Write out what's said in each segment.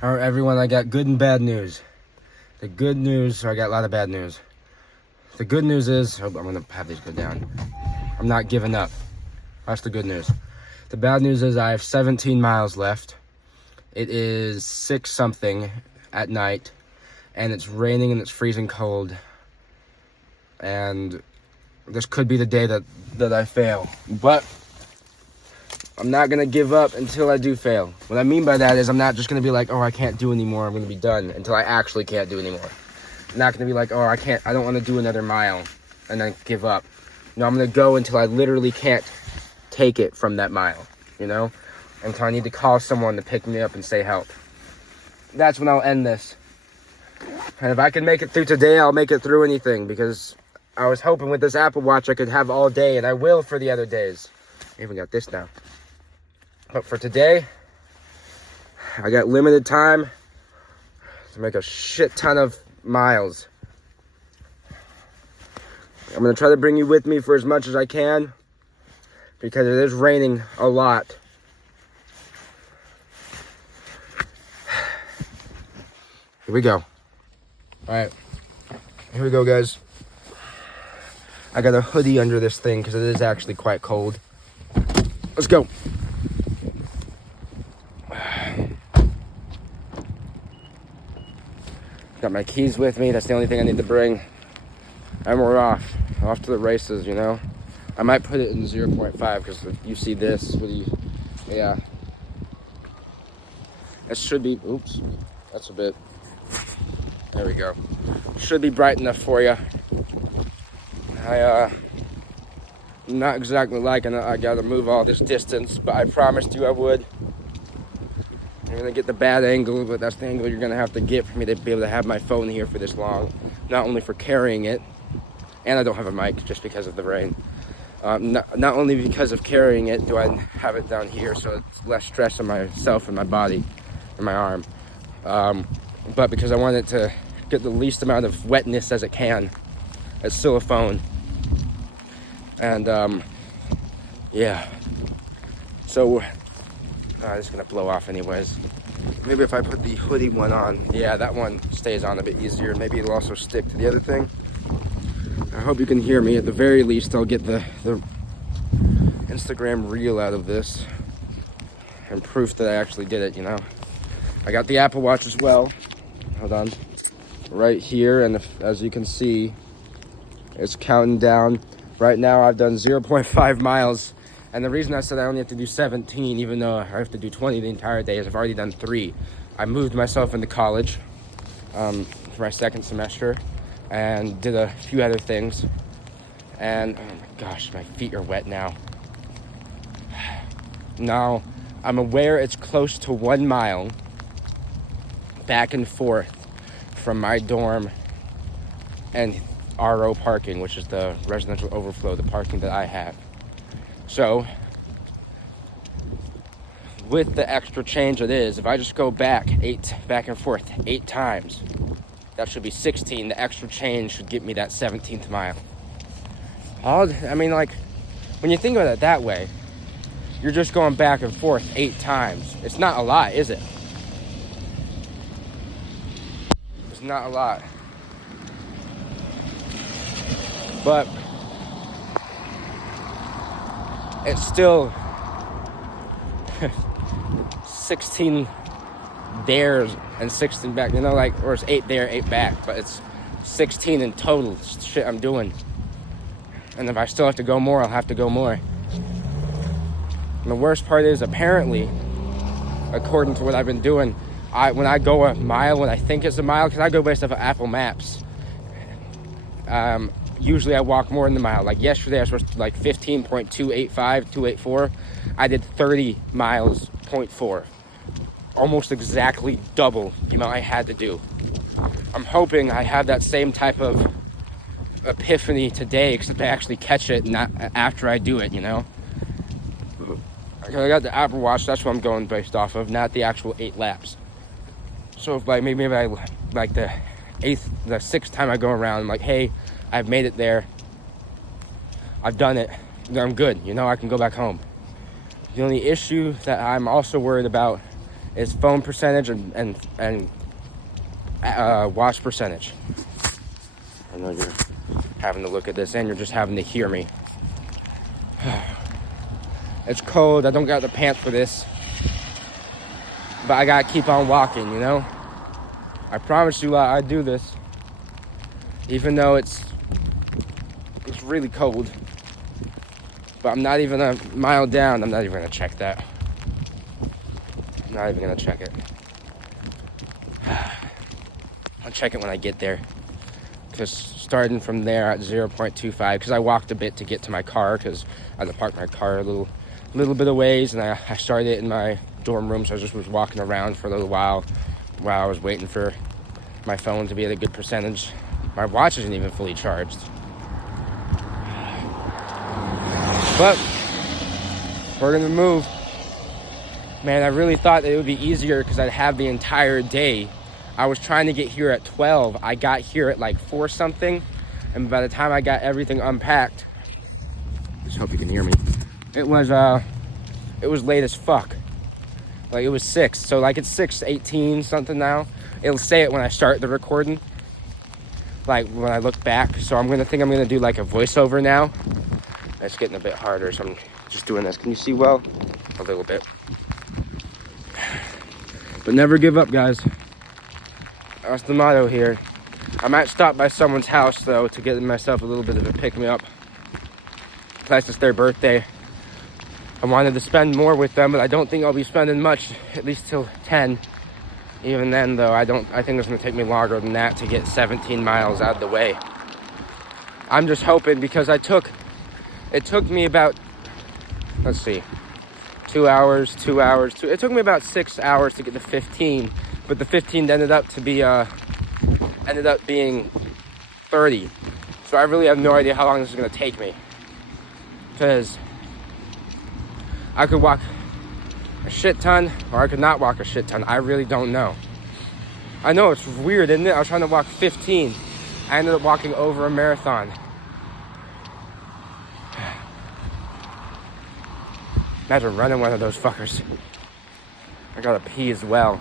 All right, everyone, I got good and bad news. The good news, I got a lot of bad news. The good news is, I'm gonna have these go down. I'm not giving up. That's the good news. The bad news is I have 17 miles left. It is 6 something at night, and it's raining and it's freezing cold. And this could be the day that I fail. But I'm not gonna give up until I do fail. What I mean by that is I'm not just gonna be like, oh, I can't do anymore, I'm gonna be done, until I actually can't do anymore. I'm not gonna be like, oh, I don't wanna do another mile and then give up. No, I'm gonna go until I literally can't take it from that mile, you know? Until I need to call someone to pick me up and say help. That's when I'll end this. And if I can make it through today, I'll make it through anything, because I was hoping with this Apple Watch I could have all day, and I will for the other days. I even got this now. But for today, I got limited time to make a shit ton of miles. I'm gonna try to bring you with me for as much as I can, because it is raining a lot. Here we go. All right, here we go, guys. I got a hoodie under this thing because it is actually quite cold. Let's go. Got my keys with me. That's the only thing I need to bring. And we're off to the races, you know. I might put it in 0.5 because if you see this, yeah. It should be, oops, that's a bit, there we go. Should be bright enough for you. I'm not exactly liking it. I gotta move all this distance, but I promised you I would. I'm gonna get the bad angle, but that's the angle you're gonna have to get for me to be able to have my phone here for this long. Not only for carrying it, and I don't have a mic just because of the rain. Not only because of carrying it do I have it down here, so it's less stress on myself and my body and my arm, but because I want it to get the least amount of wetness as it can. It's still a phone, and yeah. So it's gonna blow off anyways. Maybe if I put the hoodie one on, yeah, that one stays on a bit easier. Maybe it'll also stick to the other thing. I hope you can hear me. At the very least, I'll get the Instagram reel out of this and proof that I actually did it, you know. I got the Apple Watch as well. Hold on. Right here, and as you can see, it's counting down. Right now, I've done 0.5 miles. And the reason I said I only have to do 17, even though I have to do 20 the entire day, is I've already done 3. I moved myself into college for my second semester and did a few other things. And, oh my gosh, my feet are wet now. Now, I'm aware it's close to 1 mile back and forth from my dorm and RO parking, which is the residential overflow, the parking that I have. So, with the extra change it is, if I just go back and forth 8 times, that should be 16. The extra change should get me that 17th mile. I mean, like, when you think about it that way, you're just going back and forth 8 times. It's not a lot, is it? It's not a lot. But it's still 16 there and 16 back, you know, like, or it's 8 there, 8 back, but it's 16 in total shit I'm doing. And if I still have to go more, I'll have to go more. And the worst part is, apparently, according to what I've been doing, when I go a mile, when I think it's a mile, because I go based off of Apple Maps, usually I walk more than the mile. Like yesterday, I was supposed to like 15.285, 284. I did 30 miles, 0.4. Almost exactly double the amount I had to do. I'm hoping I have that same type of epiphany today, except I actually catch it not after I do it, you know? I got the Apple Watch, that's what I'm going based off of, not the actual 8 laps. So if like maybe I like the 6th time I go around, I'm like, hey, I've made it there. I've done it. I'm good. You know, I can go back home. The only issue that I'm also worried about is phone percentage and watch percentage. I know you're having to look at this and you're just having to hear me. It's cold. I don't got the pants for this. But I gotta keep on walking, you know? I promise you I do this. Even though it's really cold. But I'm not even a mile down. I'm not even gonna check that. I'm not even gonna check it. I'll check it when I get there. Because starting from there at 0.25, because I walked a bit to get to my car, because I had to park my car a little bit of ways, and I started it in my dorm room, so I just was walking around for a little while I was waiting for my phone to be at a good percentage. My watch isn't even fully charged. But we're gonna move. Man, I really thought that it would be easier because I'd have the entire day. I was trying to get here at 12. I got here at like 4 something. And by the time I got everything unpacked, just hope you can hear me. It was late as fuck. Like it was 6. So like it's 6:18 something now. It'll say it when I start the recording. Like when I look back. So I'm gonna do like a voiceover now. It's getting a bit harder, so I'm just doing this. Can you see well? A little bit. But never give up, guys. That's the motto here. I might stop by someone's house, though, to get myself a little bit of a pick-me-up. Plus, it's their birthday. I wanted to spend more with them, but I don't think I'll be spending much, at least till 10. Even then, though, I think it's going to take me longer than that to get 17 miles out of the way. I'm just hoping, because it took me about, let's see, 2 hours. It took me about 6 hours to get to 15, but the 15 ended up being 30. So I really have no idea how long this is gonna take me, because I could walk a shit ton, or I could not walk a shit ton. I really don't know. I know it's weird, isn't it? I was trying to walk 15. I ended up walking over a marathon. Imagine running one of those fuckers. I gotta pee as well.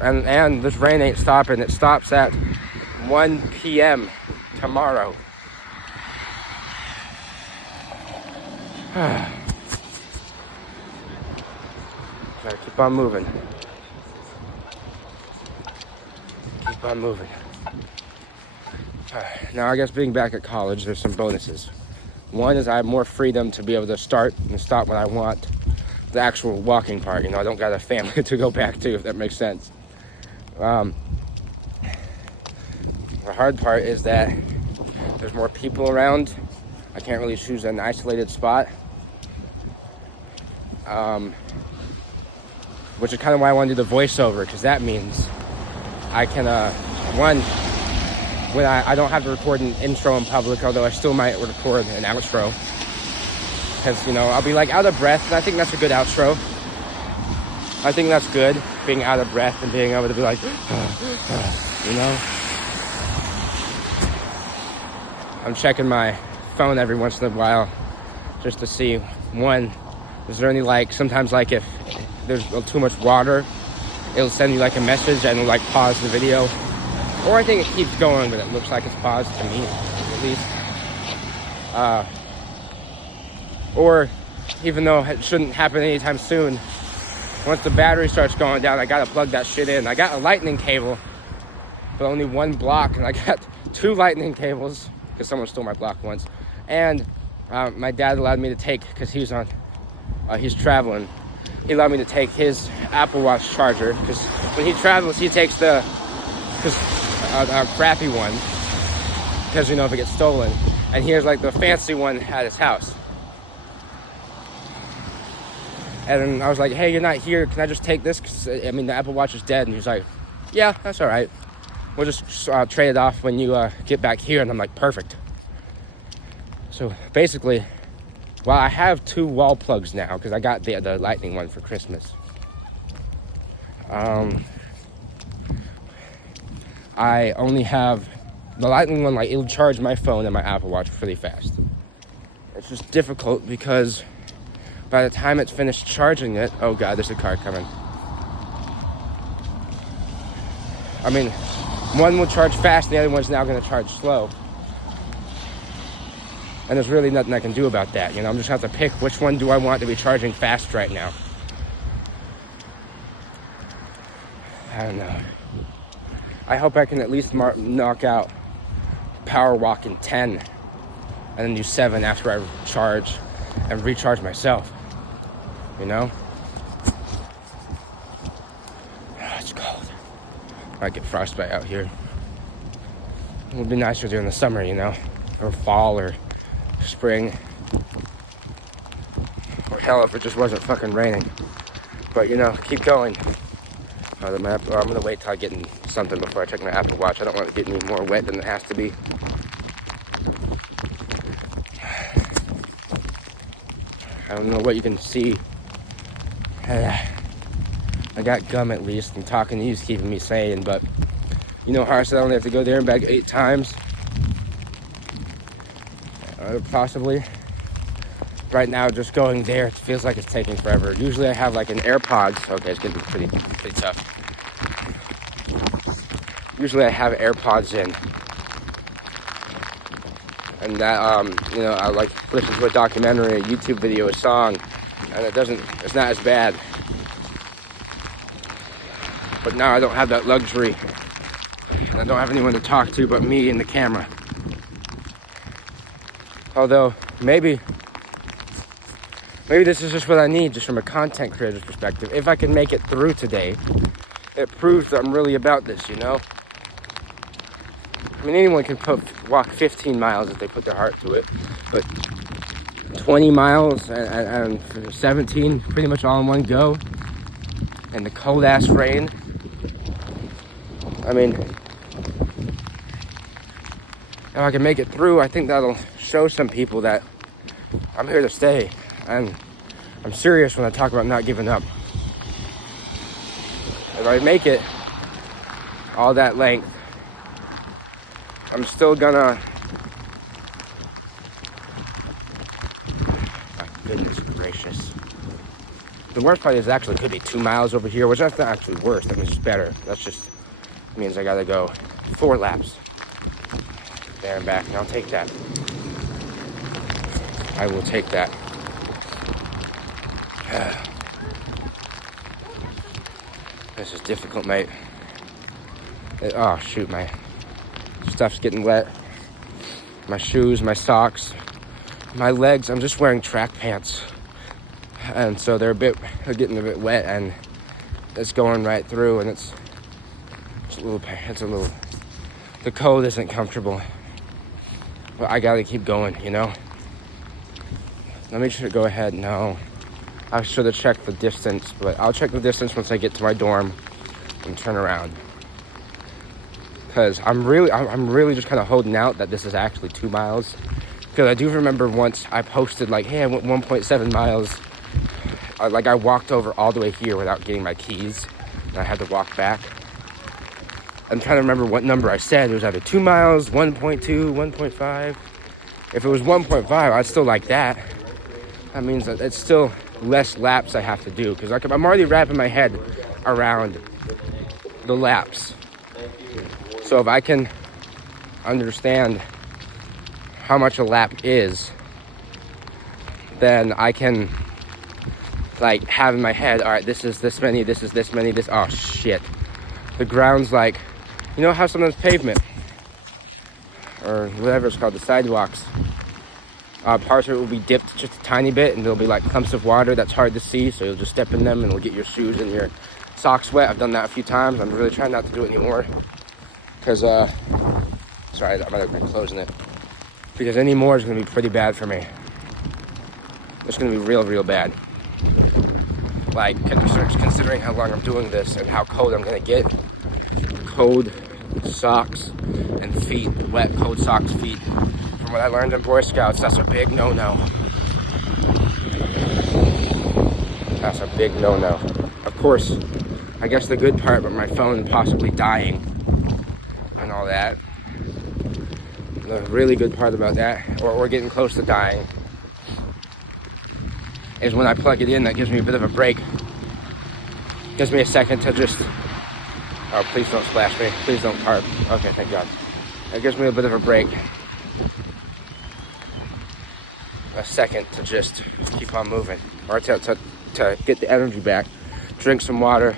And this rain ain't stopping. It stops at 1 p.m. tomorrow. Gotta keep on moving. Keep on moving. Now, I guess being back at college, there's some bonuses. One is I have more freedom to be able to start and stop when I want. The actual walking part, I don't got a family to go back to, if that makes sense. The hard part is that there's more people around. I can't really choose an isolated spot. Which is kind of why I want to do the voiceover, because that means I can, when I don't have to record an intro in public, although I still might record an outro. Because, I'll be like out of breath, and I think that's a good outro. I think that's good, being out of breath and being able to be like, I'm checking my phone every once in a while just to see, one, is there any sometimes if there's too much water, it'll send you a message and it'll pause the video. Or I think it keeps going, but it looks like it's paused to me, at least. Or, even though it shouldn't happen anytime soon, once the battery starts going down, I gotta plug that shit in. I got a lightning cable, but only one block, and I got 2 lightning cables, because someone stole my block once. And my dad allowed me to take, because he's traveling, he allowed me to take his Apple Watch charger, because when he travels, he takes a crappy one, because if it gets stolen, and here's the fancy one at his house. And I was like, hey, you're not here, can I just take this? Because the Apple Watch is dead. And he's like, yeah, that's all right, we'll just trade it off when you get back here. And I'm like, perfect. So basically, I have 2 wall plugs now, because I got the lightning one for Christmas. I only have the lightning one, it'll charge my phone and my Apple Watch pretty fast. It's just difficult because by the time it's finished charging it, oh god, there's a car coming. I mean, one will charge fast, the other one's now going to charge slow. And there's really nothing I can do about that, you know? I'm just going to have to pick which one do I want to be charging fast right now. I don't know. I hope I can at least knock out Power Walk in 10 and then do 7 after I charge and recharge myself, you know? It's cold. Might get frostbite out here. It would be nicer during the summer, you know, or fall or spring, or hell if it just wasn't fucking raining. But you know, keep going. I'm gonna wait till I get in something before I check my Apple Watch. I don't want to get any more wet than it has to be. I don't know what you can see. I got gum at least, and talking to you is keeping me sane, but you know how I said I only have to go there and back 8 times? Possibly. Right now, just going there, it feels like it's taking forever. Usually I have like an AirPods. Okay, it's gonna be pretty tough. Usually I have AirPods in. And that, you know, I like listen to a documentary, a YouTube video, a song, and it's not as bad. But now I don't have that luxury. I don't have anyone to talk to but me and the camera. Although, maybe this is just what I need, just from a content creator's perspective. If I can make it through today, it proves that I'm really about this, you know? I mean, anyone can walk 15 miles if they put their heart to it, but 20 miles and 17 pretty much all in one go, and the cold-ass rain. I mean, if I can make it through, I think that'll show some people that I'm here to stay. And I'm serious when I talk about not giving up. If I make it all that length, I'm still gonna... My goodness gracious. The worst part is actually could be 2 miles over here, which that's not actually worse. That means it's better. That's just means I gotta go 4 laps there and back, and I'll take that. I will take that. This is difficult, mate. Oh shoot, my stuff's getting wet. My shoes, my socks, my legs. I'm just wearing track pants, and so they're getting a bit wet, and it's going right through, and it's a little. The cold isn't comfortable, but I gotta keep going, you know. Let me go ahead. No, I should have checked the distance, but I'll check the distance once I get to my dorm and turn around. Because I'm really just kind of holding out that this is actually 2 miles. Because I do remember once I posted like, hey, I went 1.7 miles. I walked over all the way here without getting my keys, and I had to walk back. I'm trying to remember what number I said. It was either 2 miles, 1.2, 1.5. If it was 1.5, I'd still like that. That means that it's still less laps I have to do, because I'm already wrapping my head around the laps. So if I can understand how much a lap is, then I can like have in my head, all right, this is this many, this is this many, this, oh shit. The ground's like, you know how sometimes pavement, or whatever it's called, the sidewalks, parts of it will be dipped just a tiny bit, and there'll be like clumps of water that's hard to see, so you'll just step in them and it'll get your shoes and your socks wet. I've done that a few times. I'm really trying not to do it anymore, because sorry, I might have been closing it, because any more is going to be pretty bad for me. It's going to be real bad. Like, considering how long I'm doing this and how cold I'm going to get. Cold socks and feet, wet, cold socks, feet. From what I learned in Boy Scouts, that's a big no-no. That's a big no-no. Of course, I guess the good part about my phone possibly dying and all that, the really good part about that, or we're getting close to dying, is when I plug it in, that gives me a bit of a break. Gives me a second to just Oh, please don't splash me. Please don't carp. Okay, thank God. That gives me a bit of a break. A second to just keep on moving. Or to get the energy back. Drink some water.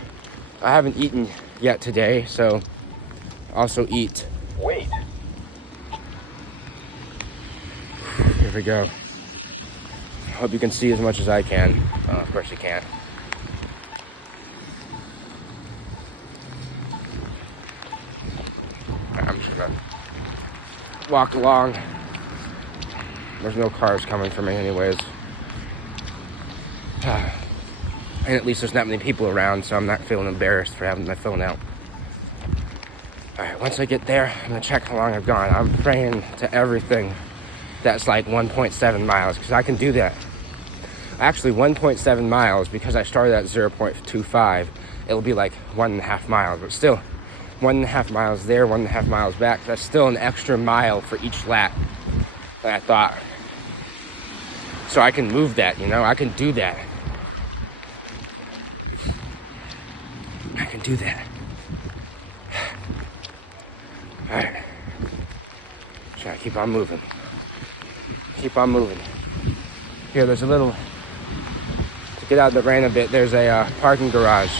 I haven't eaten yet today, so also eat. Wait. Here we go. Hope you can see as much as I can. Of course you can't. I'm just gonna walk along. There's no cars coming for me anyways. And at least there's not many people around, so I'm not feeling embarrassed for having my phone out. Alright, once I get there, I'm gonna check how long I've gone. I'm praying to everything that's like 1.7 miles, because I can do that. Actually, 1.7 miles, because I started at 0.25, it'll be like 1.5 miles, but still, 1.5 miles there, 1.5 miles back. That's still an extra mile for each lap that I thought. So I can move that, you know, I can do that. I can do that. Alright. Try to keep on moving. Keep on moving. Here, there's a little, to get out of the rain a bit, there's a parking garage.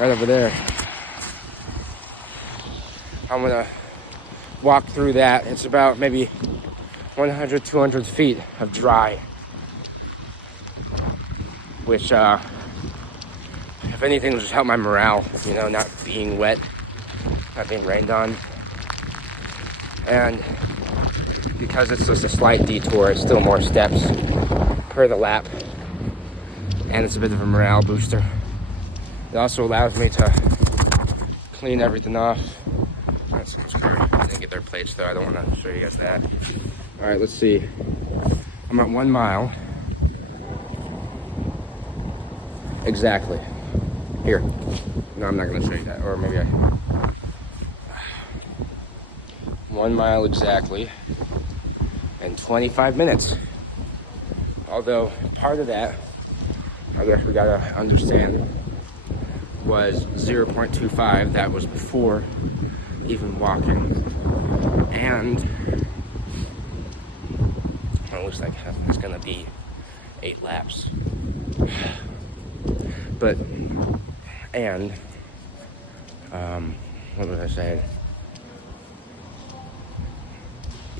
Right over there. I'm gonna walk through that. It's about maybe 100, 200 feet of dry. Which, if anything, will just help my morale, you know, not being wet, not being rained on. And because it's just a slight detour, it's still more steps per the lap. And it's a bit of a morale booster. It also allows me to clean everything off. That's someone's car. I didn't get their plates though, I don't want to show you guys that. Alright, let's see. I'm at 1 mile. Exactly. Here. No, I'm not going to show you that. Or maybe I... 1 mile exactly. And 25 minutes. Although, part of that, I guess we gotta understand, was 0.25. That was before even walking. And it looks like it's gonna be 8 laps. But, and, what was I saying?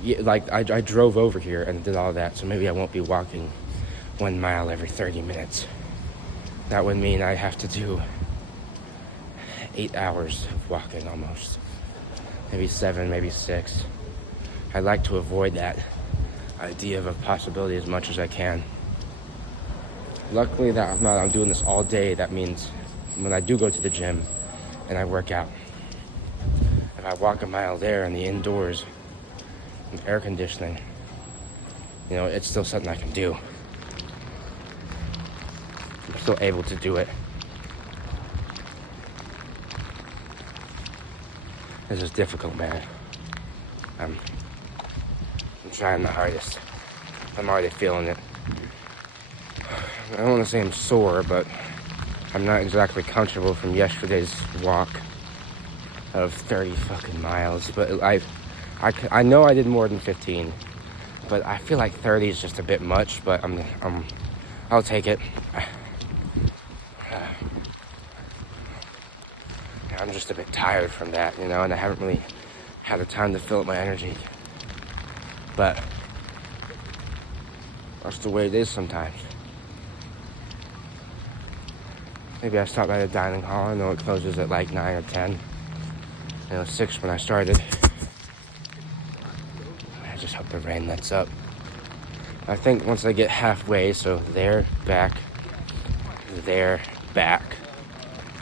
Yeah, like, I drove over here and did all that, so maybe I won't be walking 1 mile every 30 minutes. That would mean I have to do 8 hours of walking almost. Maybe 7, maybe 6. I'd like to avoid that idea of a possibility as much as I can. Luckily that I'm doing this all day. That means when I do go to the gym and I work out, if I walk a mile there in the indoors, with air conditioning, you know, it's still something I can do. I'm still able to do it. This is difficult, man. I'm trying the hardest. I'm already feeling it. I don't want to say I'm sore, but I'm not exactly comfortable from yesterday's walk of 30 fucking miles. But I know I did more than 15, but I feel like 30 is just a bit much. But I'll take it. I'm just a bit tired from that, you know, and I haven't really had the time to fill up my energy. But that's the way it is sometimes. Maybe I stopped by the dining hall. I know it closes at like 9 or 10. It was 6 when I started. I just hope the rain lets up. I think once I get halfway, so there, back,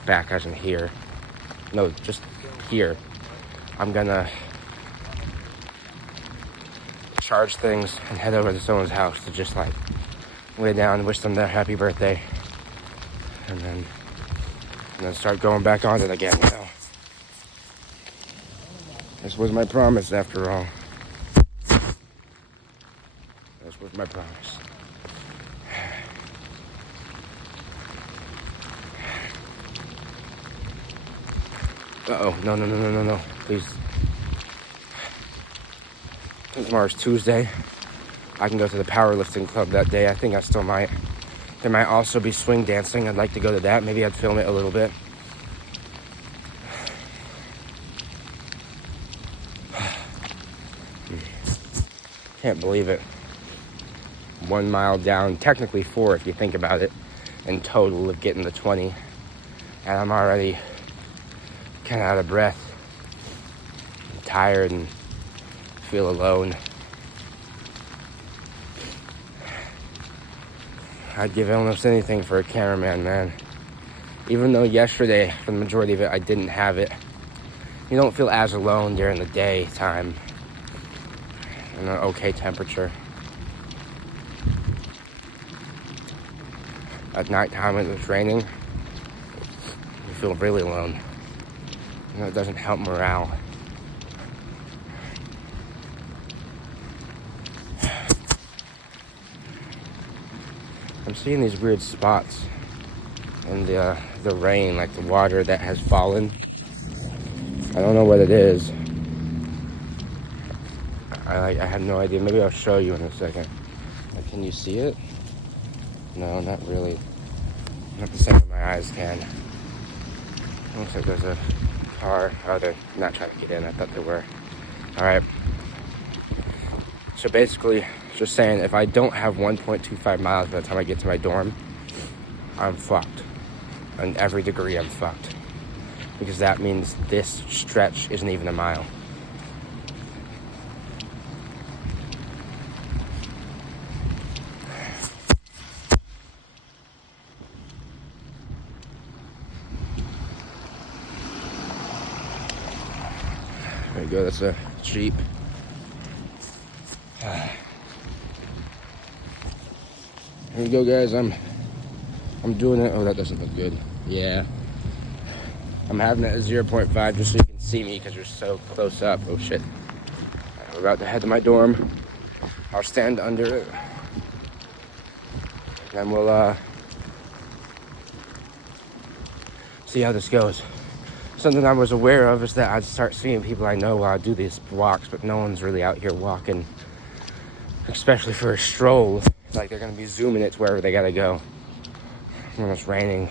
back as in here. No, just here. I'm gonna charge things and head over to someone's house to just like lay down and wish them their happy birthday. And then start going back on it again, you know. This was my promise after all. This was my promise. Uh-oh, no, please. Tomorrow's Tuesday. I can go to the powerlifting club that day. I think I still might. There might also be swing dancing. I'd like to go to that. Maybe I'd film it a little bit. Can't believe it. 1 mile down, technically 4 if you think about it, in total of getting the 20. And I'm already kind of out of breath. I'm tired and feel alone. I'd give almost anything for a cameraman, man. Even though yesterday, for the majority of it, I didn't have it. You don't feel as alone during the daytime in an okay temperature. At nighttime when it's raining, you feel really alone. You know, it doesn't help morale. I'm seeing these weird spots in the rain, like the water that has fallen. I don't know what it is. I have no idea. Maybe I'll show you in a second. Can you see it? No, not really. Not the same as my eyes can. Looks like there's a car. Oh, they're not trying to get in. I thought they were. All right. So basically, just saying, if I don't have 1.25 miles by the time I get to my dorm, I'm fucked. In every degree, I'm fucked. Because that means this stretch isn't even a mile. There you go, that's a Jeep. Here we go, guys. I'm doing it. Oh, that doesn't look good. Yeah. I'm having it at 0.5 just so you can see me because you're so close up. Oh, shit. We're about to head to my dorm. I'll stand under it. And we'll see how this goes. Something I was aware of is that I'd start seeing people I know while I do these walks, but no one's really out here walking, especially for a stroll. Like they're gonna be zooming it to wherever they gotta go. When it's raining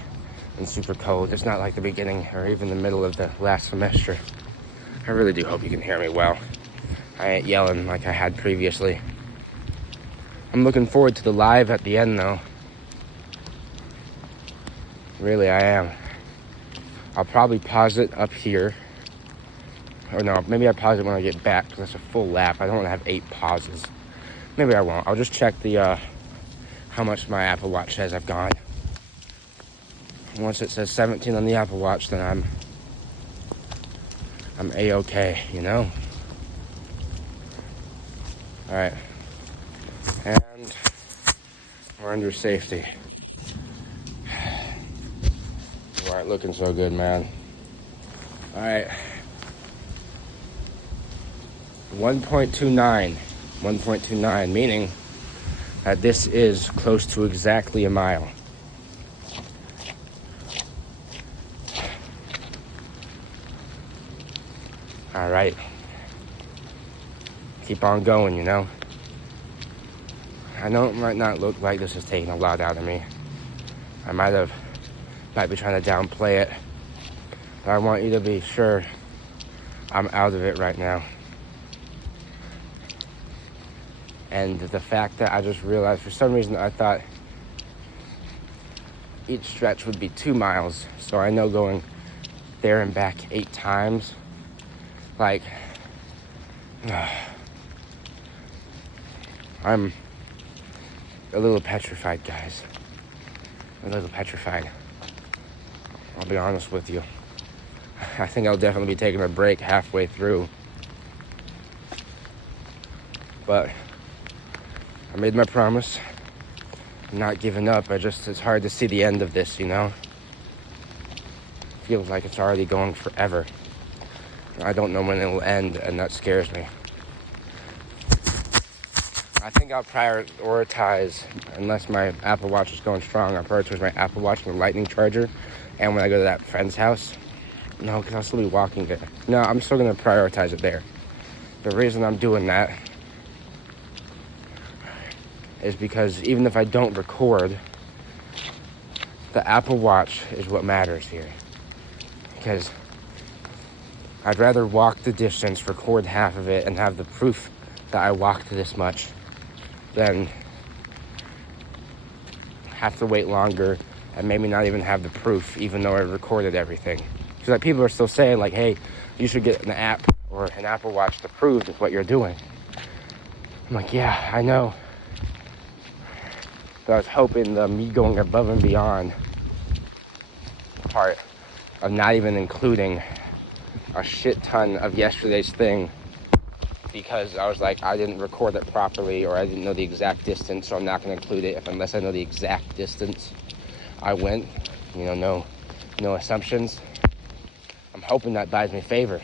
and super cold. It's not like the beginning or even the middle of the last semester. I really do hope you can hear me well. I ain't yelling like I had previously. I'm looking forward to the live at the end though. Really, I am. I'll probably pause it up here. Or no, maybe I'll pause it when I get back because that's a full lap. I don't want to have 8 pauses. Maybe I won't. I'll just check the how much my Apple Watch says I've gone. Once it says 17 on the Apple Watch, then I'm A-okay, you know? All right. And we're under safety. You aren't looking so good, man. All right. 1.29, meaning that this is close to exactly a mile. All right. Keep on going, you know? I know it might not look like this is taking a lot out of me. I might be trying to downplay it. But I want you to be sure I'm out of it right now. And the fact that I just realized, for some reason, I thought each stretch would be 2 miles. So I know going there and back 8 times, like, I'm a little petrified, guys. A little petrified. I'll be honest with you. I think I'll definitely be taking a break halfway through. But I made my promise. I'm not giving up. It's hard to see the end of this, you know? Feels like it's already going forever. I don't know when it will end, and that scares me. I think I'll prioritize, unless my Apple Watch is going strong, I'll prioritize my Apple Watch and the Lightning charger, and when I go to that friend's house, No, because I'll still be walking there. No, I'm still going to prioritize it there. The reason I'm doing that is because even if I don't record, the Apple Watch is what matters here. Because I'd rather walk the distance, record half of it, and have the proof that I walked this much than have to wait longer and maybe not even have the proof, even though I recorded everything. Because like, people are still saying, like, hey, you should get an app or an Apple Watch to prove what you're doing. I'm like, yeah, I know. But I was hoping the me going above and beyond part of not even including a shit ton of yesterday's thing, because I was like, I didn't record it properly, or I didn't know the exact distance, so I'm not going to include it unless I know the exact distance I went. You know, no assumptions. I'm hoping that buys me favor,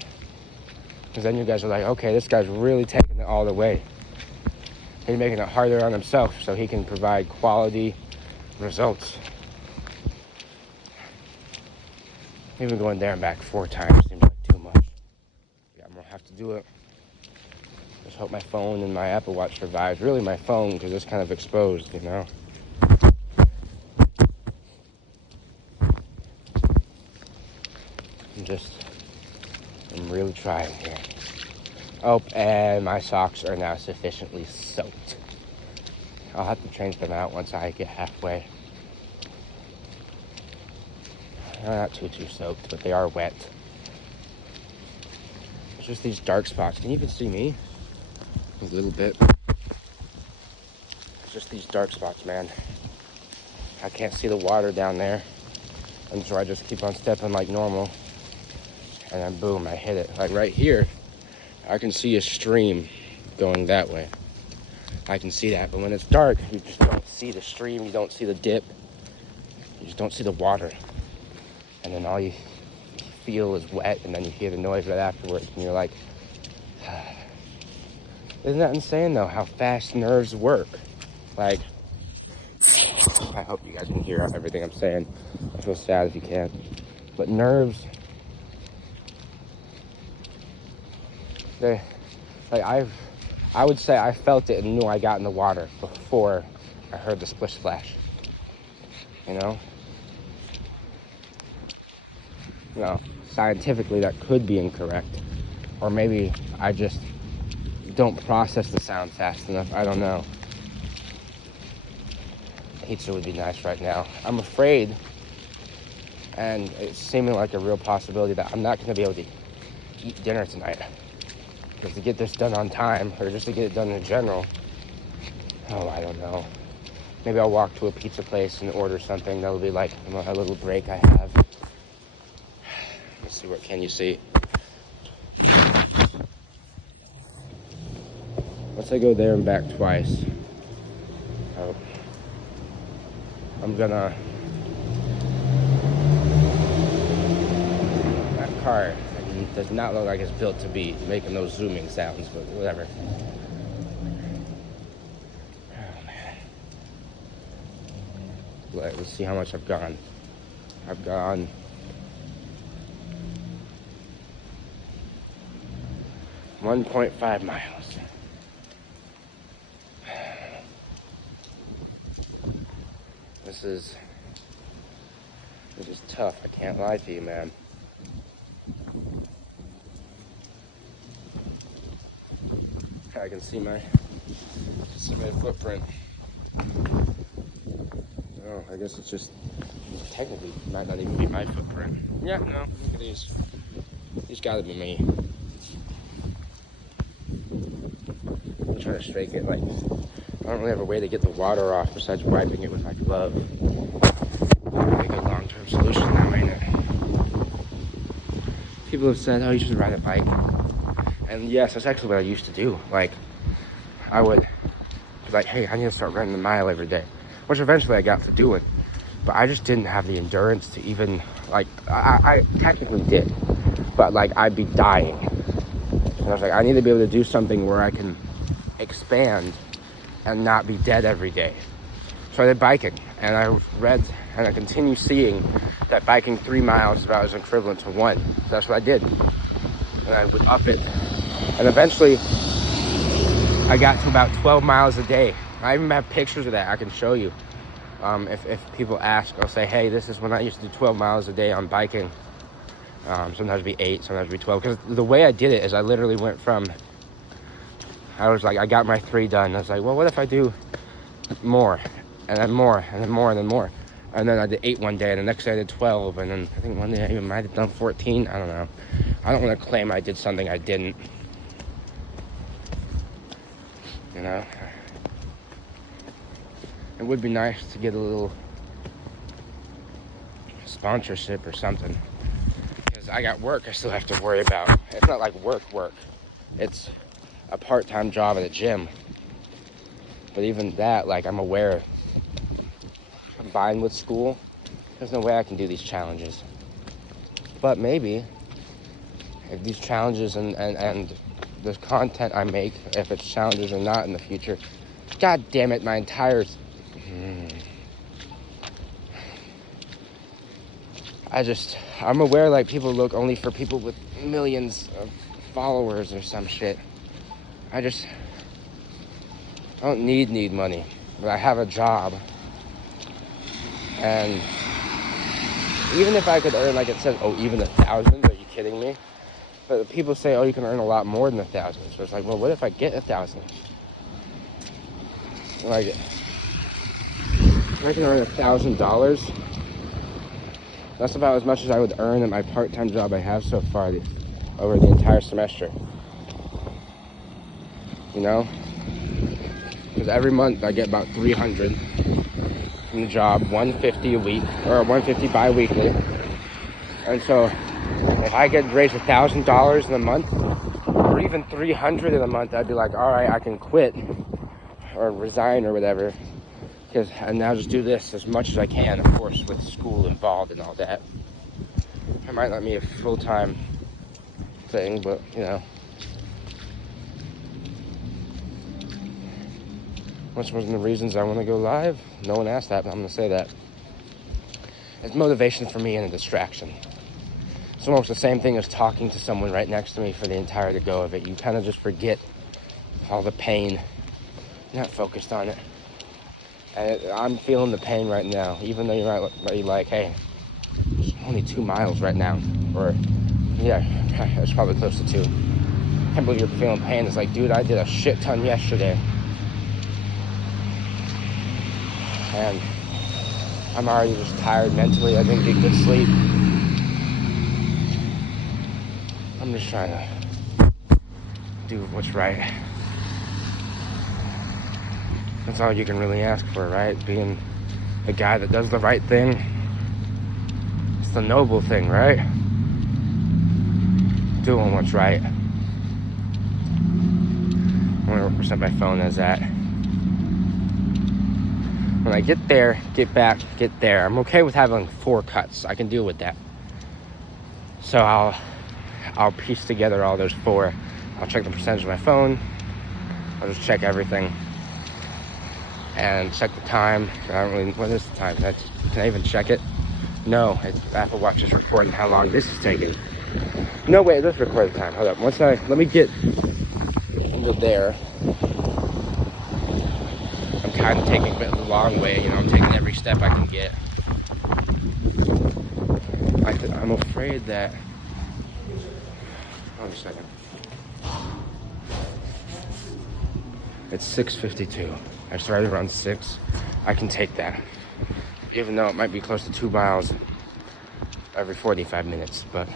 because then you guys are like, okay, this guy's really taking it all the way. He's making it harder on himself so he can provide quality results. Even going there and back 4 times seems like too much. Yeah, I'm gonna have to do it. Just hope my phone and my Apple Watch survives. Really my phone, because it's kind of exposed, you know. I'm really trying here. Oh, and my socks are now sufficiently soaked. I'll have to change them out once I get halfway. They're not too soaked, but they are wet. It's just these dark spots. Can you even see me? A little bit. It's just these dark spots, man. I can't see the water down there. And so I just keep on stepping like normal. And then boom, I hit it. Like right here, I can see a stream going that way. I can see that, but when it's dark, you just don't see the stream, you don't see the dip, you just don't see the water. And then all you feel is wet, and then you hear the noise right afterwards, and you're like, isn't that insane though, how fast nerves work? Like, I hope you guys can hear everything I'm saying. I feel sad if you can't. But nerves, I would say I felt it and knew I got in the water before I heard the splish splash. You know? No, scientifically that could be incorrect. Or maybe I just don't process the sound fast enough. I don't know. Pizza would be nice right now. I'm afraid, and it's seeming like a real possibility, that I'm not going to be able to eat dinner tonight. Because to get this done on time, or just to get it done in general, I don't know. Maybe I'll walk to a pizza place and order something. That'll be like a little break I have. Let's see, what can you see? Once I go there and back twice, I'm gonna... That car does not look like it's built to be making those zooming sounds, but whatever. Oh, man. Let's see how much I've gone. I've gone 1.5 miles. This is tough. I can't lie to you, man. I can see my footprint. Oh, I guess it's just technically might not even be my footprint. Yeah, no, look at these. These gotta be me. I'm trying to shake it. Like, I don't really have a way to get the water off besides wiping it with my glove. Probably a good long-term solution now, ain't it? People have said, oh, you should ride a bike. And yes, that's actually what I used to do. Like, I would be like, hey, I need to start running a mile every day. Which eventually I got to doing. But I just didn't have the endurance to even, like, I technically did. But, like, I'd be dying. And I was like, I need to be able to do something where I can expand and not be dead every day. So I did biking. And I read, and I continue seeing that biking 3 miles is about as equivalent to 1. So that's what I did. And I would up it. And eventually, I got to about 12 miles a day. I even have pictures of that I can show you. If people ask, I'll say, hey, this is when I used to do 12 miles a day on biking. Sometimes it'd be 8, sometimes it'd be 12. Because the way I did it is I literally went from, I was like, I got my 3 done. I was like, well, what if I do more, and then more, and then more, and then more? And then I did 8 one day, and the next day I did 12, and then I think one day I even might have done 14. I don't know. I don't want to claim I did something I didn't. You know? It would be nice to get a little sponsorship or something. Because I got work I still have to worry about. It's not like work. It's a part-time job at a gym. But even that, like, I'm aware, combined with school, there's no way I can do these challenges. But maybe, if these challenges and the content I make, if it's challenges or not in the future, god damn it, my entire... I'm aware, like, people look only for people with millions of followers or some shit. I don't need money, but I have a job. And even if I could earn, like it says, oh, even 1,000, are you kidding me? But people say, oh, you can earn a lot more than 1,000. So it's like, well, what if I get 1,000? Like, if I can earn $1,000, that's about as much as I would earn at my part-time job I have so far over the entire semester. You know? Because every month I get about 300 from the job, 150 a week, or 150 bi-weekly. And so if I could raise $1,000 in a month, or even 300 in a month, I'd be like, all right, I can quit or resign or whatever. And now just do this as much as I can, of course, with school involved and all that. It might not be a full-time thing, but, you know. Which was one of the reasons I want to go live. No one asked that, but I'm going to say that. It's motivation for me and a distraction. It's almost the same thing as talking to someone right next to me for the entire go of it. You kind of just forget all the pain. You're not focused on it. And I'm feeling the pain right now, even though you're not like, hey, it's only 2 miles right now. Or, yeah, it's probably close to 2. I can't believe you're feeling pain. It's like, dude, I did a shit ton yesterday. And I'm already just tired mentally. I didn't get good sleep. I'm just trying to do what's right. That's all you can really ask for, right? Being a guy that does the right thing. It's the noble thing, right? Doing what's right. I wonder what percent my phone is at. When I get there, get back, get there. I'm okay with having 4 cuts. I can deal with that. So I'll piece together all those 4. I'll check the percentage of my phone. I'll just check everything. And check the time. I don't really, what is the time? Can I even check it? No, Apple Watch is recording how long this is taking. No, wait, let's record the time. Hold up. Let me get into there. I'm kind of taking a bit of the long way, you know, I'm taking every step I can get. I'm afraid that, hold on a second. It's 6:52. I started around 6. I can take that. Even though it might be close to 2 miles every 45 minutes, but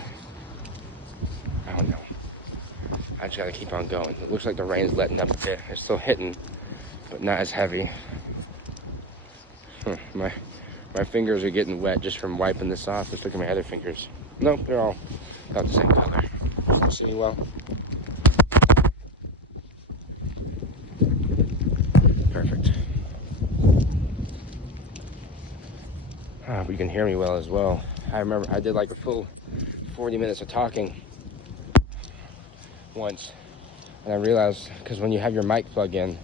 I don't know. I just gotta keep on going. It looks like the rain's letting up a bit. It's still hitting, but not as heavy. My fingers are getting wet just from wiping this off. Let's look at my other fingers. Nope, they're all about the same color. See well? Perfect. But you can hear me well as well. I remember I did like a full 40 minutes of talking once. And I realized, because when you have your mic plug in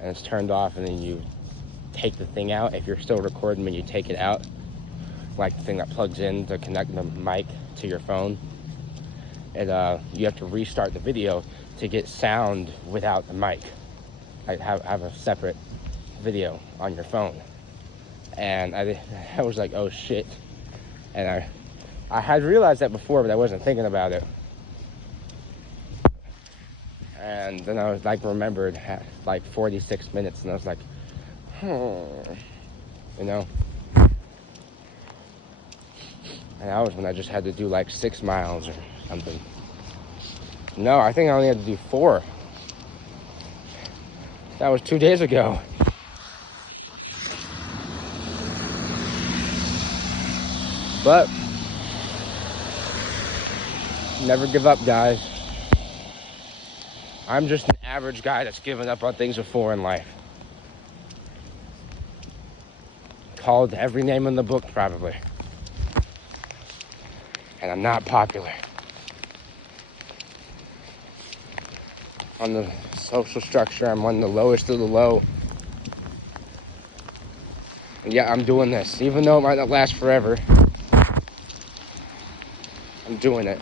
and it's turned off and then you take the thing out, if you're still recording when you take it out, like the thing that plugs in to connect the mic to your phone. And you have to restart the video to get sound without the mic. Like have a separate video on your phone. And I was like, oh shit. And I had realized that before, but I wasn't thinking about it. And then I was like, remembered like 46 minutes, and I was like, you know. And that was when I just had to do like 6 miles or something. No, I think I only had to do 4. That was 2 days ago. But never give up, guys. I'm just an average guy that's given up on things before in life. Called every name in the book, probably. And I'm not popular. On the social structure, I'm on the lowest of the low. And yeah, I'm doing this. Even though it might not last forever, I'm doing it.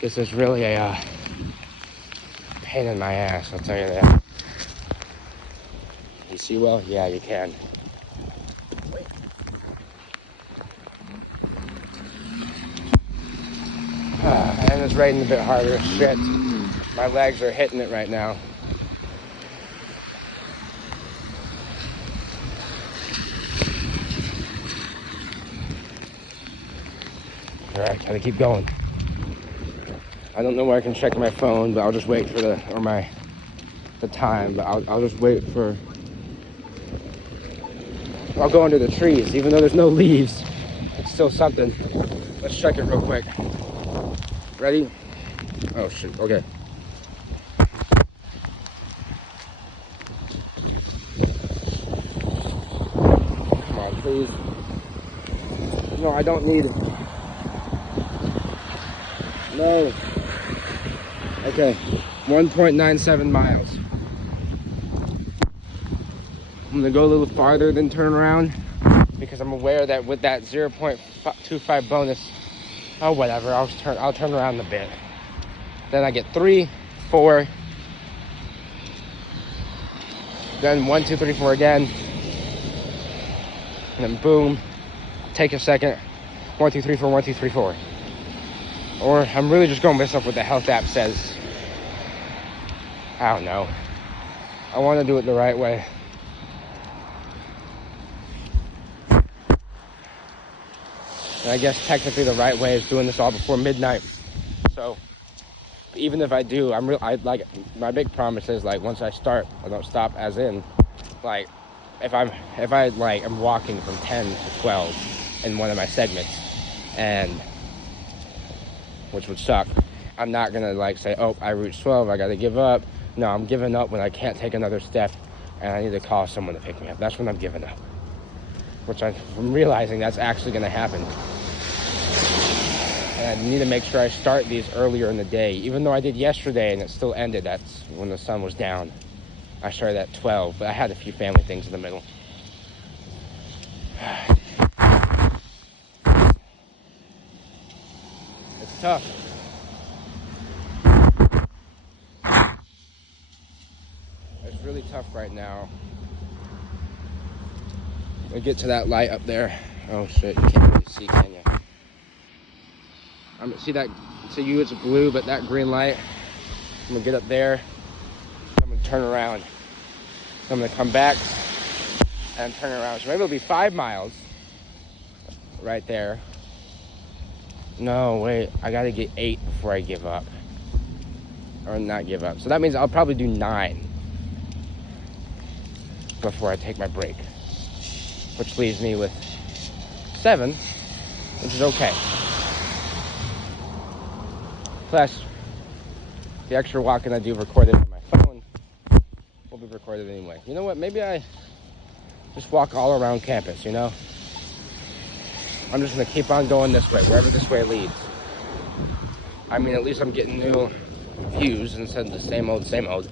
This is really a pain in my ass, I'll tell you that. You see well? Yeah, you can. And it's raining a bit harder. Shit. My legs are hitting it right now. Alright, gotta keep going. I don't know where I can check my phone, but I'll just wait for the time, but I'll just wait for... I'll go under the trees, even though there's no leaves. It's still something. Let's check it real quick. Ready? Oh shit, okay. Come on, please. No, I don't need it. No. Okay, 1.97 miles. I'm gonna go a little farther than turn around because I'm aware that with that 0.25 bonus, oh whatever, I'll turn around a bit. Then I get 3, 4, then 1, 2, 3, 4 again, and then boom, take a second, 1, 2, 3, 4, 1, 2, 3, 4. Or I'm really just going based off what the health app says. I don't know. I want to do it the right way. And I guess technically the right way is doing this all before midnight. So even if I do, I like, my big promise is like once I start, I don't stop, as in like if I like I'm walking from 10 to 12 in one of my segments, and which would suck, I'm not gonna like say, oh, I reached 12, I gotta give up. No, I'm giving up when I can't take another step and I need to call someone to pick me up. That's when I'm giving up. Which I'm realizing that's actually gonna happen. And I need to make sure I start these earlier in the day. Even though I did yesterday and it still ended, that's when the sun was down. I started at 12, but I had a few family things in the middle. It's tough. It's really tough right now. We'll get to that light up there. Oh shit, you can't really see, can you? See that, to you it's blue, but that green light, I'm gonna get up there, I'm gonna turn around. I'm gonna come back and turn around. So maybe it'll be 5 miles right there. No, wait, I gotta get 8 before I give up. Or not give up. So that means I'll probably do 9 before I take my break. Which leaves me with 7, which is okay. Plus, the extra walking I do recorded on my phone will be recorded anyway. You know what? Maybe I just walk all around campus, you know? I'm just going to keep on going this way, wherever this way leads. I mean, at least I'm getting new views instead of the same old, same old.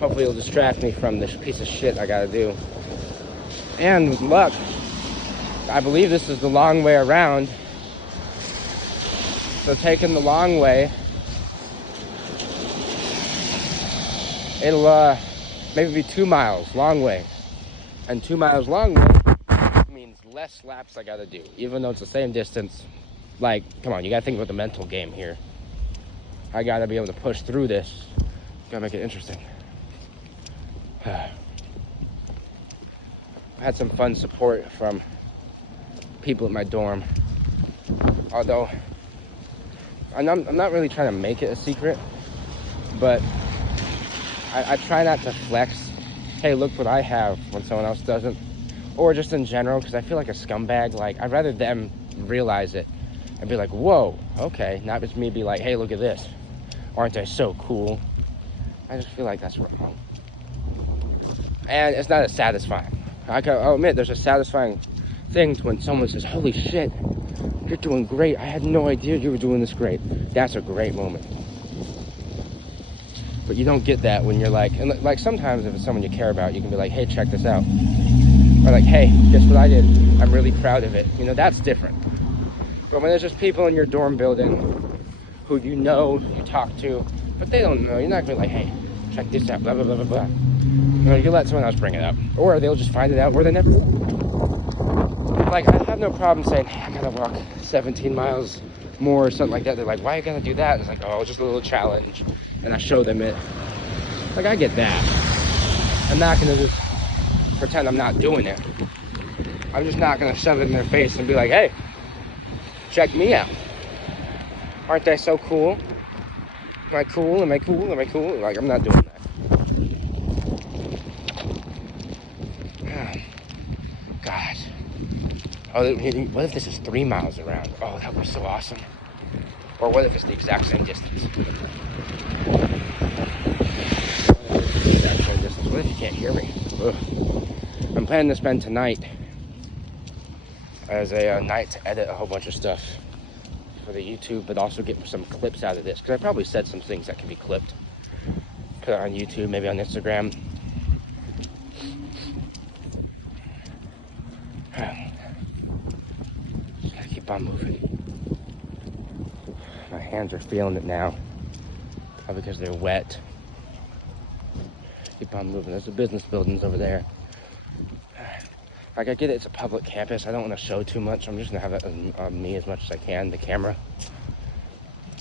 Hopefully it'll distract me from this piece of shit I gotta do. And with luck, I believe this is the long way around. So taking the long way, it'll maybe be 2 miles long way. And 2 miles long way means less laps I gotta do, even though it's the same distance. Like, come on, you gotta think about the mental game here. I gotta be able to push through this. Gotta make it interesting. I had some fun support from people at my dorm. Although, I'm not really trying to make it a secret, but I try not to flex, hey, look what I have, when someone else doesn't. Or just in general, because I feel like a scumbag. Like, I'd rather them realize it and be like, whoa, okay. Not just me be like, hey, look at this. Aren't I so cool? I just feel like that's wrong. And it's not as satisfying. I'll admit, there's a satisfying thing when someone says, holy shit, you're doing great. I had no idea you were doing this great. That's a great moment. But you don't get that when you're like, and like sometimes if it's someone you care about, you can be like, hey, check this out. Or like, hey, guess what I did? I'm really proud of it. You know, that's different. But when there's just people in your dorm building who you know, you talk to, but they don't know, you're not gonna be like, hey, check this out, blah, blah, blah, blah, blah. You know, you let someone else bring it up. Or they'll just find it out where they never will. Like, I have no problem saying, hey, I gotta walk 17 miles more or something like that. They're like, why are you gonna do that? It's like, oh, just a little challenge. And I show them it. Like, I get that. I'm not gonna just pretend I'm not doing it. I'm just not gonna shove it in their face and be like, hey, check me out. Aren't they so cool? Am I cool? Am I cool? Am I cool? Like, I'm not doing that. God. Oh, what if this is 3 miles around? Oh, that would be so awesome. Or what if it's the exact same distance? What if you can't hear me? Ugh. I'm planning to spend tonight as a night to edit a whole bunch of stuff for the YouTube, but also get some clips out of this, because I probably said some things that can be clipped. Put it on YouTube, maybe on Instagram. Just gotta keep on moving. My hands are feeling it now, probably because they're wet. Keep on moving. There's the business buildings over there. Like, I get it, it's a public campus. I don't want to show too much. I'm just gonna have it on me as much as I can, the camera.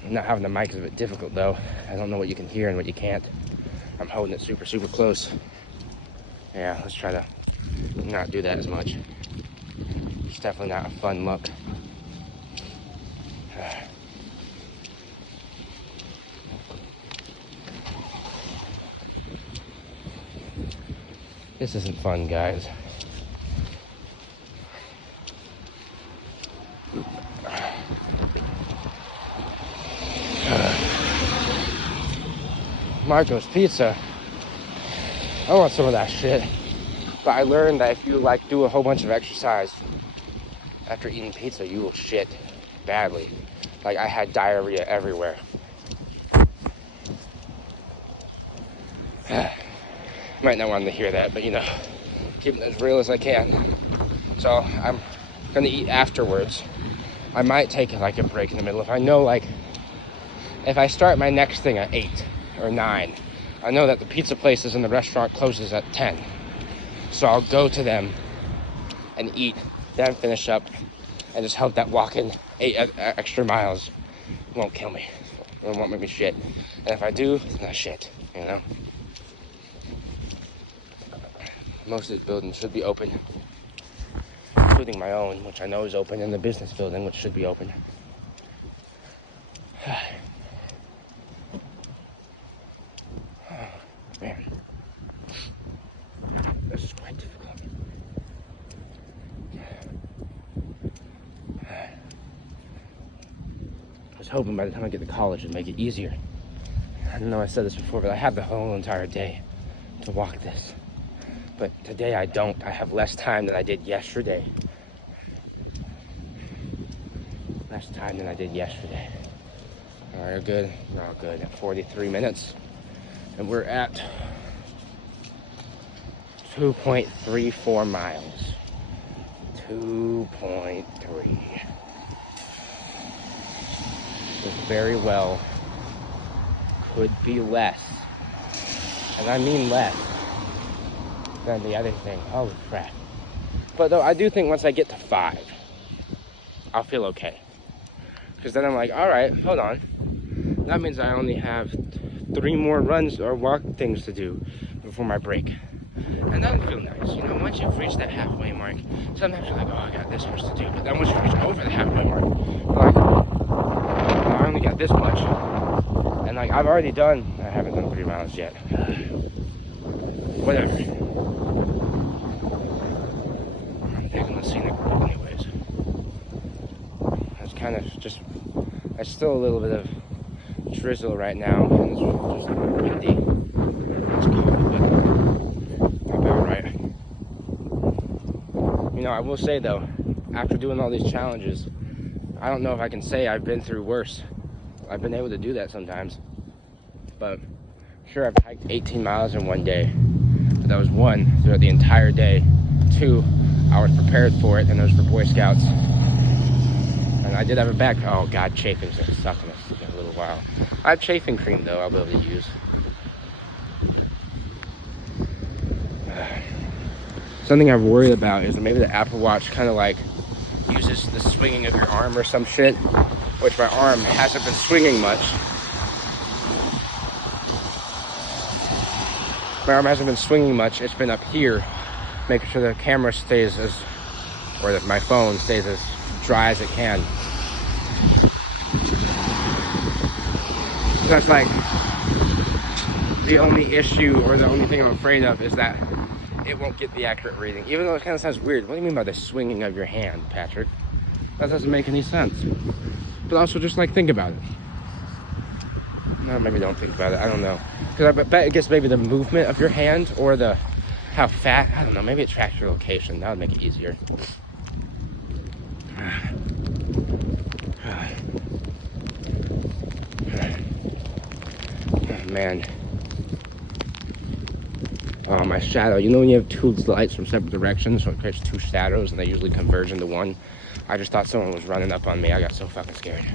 Not having the mic is a bit difficult though. I don't know what you can hear and what you can't. I'm holding it super, super close. Yeah, let's try to not do that as much. It's definitely not a fun look. This isn't fun, guys. Marco's Pizza. I want some of that shit. But I learned that if you like do a whole bunch of exercise after eating pizza, you will shit badly. Like, I had diarrhea everywhere. Might not want to hear that, but you know, keep it as real as I can. So I'm gonna eat afterwards. I might take like a break in the middle. If I know, like, if I start my next thing at 8 or 9, I know that the pizza places and the restaurant closes at 10. So I'll go to them and eat, then finish up, and just hope that walking 8 extra miles won't kill me. It won't make me shit. And if I do, then I shit, you know? Most of these buildings should be open, including my own, which I know is open, and the business building, which should be open. Man, this is quite difficult. I was hoping by the time I get to college it'd make it easier. I know I said this before, but I have the whole entire day to walk this. But today I don't. I have less time than I did yesterday. Less time than I did yesterday. All right, good. No, good. 43 minutes. And we're at 2.34 miles. 2.3. This very well could be less. And I mean less than the other thing. Holy crap. But though I do think once I get to 5, I'll feel okay. Because then I'm like, all right, hold on. That means I only have 3 more runs or walk things to do before my break. And that would feel nice. You know, once you've reached that halfway mark, sometimes you're like, oh, I got this much to do. But then once you reach over the halfway mark, you're like, oh, I only got this much. And like, I haven't done 3 miles yet. Whatever. I'm taking the scenic road anyways. It's kind of just, there's still a little bit of drizzle right now, and it's just windy. It's cold, but about right. You know, I will say though, after doing all these challenges, I don't know if I can say I've been through worse. I've been able to do that sometimes, but sure, I've hiked 18 miles in one day. But that was 1 throughout the entire day. 2, I was prepared for it, and it was for Boy Scouts. And I did have a back. Oh God, chafing's gonna suck in a little while. I have chafing cream though, I'll be able to use. Something I've worried about is that maybe the Apple Watch kind of like uses the swinging of your arm or some shit, which my arm hasn't been swinging much. My arm hasn't been swinging much. It's been up here, making sure the camera stays or that my phone stays as dry as it can. That's like the only issue, or the only thing I'm afraid of, is that it won't get the accurate reading. Even though it kind of sounds weird. What do you mean by the swinging of your hand, Patrick? That doesn't make any sense. But also just like think about it. No, maybe don't think about it. I don't know. Because I bet it gets maybe the movement of your hand or how fat. I don't know. Maybe it tracks your location. That would make it easier. Oh, man. Oh, my shadow. You know when you have 2 lights from separate directions, so it creates 2 shadows and they usually converge into 1? I just thought someone was running up on me. I got so fucking scared.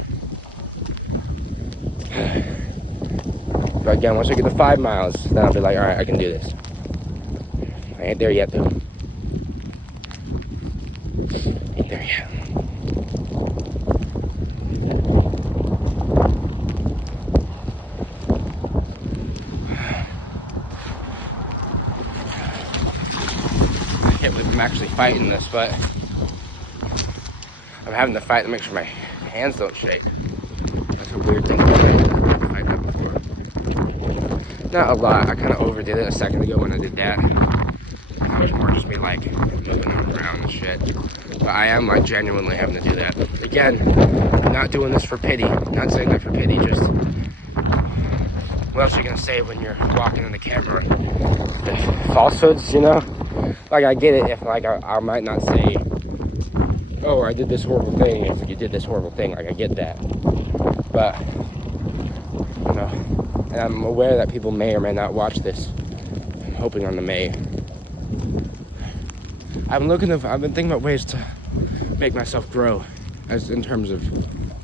But again, once I get to 5 miles, then I'll be like, all right, I can do this. I ain't there yet, though. Ain't there yet. I can't believe I'm actually fighting this, but I'm having to fight to make sure my hands don't shake. That's a weird thing to say. I've fight that before. Not a lot. I kind of overdid it a second ago when I did that. It was more just me like moving around and shit. But I am like genuinely having to do that. Again, I'm not doing this for pity. Not saying that for pity. Just what else are you gonna say when you're walking in the camera? Falsehoods, you know. Like I get it if like I might not say, oh, I did this horrible thing. If you did this horrible thing, like I get that. But you know. And I'm aware that people may or may not watch this. I'm hoping on the may. I've been thinking about ways to make myself grow, as in terms of,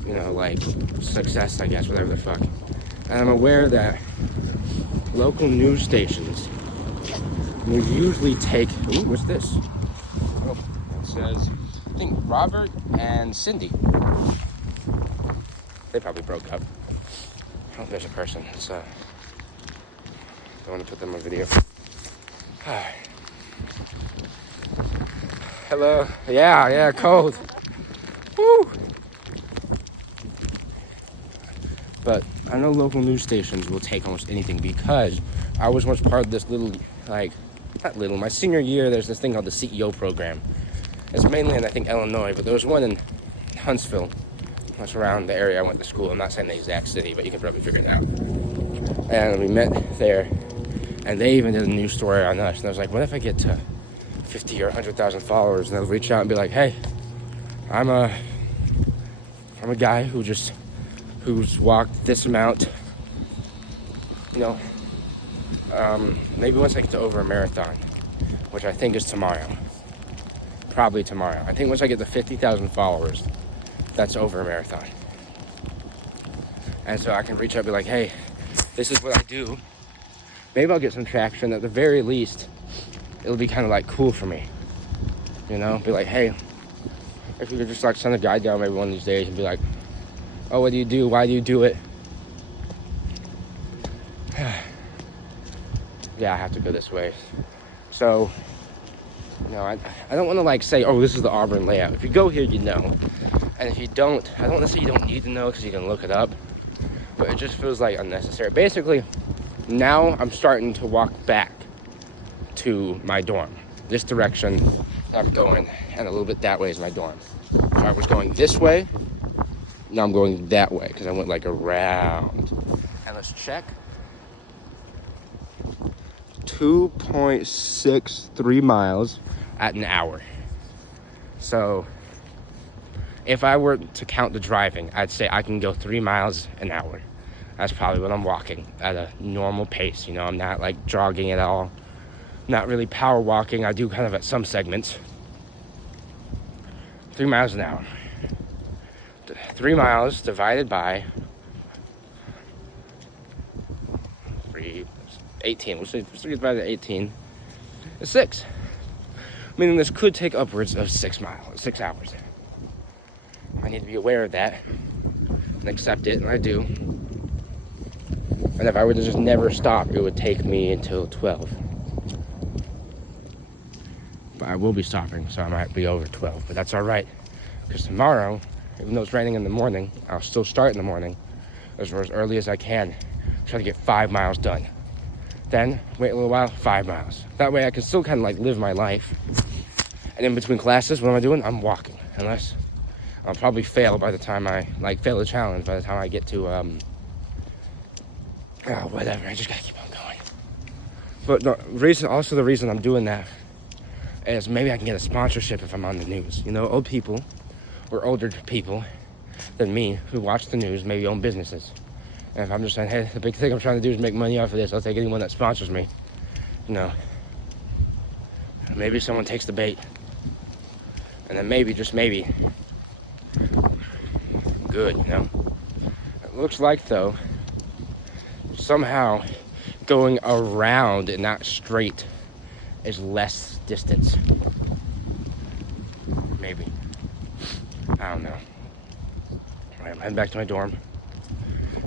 you know, like success, I guess, whatever the fuck. And I'm aware that local news stations will usually take. Ooh, what's this? Oh, it says, I think Robert and Cindy. They probably broke up. Oh, there's a person. It's don't want to put them on video. Hello. Yeah, cold. Woo. But I know local news stations will take almost anything because I was once part of this little, my senior year, there's this thing called the CEO program. It's mainly in, I think, Illinois, but there was one in Huntsville. That's around the area I went to school. I'm not saying the exact city, but you can probably figure it out. And we met there, and they even did a news story on us. And I was like, what if I get to 50 or 100,000 followers, and they'll reach out and be like, hey, I'm a guy who just who's walked this amount, you know, maybe once I get to over a marathon, which I think is tomorrow. Probably tomorrow. I think once I get to 50,000 followers, that's over a marathon. And so I can reach out and be like, hey, this is what I do. Maybe I'll get some traction. At the very least, it'll be kind of like cool for me. You know, be like, hey, if we could just like send a guy down maybe one of these days and be like, oh, what do you do? Why do you do it? Yeah, I have to go this way. So, you know, I don't want to like say, oh, this is the Auburn layout. If you go here, you know. And if you don't, I don't want to say you don't need to know because you can look it up. But it just feels like unnecessary. Basically, now I'm starting to walk back to my dorm. This direction I'm going, and a little bit that way is my dorm. So I was going this way. Now I'm going that way because I went like around. And let's check. 2.63 miles at an hour. So if I were to count the driving, I'd say I can go 3 miles an hour. That's probably what I'm walking at a normal pace. You know, I'm not like jogging at all. Not really power walking. I do kind of at some segments. 3 miles an hour. 3 miles divided by 18. We'll say 3 divided by 18 is 6. Meaning this could take upwards of 6 hours. I need to be aware of that and accept it, and I do. And if I were to just never stop, it would take me until 12. But I will be stopping, so I might be over 12. But that's all right, because tomorrow, even though it's raining in the morning, I'll still start in the morning as early as I can. Try to get 5 miles done. Then wait a little while, 5 miles. That way I can still kind of like live my life. And in between classes, what am I doing? I'm walking. Unless I'll probably fail by the time I fail the challenge by the time I get to whatever. I just gotta keep on going. But the reason I'm doing that is maybe I can get a sponsorship if I'm on the news. You know, old people or older people than me who watch the news maybe own businesses. And if I'm just saying, hey, the big thing I'm trying to do is make money off of this, I'll take anyone that sponsors me. You know, maybe someone takes the bait. And then maybe, just maybe, good, you know. It looks like, though, somehow going around and not straight is less distance. Maybe. I don't know. All right, I'm heading back to my dorm.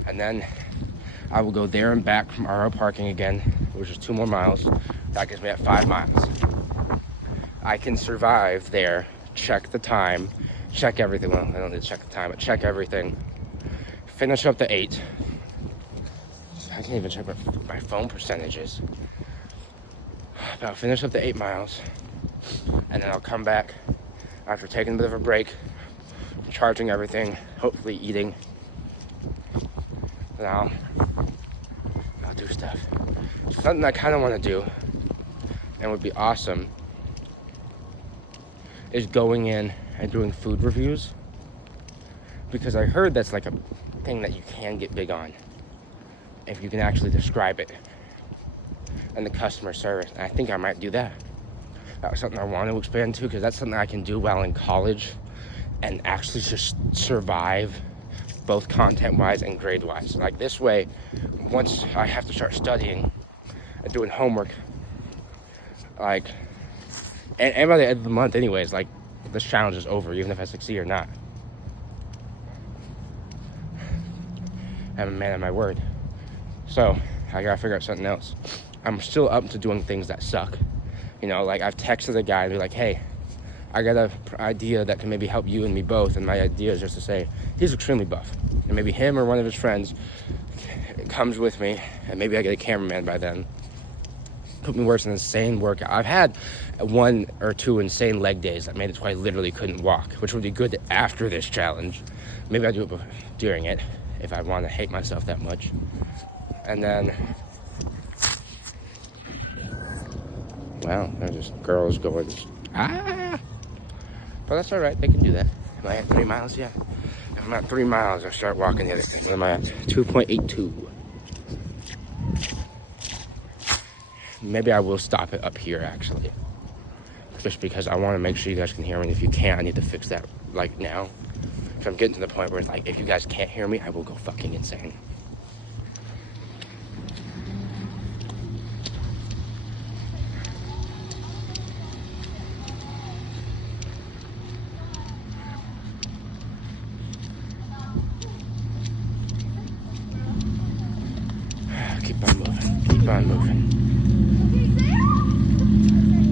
And then I will go there and back from RO parking again, which is 2 more miles. That gets me at 5 miles. I can survive there, check the time, check everything. Well, I don't need to check the time, but check everything. Finish up the 8. I can't even check what my phone percentages. But I'll finish up the 8 miles. And then I'll come back after taking a bit of a break, charging everything, hopefully eating. And I'll do stuff. Something I kind of want to do, and would be awesome, is going in and doing food reviews. Because I heard that's like a thing that you can get big on if you can actually describe it. And the customer service. And I think I might do that. That was something I want to expand to, because that's something I can do while in college and actually just survive, both content-wise and grade-wise. Like this way, once I have to start studying and doing homework, like, and by the end of the month anyways, like, this challenge is over, even if I succeed or not. I'm a man of my word. So, I gotta figure out something else. I'm still up to doing things that suck. You know, like, I've texted a guy and be like, hey, I got an idea that can maybe help you and me both, and my idea is just to say, he's extremely buff. And maybe him or one of his friends comes with me, and maybe I get a cameraman by then. Put me worse an insane workout. I've had 1 or 2 insane leg days that made it so I literally couldn't walk, which would be good after this challenge. Maybe I do it during it, if I want to hate myself that much. And then, wow, there's just girls going, ah! But that's all right, they can do that. Am I at 3 miles? Yeah. If I'm at 3 miles, I start walking the other thing. What am I at? 2.82. Maybe I will stop it up here, actually. Just because I want to make sure you guys can hear me. If you can't, I need to fix that, like, now. So I'm getting to the point where it's like, if you guys can't hear me, I will go fucking insane. Keep on moving. Keep on moving.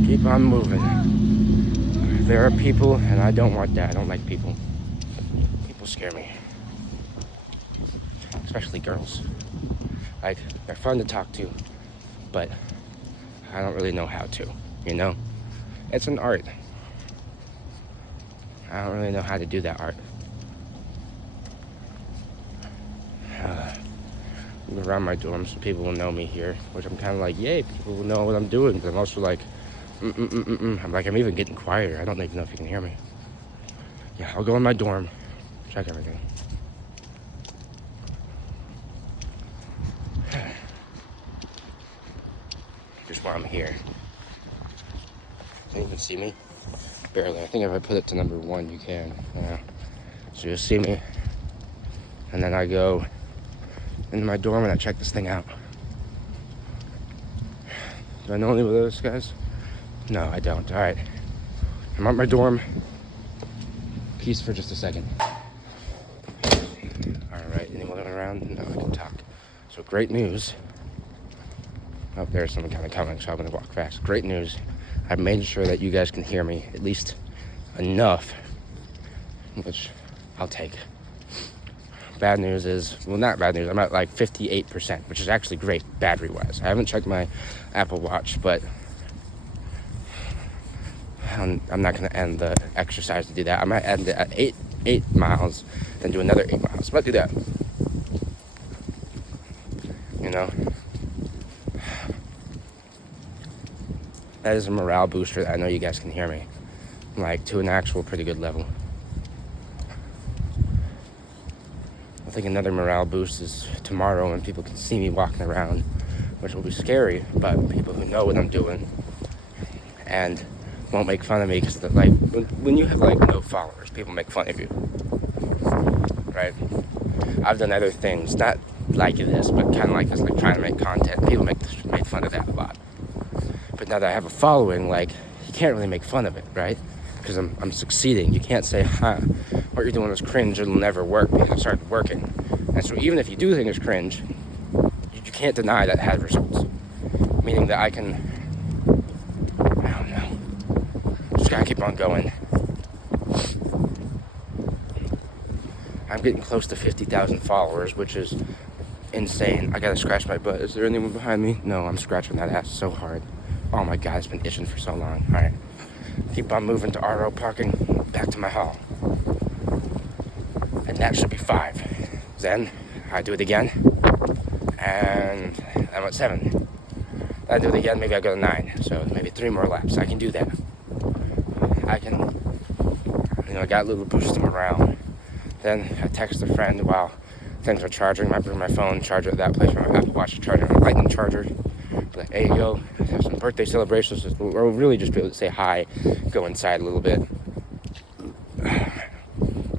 Keep on moving. There are people, and I don't want that. I don't like people. People scare me. Especially girls. Like, they're fun to talk to, but I don't really know how to, you know? It's an art. I don't really know how to do that art. Around my dorm, so people will know me here, which I'm kind of like, yay, people will know what I'm doing, but I'm also like, I'm like, I'm even getting quieter. I don't even know if you can hear me. Yeah, I'll go in my dorm, check everything. Just while I'm here. Can you even see me? Barely. I think if I put it to number 1, you can. Yeah. So you'll see me. And then I go into my dorm and I check this thing out. Do I know any of those guys? No, I don't. All right. I'm at my dorm. Peace for just a second. All right. Anyone around? No, I can talk. So great news. Oh, there's someone kind of coming, so I'm going to walk fast. Great news. I've made sure that you guys can hear me at least enough, which I'll take. Bad news is, well, not bad news, I'm at like 58%, which is actually great battery-wise. I haven't checked my Apple Watch, but I'm not going to end the exercise to do that. I might end it at 8 miles, then do another 8 miles. Might do that. You know? That is a morale booster that I know you guys can hear me. Like, to an actual pretty good level. I think another morale boost is tomorrow when people can see me walking around, which will be scary, but people who know what I'm doing and won't make fun of me, because like when you have like no followers, people make fun of you, right? I've done other things, not like this, but kind of like this, like trying to make content. People make fun of that a lot. But now that I have a following, like, you can't really make fun of it, right? Because I'm succeeding. You can't say, what you're doing is cringe, it'll never work, because it started working. And so even if you do think it's cringe, you can't deny that it had results. Meaning that I can, I don't know, just gotta keep on going. I'm getting close to 50,000 followers, which is insane. I gotta scratch my butt. Is there anyone behind me? No, I'm scratching that ass so hard. Oh my God, it's been itching for so long. All right, keep on moving to RO parking, back to my hall. And that should be 5. Then I do it again, and I'm at 7. I do it again, maybe I go to 9. So maybe 3 more laps. I can do that. I can, I got a little boost of morale. Then I text a friend while things are charging. I bring my phone, charger at that place, my Apple Watch charger, my Lightning charger. Like, hey, yo, have some birthday celebrations, or really just be able to say hi, go inside a little bit.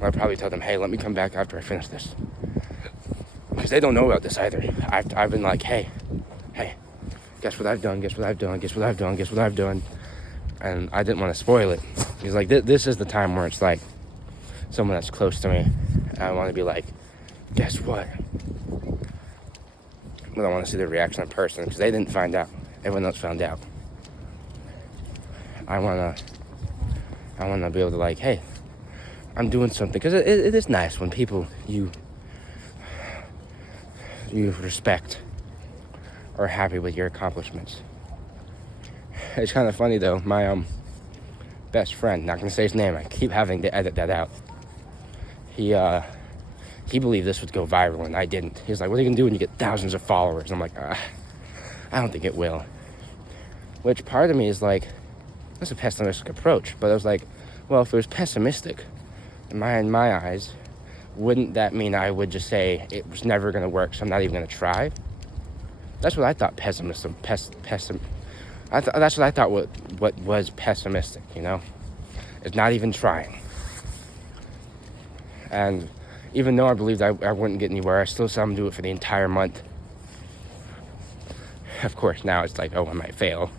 I'll probably tell them, hey, let me come back after I finish this. Because they don't know about this either. I've been like, hey, guess what I've done, guess what I've done, guess what I've done, guess what I've done. And I didn't want to spoil it. Because, like, this is the time where it's like, someone that's close to me, and I want to be like, guess what? But I want to see the reaction in person, because they didn't find out. Everyone else found out. I want to be able to, like, hey, I'm doing something. Because it is nice when people you respect are happy with your accomplishments. It's kind of funny, though. My best friend, not going to say his name, I keep having to edit that out. He believed this would go viral, and I didn't. He was like, what are you going to do when you get thousands of followers? I'm like, I don't think it will. Which part of me is like, that's a pessimistic approach. But I was like, well, if it was pessimistic, in my eyes, wouldn't that mean I would just say it was never going to work, so I'm not even going to try? That's what I thought that's what I thought what was pessimistic, you know? Is not even trying. And even though I believed I wouldn't get anywhere, I still saw him do it for the entire month. Of course, now it's like, oh, I might fail.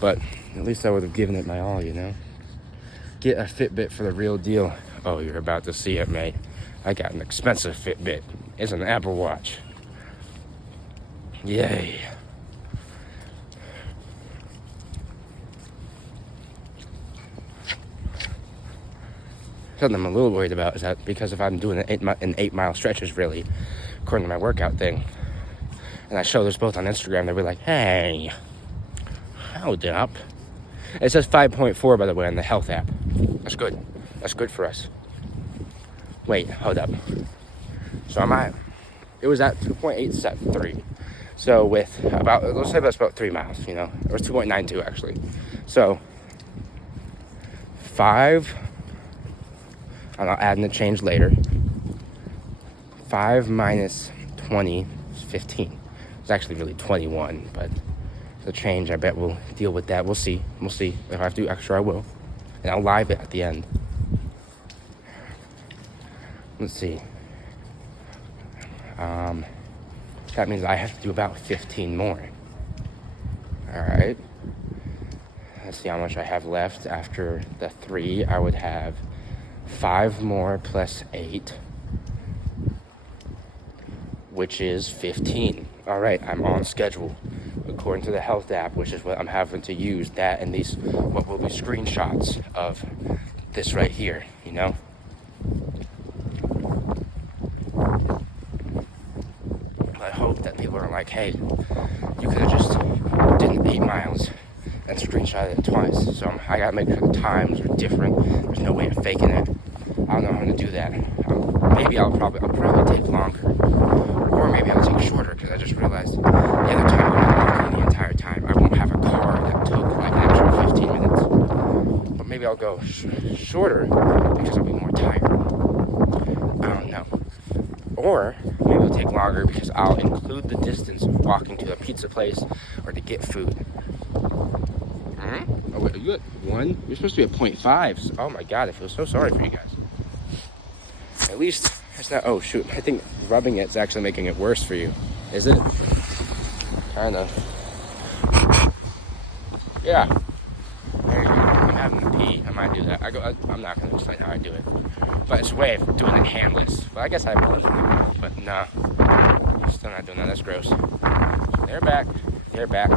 But at least I would have given it my all, you know? Get a Fitbit for the real deal. Oh, you're about to see it, mate. I got an expensive Fitbit. It's an Apple Watch. Yay. Something I'm a little worried about is that because if I'm doing an 8 mile stretches, really, according to my workout thing, and I show this both on Instagram, they'll be like, hey, hold up. It says 5.4, by the way, on the health app. That's good. That's good for us. Wait, hold up. So it was at 2.873. So with let's say that's about 3 miles, you know. It was 2.92 actually. So 5, and I'll add in the change later. 5 minus 20 is 15. It's actually really 21, but the change, I bet we'll deal with that. We'll see. If I have to do extra, I will. And I'll live it at the end. Let's see. That means I have to do about 15 more. All right. Let's see how much I have left. After the 3, I would have 5 more plus 8, which is 15. All right, I'm on schedule according to the health app, which is what I'm having to use. That and these, what will be screenshots of this right here, you know? I hope that people are like, hey, you could have just did 8 miles and screenshotted it twice. So I gotta make sure the times are different. There's no way of faking it. I don't know how to do that. Maybe I'll probably take longer. Or maybe I'll take shorter, because I just realized the other time I'm walking the entire time, I won't have a car that took like an extra 15 minutes. But maybe I'll go shorter because I'll be more tired. I don't know. Or maybe it'll take longer because I'll include the distance of walking to a pizza place or to get food. Oh, wait, are you at 1? You're supposed to be at 0.5. Oh my God, I feel so sorry for you guys. At least it's not, oh shoot, I think rubbing it's actually making it worse for you. Is it? Kind of. Yeah. There you go. I'm having to pee. I might do that. I'm not going to explain how I do it. But it's a way of doing it handless. Well, I guess I was doing it, but no. Still not doing that. That's gross. They're back. They're back.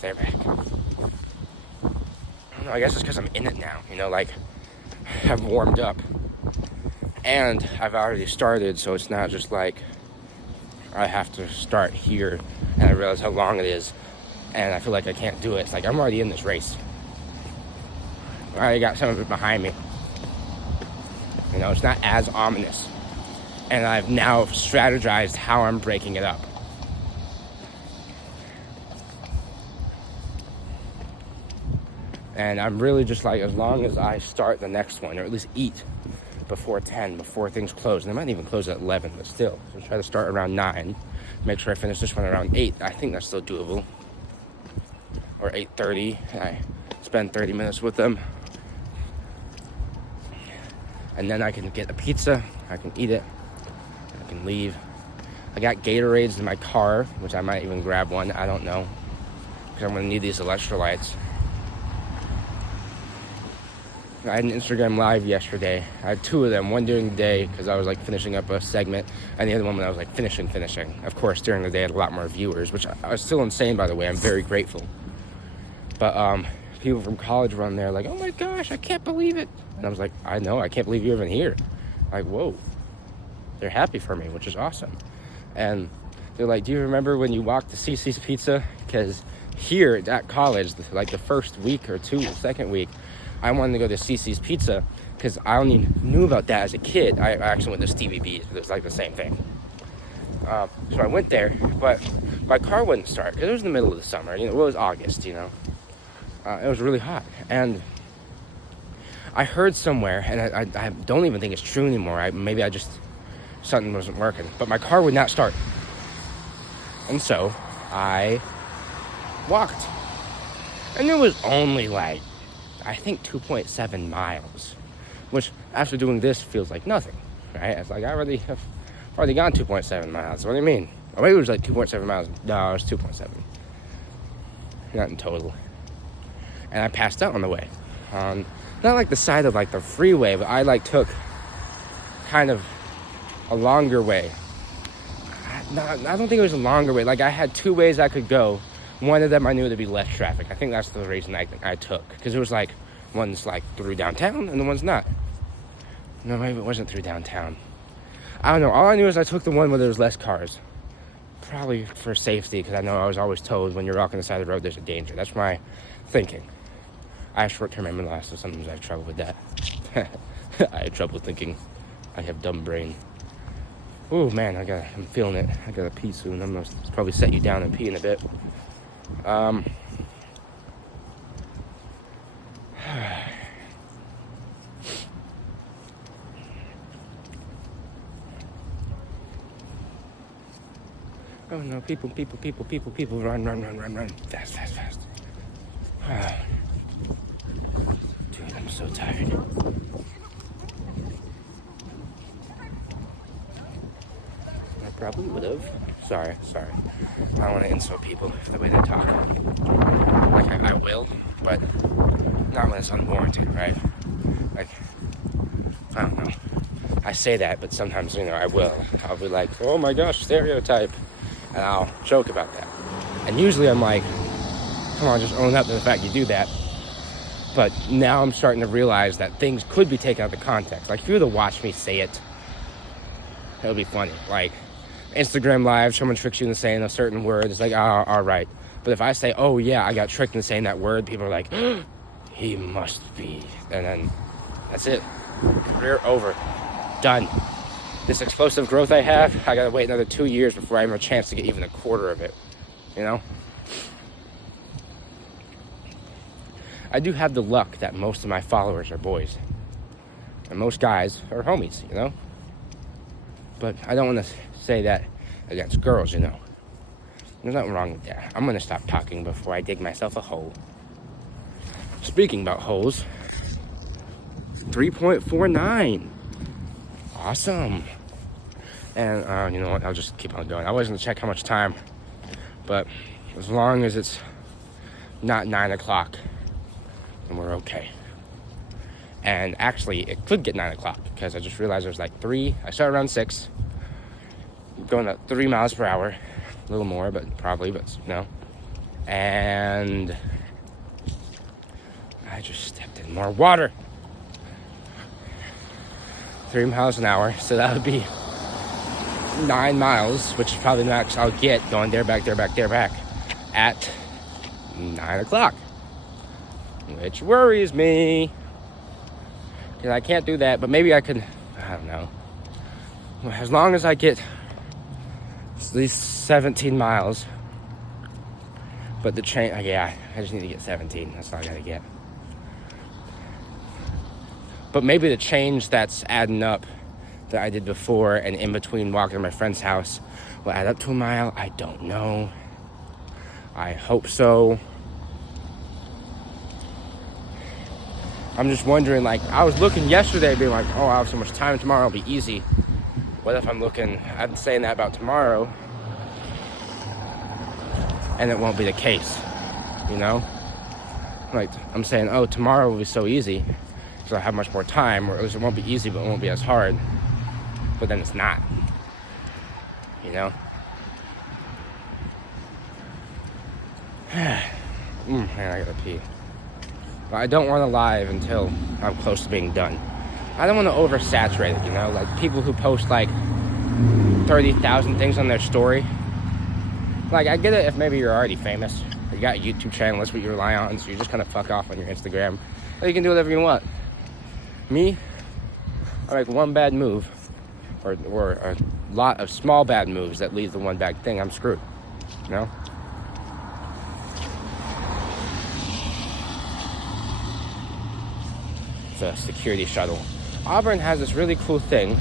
They're back. I don't know. I guess it's because I'm in it now. You know, like, I've warmed up. And I've already started, so it's not just like I have to start here and I realize how long it is and I feel like I can't do it. It's like I'm already in this race. I already got some of it behind me. You know, it's not as ominous. And I've now strategized how I'm breaking it up. And I'm really just like, as long as I start the next one, or at least eat before 10, before things close. And they might even close at 11, but still. So try to start around 9. Make sure I finish this one around 8. I think that's still doable. Or 8:30. I spend 30 minutes with them. And then I can get a pizza. I can eat it. I can leave. I got Gatorades in my car, which I might even grab one. I don't know. Because I'm going to need these electrolytes. I had an Instagram live yesterday. I had 2 of them, one during the day because I was like finishing up a segment, and the other one when I was like finishing. Of course, during the day I had a lot more viewers, which I was still insane, by the way. I'm very grateful. But people from college were on there like, oh my gosh, I can't believe it. And I was like, I know, I can't believe you're even here. Like, whoa. They're happy for me, which is awesome. And they're like, do you remember when you walked to CiCi's Pizza? Because here at college, like the first week or 2, the second week, I wanted to go to CiCi's Pizza because I only knew about that as a kid. I actually went to Stevie B's, but it was like the same thing. So I went there, but my car wouldn't start because it was in the middle of the summer. You know, it was August, you know. It was really hot. And I heard somewhere, and I don't even think it's true anymore. Maybe something wasn't working, but my car would not start. And so I walked. And it was only like, I think 2.7 miles, which after doing this feels like nothing, right? It's like, I've already gone 2.7 miles. What do you mean? Or maybe it was like 2.7 miles. No, it was 2.7. Not in total. And I passed out on the way. Not like the side of like the freeway, but I like took kind of a longer way. I don't think it was a longer way. Like I had two ways I could go. One of them I knew there'd be less traffic. I think that's the reason I took. Because it was like, one's like through downtown and the one's not. No, maybe it wasn't through downtown. I don't know. All I knew is I took the one where there was less cars. Probably for safety, because I know I was always told when you're walking the side of the road, there's a danger. That's my thinking. I have short-term memory loss, so sometimes I have trouble with that. I have trouble thinking. I have dumb brain. Oh man, I'm feeling it. I gotta pee soon. I'm gonna probably set you down and pee in a bit. Oh no, people, run. Fast. Dude, I'm so tired. I probably would have. Sorry. I don't want to insult people the way they talk. Like, I will, but not when it's unwarranted, right? Like, I don't know. I say that, but sometimes, I will. I'll be like, oh my gosh, stereotype. And I'll joke about that. And usually I'm like, come on, just own up to the fact you do that. But now I'm starting to realize that things could be taken out of context. Like, if you were to watch me say it, it would be funny. Like, Instagram Live, someone tricks you into saying a certain word. It's like, oh, all right. But if I say, oh, yeah, I got tricked into saying that word, people are like, he must be. And then that's it. Career over. Done. This explosive growth I have, I gotta wait another 2 years before I have a chance to get even a quarter of it. I do have the luck that most of my followers are boys. And most guys are homies, But I don't want to say that against girls, There's nothing wrong with that. I'm gonna stop talking before I dig myself a hole. Speaking about holes, 3.49. Awesome. And you know what, I'll just keep on going. I wasn't gonna check how much time, but as long as it's not 9 o'clock, then we're okay. And actually, it could get 9 o'clock, because I just realized there's like 3, I started around 6, going at 3 miles per hour, a little more, but no. And I just stepped in more water. 3 miles an hour, so that would be 9 miles, which is probably the max I'll get going there, back, at 9 o'clock, which worries me, because I can't do that, but maybe I could, I don't know, as long as I get at least 17 miles, but the train, I just need to get 17, that's all I gotta get. But maybe the change that's adding up that I did before and in between walking to my friend's house will add up to a mile. I don't know. I hope so. I'm just wondering, like, I was looking yesterday being like, oh, I have so much time tomorrow, it'll be easy. What if I'm saying that about tomorrow and it won't be the case, Like, I'm saying, oh, tomorrow will be so easy. So I have much more time, or it won't be easy, but it won't be as hard. But then it's not, Man, I gotta pee. But I don't want to live until I'm close to being done. I don't want to oversaturate it, Like people who post like 30,000 things on their story. Like, I get it if maybe you're already famous, or you got a YouTube channel, that's what you rely on, so you're just gonna fuck off on your Instagram. Or you can do whatever you want. Me, I make one bad move, or a lot of small bad moves that lead to one bad thing, I'm screwed, the security shuttle. Auburn has this really cool thing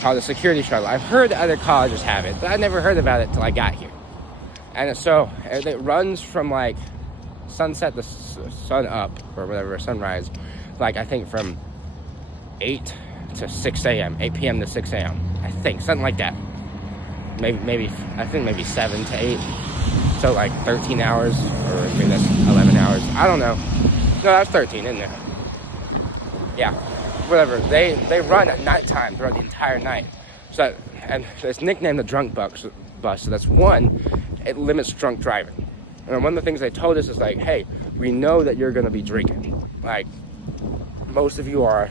called the security shuttle. I've heard other colleges have it, but I never heard about it till I got here. And it runs from like sunset to sun up, or whatever, sunrise, like I think from 8 to 6 a.m., 8 p.m. to 6 a.m. I think, something like that. Maybe 7 to 8. So like 13 hours, or maybe that's 11 hours. I don't know. No, that's 13, isn't it? Yeah, whatever. They run at nighttime throughout the entire night. So, and it's nicknamed the drunk bus. So that's one, it limits drunk driving. And one of the things they told us is like, hey, we know that you're going to be drinking. Like, most of you are.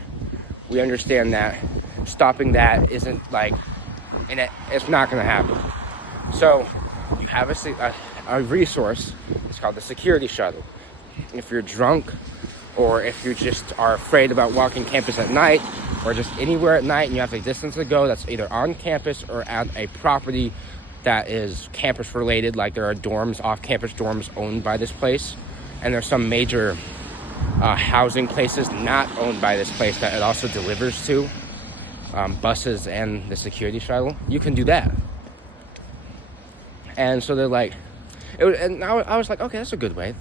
We understand that. Stopping that isn't like, and it's not going to happen. So you have a resource. It's called the security shuttle. If you're drunk, or if you just are afraid about walking campus at night, or just anywhere at night and you have a distance to go that's either on campus or at a property that is campus related, like there are dorms, off-campus dorms owned by this place, and there's some major housing places not owned by this place that it also delivers to, buses and the security shuttle, you can do that. And so they're like, and I was like, okay, that's a good way.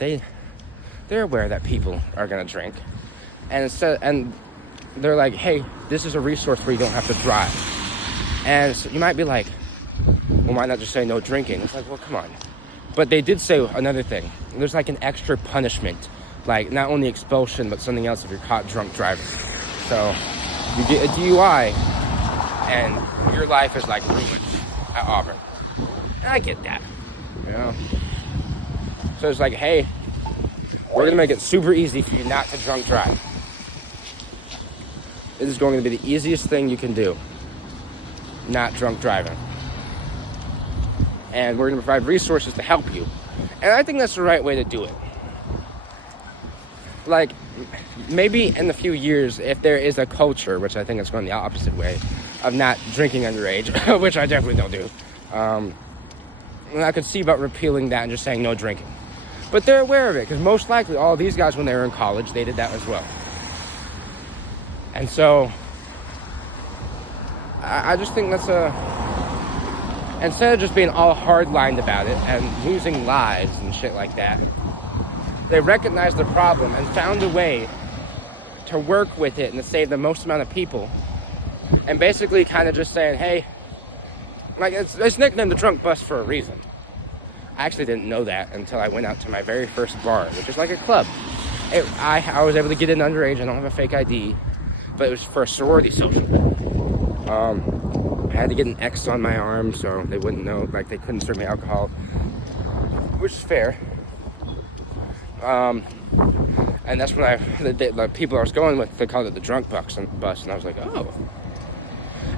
They're aware that people are gonna drink, and they're like, hey, this is a resource where you don't have to drive. And so you might be like, well, why not just say no drinking? It's like, well, come on. But they did say another thing. There's like an extra punishment, like not only expulsion, but something else if you're caught drunk driving. So you get a DUI, and your life is like ruined at Auburn. And I get that, you know. So it's like, hey, we're gonna make it super easy for you not to drunk drive. This is going to be the easiest thing you can do, not drunk driving. And we're gonna provide resources to help you. And I think that's the right way to do it. Like, maybe in a few years, if there is a culture, which I think it's going the opposite way, of not drinking underage, which I definitely don't do, and I could see about repealing that and just saying no drinking. But they're aware of it, because most likely all these guys, when they were in college, they did that as well. And so, I just think that's instead of just being all hard-lined about it and losing lives and shit like that, they recognized the problem and found a way to work with it and to save the most amount of people. And basically kind of just saying, hey, like it's nicknamed the drunk bus for a reason. I actually didn't know that until I went out to my very first bar, which is like a club. I was able to get in underage. I don't have a fake ID, but it was for a sorority social. I had to get an X on my arm so they wouldn't know, like they couldn't serve me alcohol, which is fair. And that's when the people I was going with, they called it the drunk bus, and I was like, oh.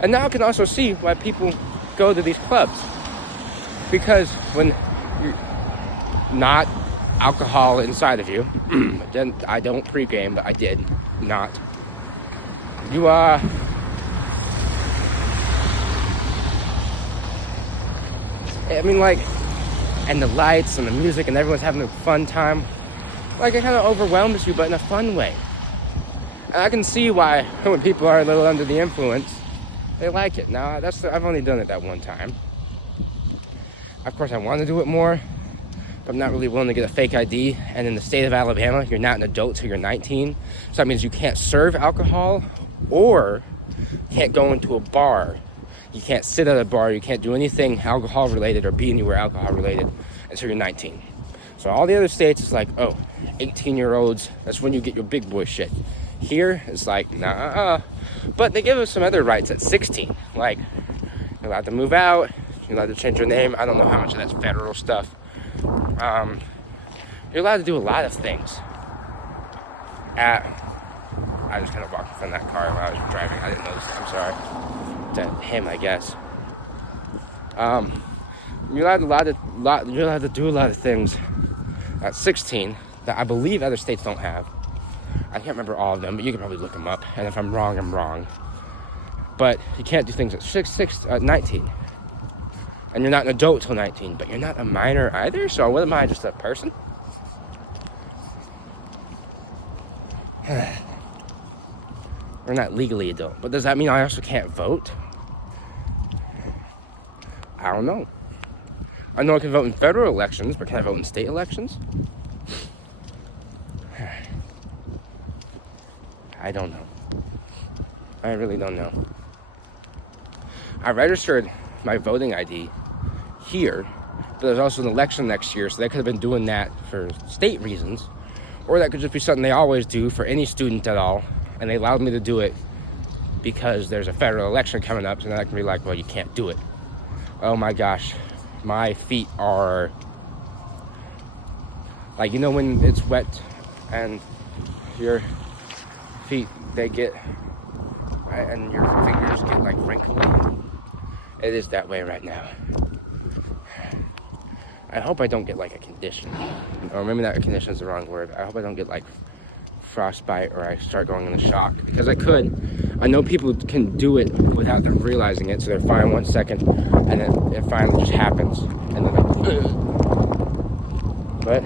And now I can also see why people go to these clubs, because when you're not alcohol inside of you, then I don't pregame, but I did not. You I mean, like, and the lights and the music and everyone's having a fun time. Like, it kind of overwhelms you, but in a fun way. And I can see why, when people are a little under the influence, they like it. Now, I've only done it that one time. Of course, I want to do it more, but I'm not really willing to get a fake ID. And in the state of Alabama, you're not an adult till you're 19. So that means you can't serve alcohol, or can't go into a bar. You can't sit at a bar. You can't do anything alcohol related or be anywhere alcohol related until you're 19. So all the other states, it's like, oh, 18-year-olds, that's when you get your big boy shit. Here, it's like, nah. But they give us some other rights at 16. Like, you're allowed to move out. You're allowed to change your name. I don't know how much of that's federal stuff. You're allowed to do a lot of things. I just kind of walked from that car while I was driving. I didn't notice it. I'm sorry. To him, I guess. You're allowed to do a lot of things at 16 that I believe other states don't have. I can't remember all of them, but you can probably look them up. And if I'm wrong, I'm wrong. But you can't do things at 19. And you're not an adult till 19, but you're not a minor either. So what am I, just a person? Or not legally adult. But does that mean I also can't vote? I don't know. I know I can vote in federal elections, but can I vote in state elections? I don't know. I really don't know. I registered my voting ID here, but there's also an election next year, so they could have been doing that for state reasons, or that could just be something they always do for any student at all, and they allowed me to do it because there's a federal election coming up, so then I can be like, well, you can't do it. Oh my gosh, my feet are, like, you know when it's wet and your feet, they get, and your fingers get like wrinkly? It is that way right now. I hope I don't get like a condition, or maybe not a condition is the wrong word. I hope I don't get like frostbite or I start going into shock, because I could. I know people can do it without them realizing it, so they're fine 1 second and then it finally just happens and they're like, ugh. But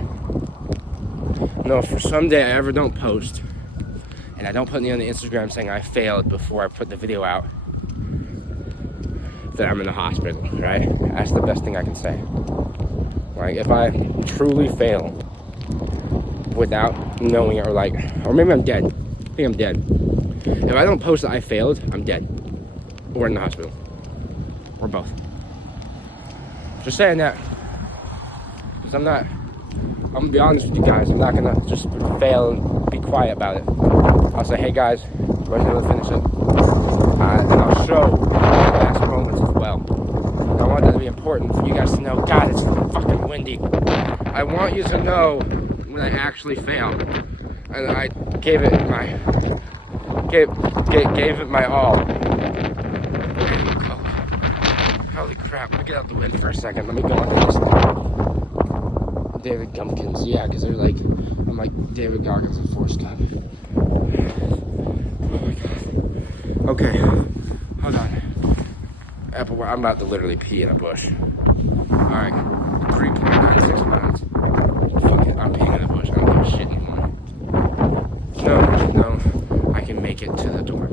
no, for someday I ever don't post and I don't put anything on the Instagram saying I failed before I put the video out, that I'm in the hospital, right? That's the best thing I can say. Like, if I truly fail without knowing it, or maybe I'm dead. I think I'm dead. If I don't post that I failed, I'm dead. Or in the hospital. Or both. Just saying that. Because I'm gonna be honest with you guys, I'm not gonna just fail and be quiet about it. I'll say, hey guys, we're able to finish it. And I'll show the last moments as well. I want that to be important for you guys to know. God, it's fucking windy. I want you to know when I actually fail. And I gave it my all. Oh, holy crap. Let me get out the wind for a second. Let me go under this thing. David Gumpkins. Yeah, because they're like, I'm like David Goggins and Forrest Gump. Oh my God. Okay. Hold on. I'm about to literally pee in a bush. Alright. 3.96 minutes. Fuck it. I'm peeing in a bush. I don't give a shit anymore. No. I can make it to the door.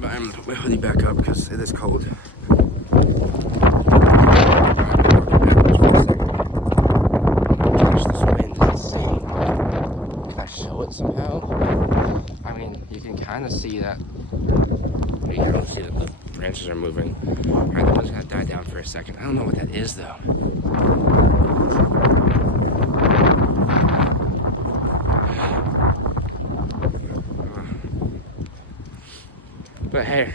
But I'm gonna put my hoodie back up because it is cold. Gosh, this wind is insane. Can I show it somehow? I mean, you can kind of see that. You don't see that the branches are moving. Alright, that one's gonna die down for a second. I don't know what that is though. But hey,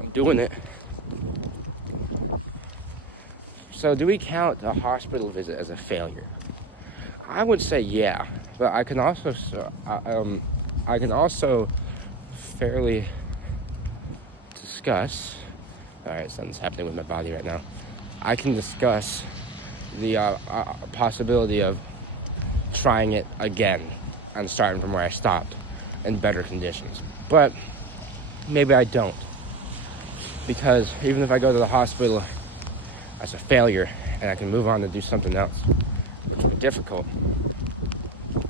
I'm doing it. So do we count a hospital visit as a failure? I would say yeah, but I can also fairly discuss. All right, something's happening with my body right now. I can discuss the possibility of trying it again and starting from where I stopped in better conditions. But maybe I don't, because even if I go to the hospital as a failure and I can move on to do something else, which will be difficult,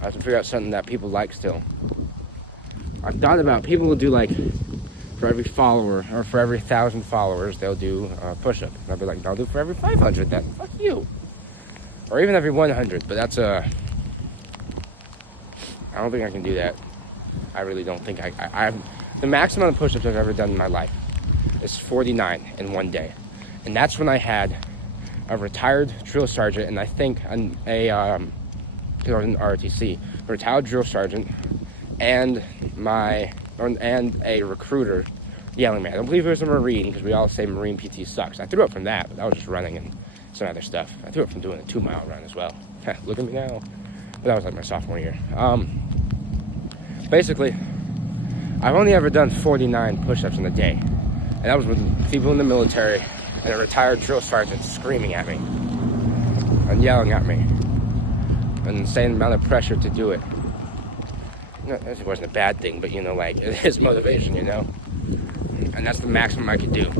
I have to figure out something that people like still. I've thought about, people will do like, for every follower, or for every 1,000 followers, they'll do a push-up. And I'll be like, I'll do for every 500 then, fuck you. Or even every 100, but that's I don't think I can do that. I really don't think I'm, the max amount of push-ups I've ever done in my life is 49 in one day. And that's when I had a retired drill sergeant, and I think an ROTC, a retired drill sergeant, and a recruiter yelling at me. I don't believe it was a Marine, because we all say Marine PT sucks. I threw up from that, but I was just running and some other stuff. I threw up from doing a 2-mile run as well. Look at me now. But that was like my sophomore year. Basically, I've only ever done 49 push-ups in a day. And that was with people in the military and a retired drill sergeant screaming at me and yelling at me and the same amount of pressure to do it. No, it wasn't a bad thing, but like, it is motivation, And that's the maximum I could do.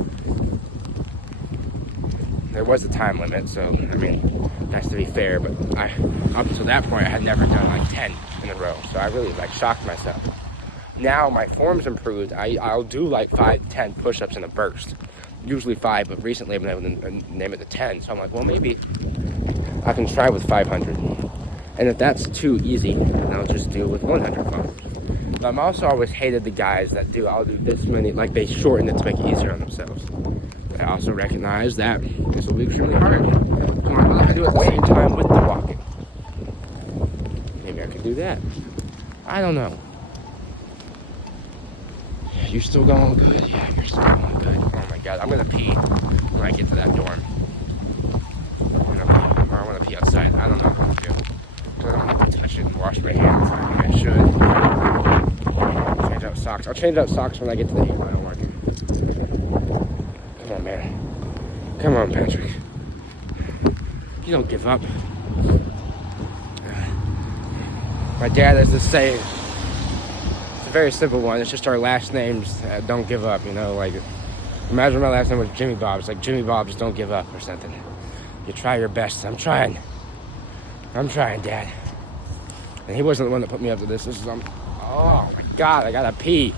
there was a time limit, so I mean, that's to be fair, but up until that point I had never done like 10 in a row, so I really like shocked myself. Now my form's improved. I'll do like 5, 10 push-ups in a burst, usually 5, but recently I've been able to name it to 10, so I'm like, well, maybe I can try with 500, and if that's too easy, then I'll just do with 100 followers. But I'm also always hated the guys that I'll do this many, like they shorten it to make it easier on themselves. But I also recognize that this will be extremely hard. Come on, I do it at the same time with the walking. Maybe I could do that. I don't know. You still going good? Yeah, you're still going good. Oh my God, I'm gonna pee when I get to that dorm. Or I wanna pee outside. I don't know what to do. So I don't have to touch it and wash my hands. I think I should. Change out socks. I'll change out socks when I get to the 8 mile mark. Come on, man. Come on, Patrick. You don't give up. My dad has this saying. It's a very simple one. It's just our last names don't give up, you know, like imagine my last name was Jimmy Bob's, like Jimmy Bob's don't give up or something. You try your best. I'm trying, Dad. And he wasn't the one that put me up to this. This is oh my God, I gotta pee,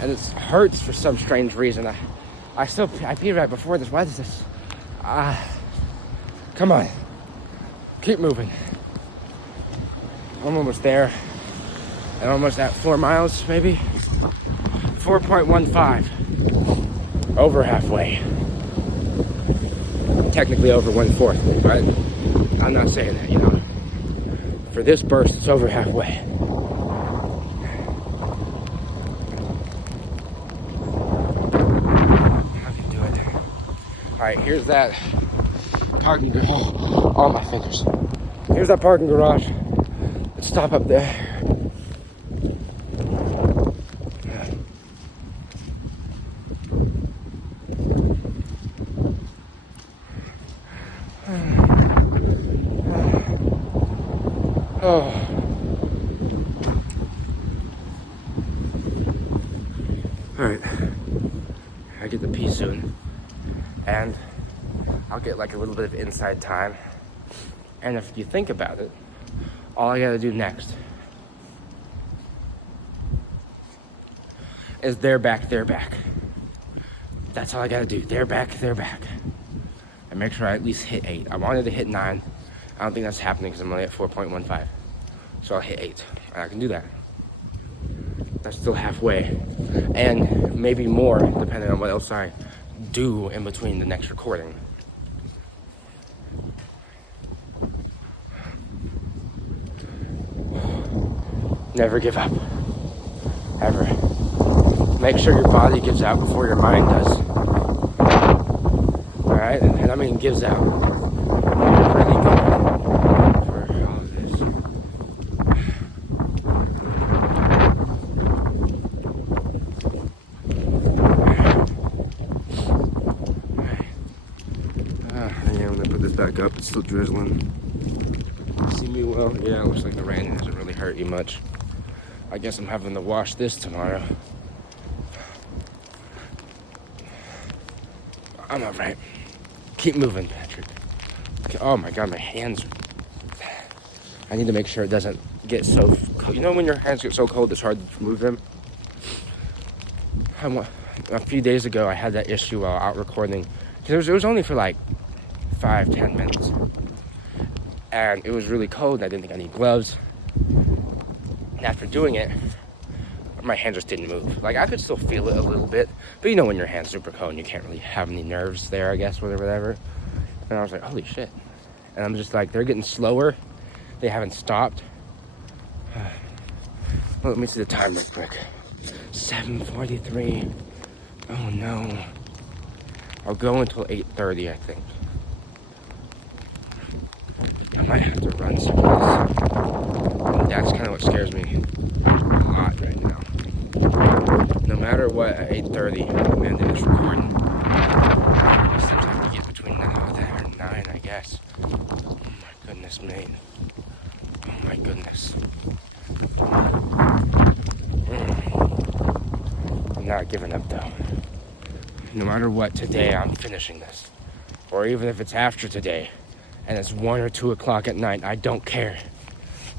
and it hurts for some strange reason. I peed right before this. Why is this? Come on, keep moving. I'm almost there. And almost at 4 miles, maybe 4.15. Over halfway. Technically over 1/4, but I'm not saying that, you know. For this burst, it's over halfway. I can do it. All right, here's that parking garage. Oh, my fingers. Here's that parking garage. Let's stop up there. Oh. Alright. I get to pee soon. And I'll get like a little bit of inside time. And if you think about it, all I gotta do next is they're back. That's all I gotta do. They're back. And make sure I at least hit 8. I wanted to hit 9. I don't think that's happening because I'm only at 4.15. So I'll hit 8. And I can do that. That's still halfway. And maybe more, depending on what else I do in between the next recording. Never give up. Ever. Make sure your body gives out before your mind does. Alright? And I mean gives out. You're really good for all of this. I'm gonna put this back up. It's still drizzling. See me well? Yeah, it looks like the rain doesn't really hurt you much. I guess I'm having to wash this tomorrow. I'm alright. Keep moving, Patrick. Oh my God, my hands. I need to make sure it doesn't get so cold. You know when your hands get so cold it's hard to move them? A few days ago I had that issue while out recording. It was only for like 5-10 minutes. And it was really cold and I didn't think I needed gloves. And after doing it, my hand just didn't move. Like I could still feel it a little bit, but you know when your hand's super cold and you can't really have any nerves there, I guess, whatever. And I was like, holy shit. And I'm just like, they're getting slower. They haven't stopped. Well, let me see the time real quick. 7:43. Oh no. I'll go until 8:30, I think. I might have to run some of this. And that's kind of what scares me a lot right now. No matter what, at 8:30, I'm ending this recording. Sometimes you get between 9 and 9, I guess. Oh my goodness, mate. Oh my goodness. I'm not giving up though. No matter what, today I'm finishing this. or even if it's after today, and it's 1 or 2 o'clock at night, I don't care.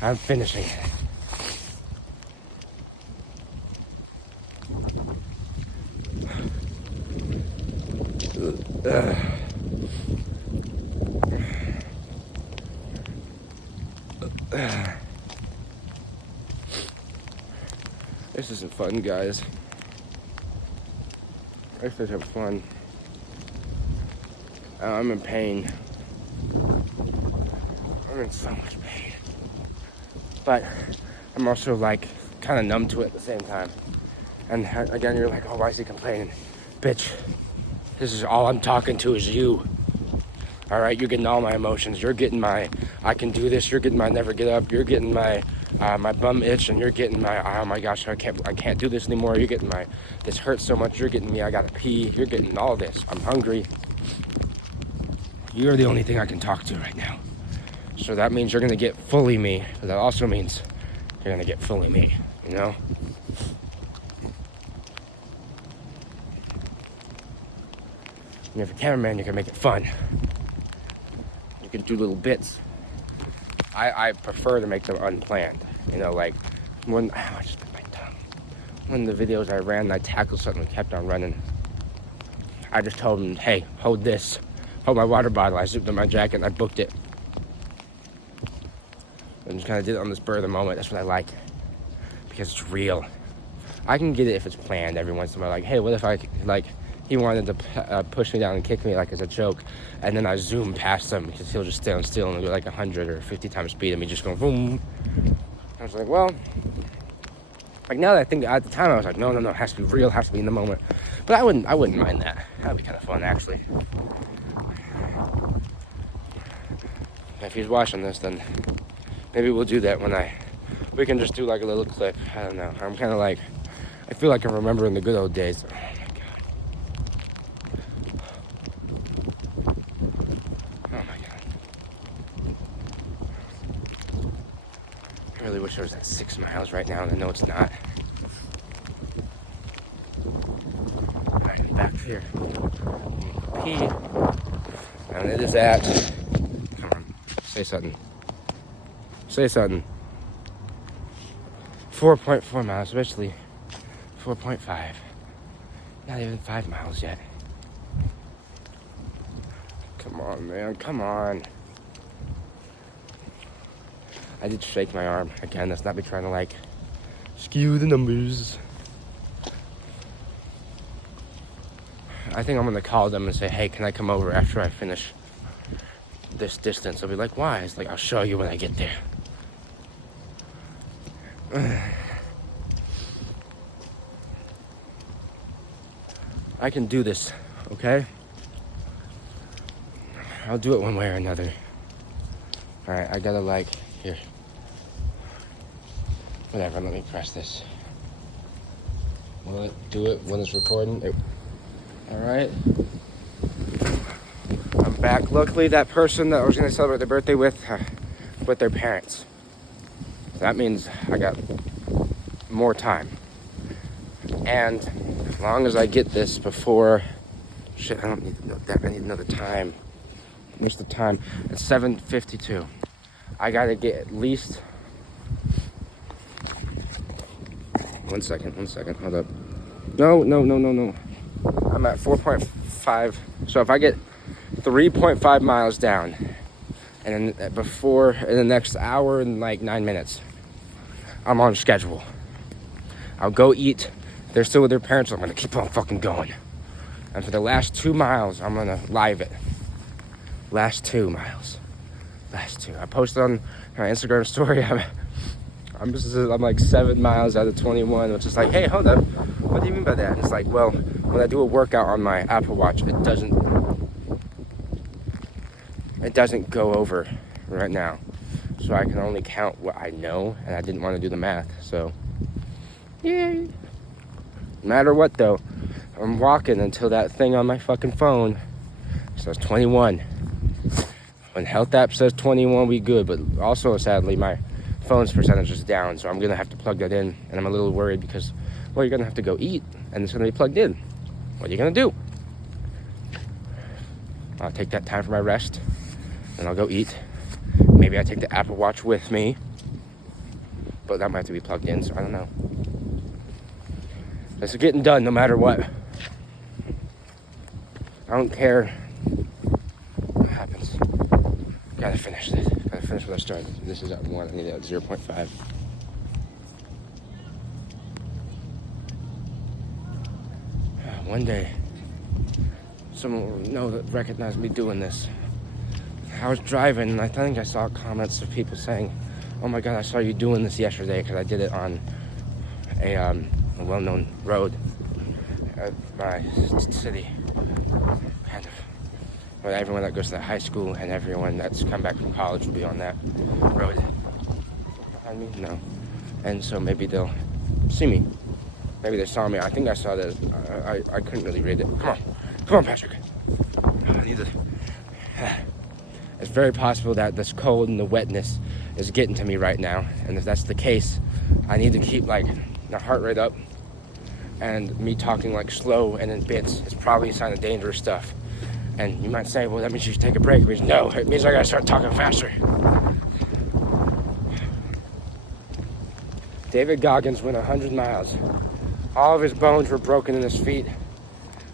I'm finishing it. This isn't fun, guys. I just have fun. I'm in pain. I'm in so much pain. But I'm also like kind of numb to it at the same time. And again, you're like, oh, why is he complaining? Bitch, this is all I'm talking to is you. All right, you're getting all my emotions. You're getting my, I can do this. You're getting my never get up. You're getting my bum itch, and you're getting my, oh my gosh, I can't do this anymore. You're getting my, this hurts so much. You're getting me, I gotta pee. You're getting all this. I'm hungry. You're the only thing I can talk to right now. So that means you're gonna get fully me, but that also means you're gonna get fully me, you know? And if you're a cameraman, you can make it fun. You can do little bits. I prefer to make them unplanned. You know, like when I just bit my tongue. One of the videos I ran, I tackled something and kept on running. I just told him, hey, hold this. Hold my water bottle. I zipped up my jacket and I booked it. And just kind of did it on the spur of the moment. That's what I like. Because it's real. I can get it if it's planned every once in a while. Like, hey, what if I, like, he wanted to push me down and kick me like as a joke, and then I zoom past him because he'll just stand still and do like 100 or 50 times speed and me just going boom. I was like, well, like now that I think, at the time I was like, no, it has to be real, it has to be in the moment. But I wouldn't mind that. That'd be kind of fun, actually. If he's watching this, then maybe we'll do that when we can just do like a little clip. I don't know. I'm kind of like, I feel like I'm remembering the good old days. I really wish I was at 6 miles right now, and I know it's not. Alright, back here. Pee. And it is at, come on, say something. Say something. 4.4 miles, eventually 4.5. Not even 5 miles yet. Come on, man, come on. I did shake my arm. Again, that's not me trying to like skew the numbers. I think I'm gonna call them and say, hey, can I come over after I finish this distance? I'll be like, why? It's like, I'll show you when I get there. I can do this, okay? I'll do it one way or another. All right, I gotta like, here. Whatever, let me press this. Will it do it when it's recording? All right. I'm back. Luckily, that person that I was gonna celebrate their birthday with their parents. That means I got more time. And as long as I get this before, shit, I don't need to know that. I need another time. What's the time? It's 7:52. I gotta get at least. One second, hold up. No. I'm at 4.5. So if I get 3.5 miles down, and then before, in the next hour and like 9 minutes, I'm on schedule. I'll go eat. If they're still with their parents, I'm gonna keep on fucking going. And for the last 2 miles, I'm gonna live it. Last 2 miles. Last 2. I posted on my Instagram story. I'm like 7 miles out of 21, which is like, hey, hold up. What do you mean by that? And it's like, well, when I do a workout on my Apple Watch, it doesn't go over right now. So I can only count what I know, and I didn't want to do the math. So, yay. No matter what, though, I'm walking until that thing on my fucking phone says 21. When Health App says 21, we good. But also, sadly, my phone's percentage is down, so I'm gonna have to plug that in, and I'm a little worried because, well, you're gonna have to go eat, and it's gonna be plugged in. What are you gonna do? I'll take that time for my rest, and I'll go eat. Maybe I take the Apple Watch with me, but that might have to be plugged in, so I don't know. This is getting done no matter what. I don't care what happens. Gotta finish this. Gotta finish what I started. This is at 1. I need it at 0.5. One day, someone will recognize me doing this. I was driving, and I think I saw comments of people saying, "Oh my God, I saw you doing this yesterday," because I did it on a well-known road at my city. Kind of. But everyone that goes to that high school and everyone that's come back from college will be on that road. Behind me? No. And so maybe they'll see me. Maybe they saw me. I think I saw that. I couldn't really read it. Come on, Patrick. I need to. It's very possible that this cold and the wetness is getting to me right now. And if that's the case, I need to keep like the heart rate up. And me talking like slow and in bits is probably a sign of dangerous stuff. And you might say, well, that means you should take a break. It means no, it means I gotta start talking faster. David Goggins went 100 miles. All of his bones were broken in his feet,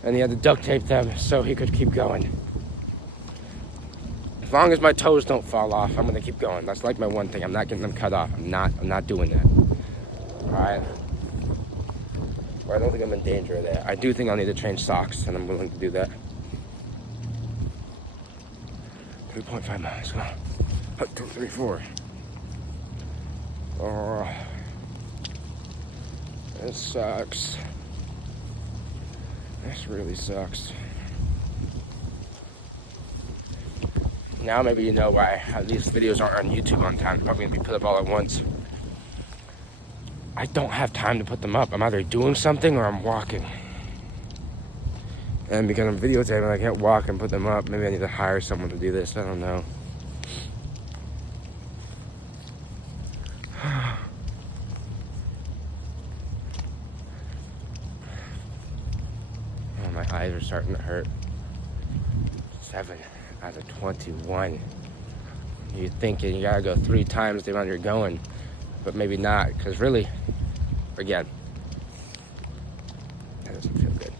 and he had to duct tape them so he could keep going. As long as my toes don't fall off, I'm gonna keep going. That's like my one thing. I'm not getting them cut off. I'm not doing that. All right. Well, I don't think I'm in danger of that. I do think I'll need to change socks, and I'm willing to do that. 3.5 miles. Come on. 1, 2, 3, 4. Oh. This sucks. This really sucks. Now maybe you know why these videos aren't on YouTube on time. They're probably gonna be put up all at once. I don't have time to put them up. I'm either doing something or I'm walking. And because I'm videotaping, I can't walk and put them up. Maybe I need to hire someone to do this. I don't know. My eyes are starting to hurt. 7 out of 21. You're thinking you gotta go 3 times the amount you're going, but maybe not, because really, again, that doesn't feel good.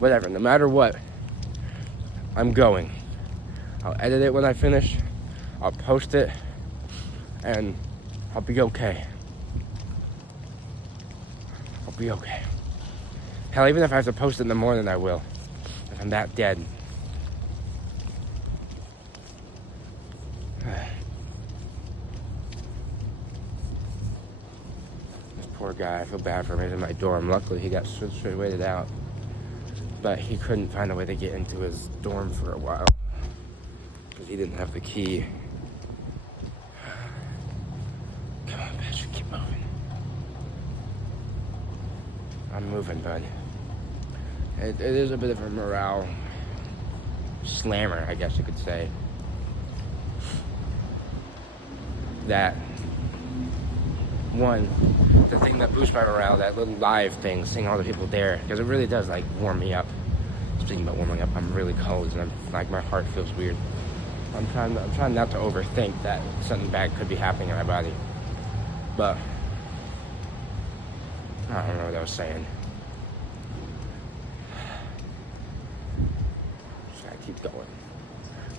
Whatever, no matter what, I'm going. I'll edit it when I finish, I'll post it, and I'll be okay. I'll be okay. Hell, even if I have to post it in the morning, I will. If I'm that dead. This poor guy, I feel bad for him. He's in my dorm. Luckily, he got situated out. But he couldn't find a way to get into his dorm for a while. Because he didn't have the key. Come on, Patrick, keep moving. I'm moving, bud. It is a bit of a morale slammer, I guess you could say. That one, the thing that boosts my morale, that little live thing, seeing all the people there, because it really does like warm me up. Speaking about warming up, I'm really cold and I'm like my heart feels weird. I'm trying not to overthink that something bad could be happening in my body. But I don't know what I was saying. Just gotta keep going.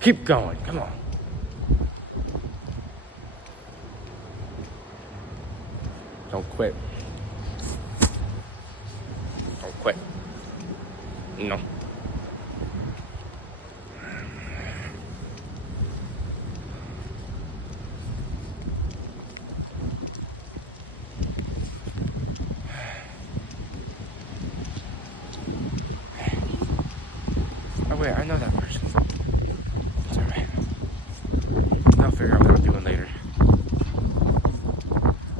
Keep going, come on. Don't quit. Don't quit. No. Oh wait, I know that person. It's alright. I'll figure out what I'm doing later.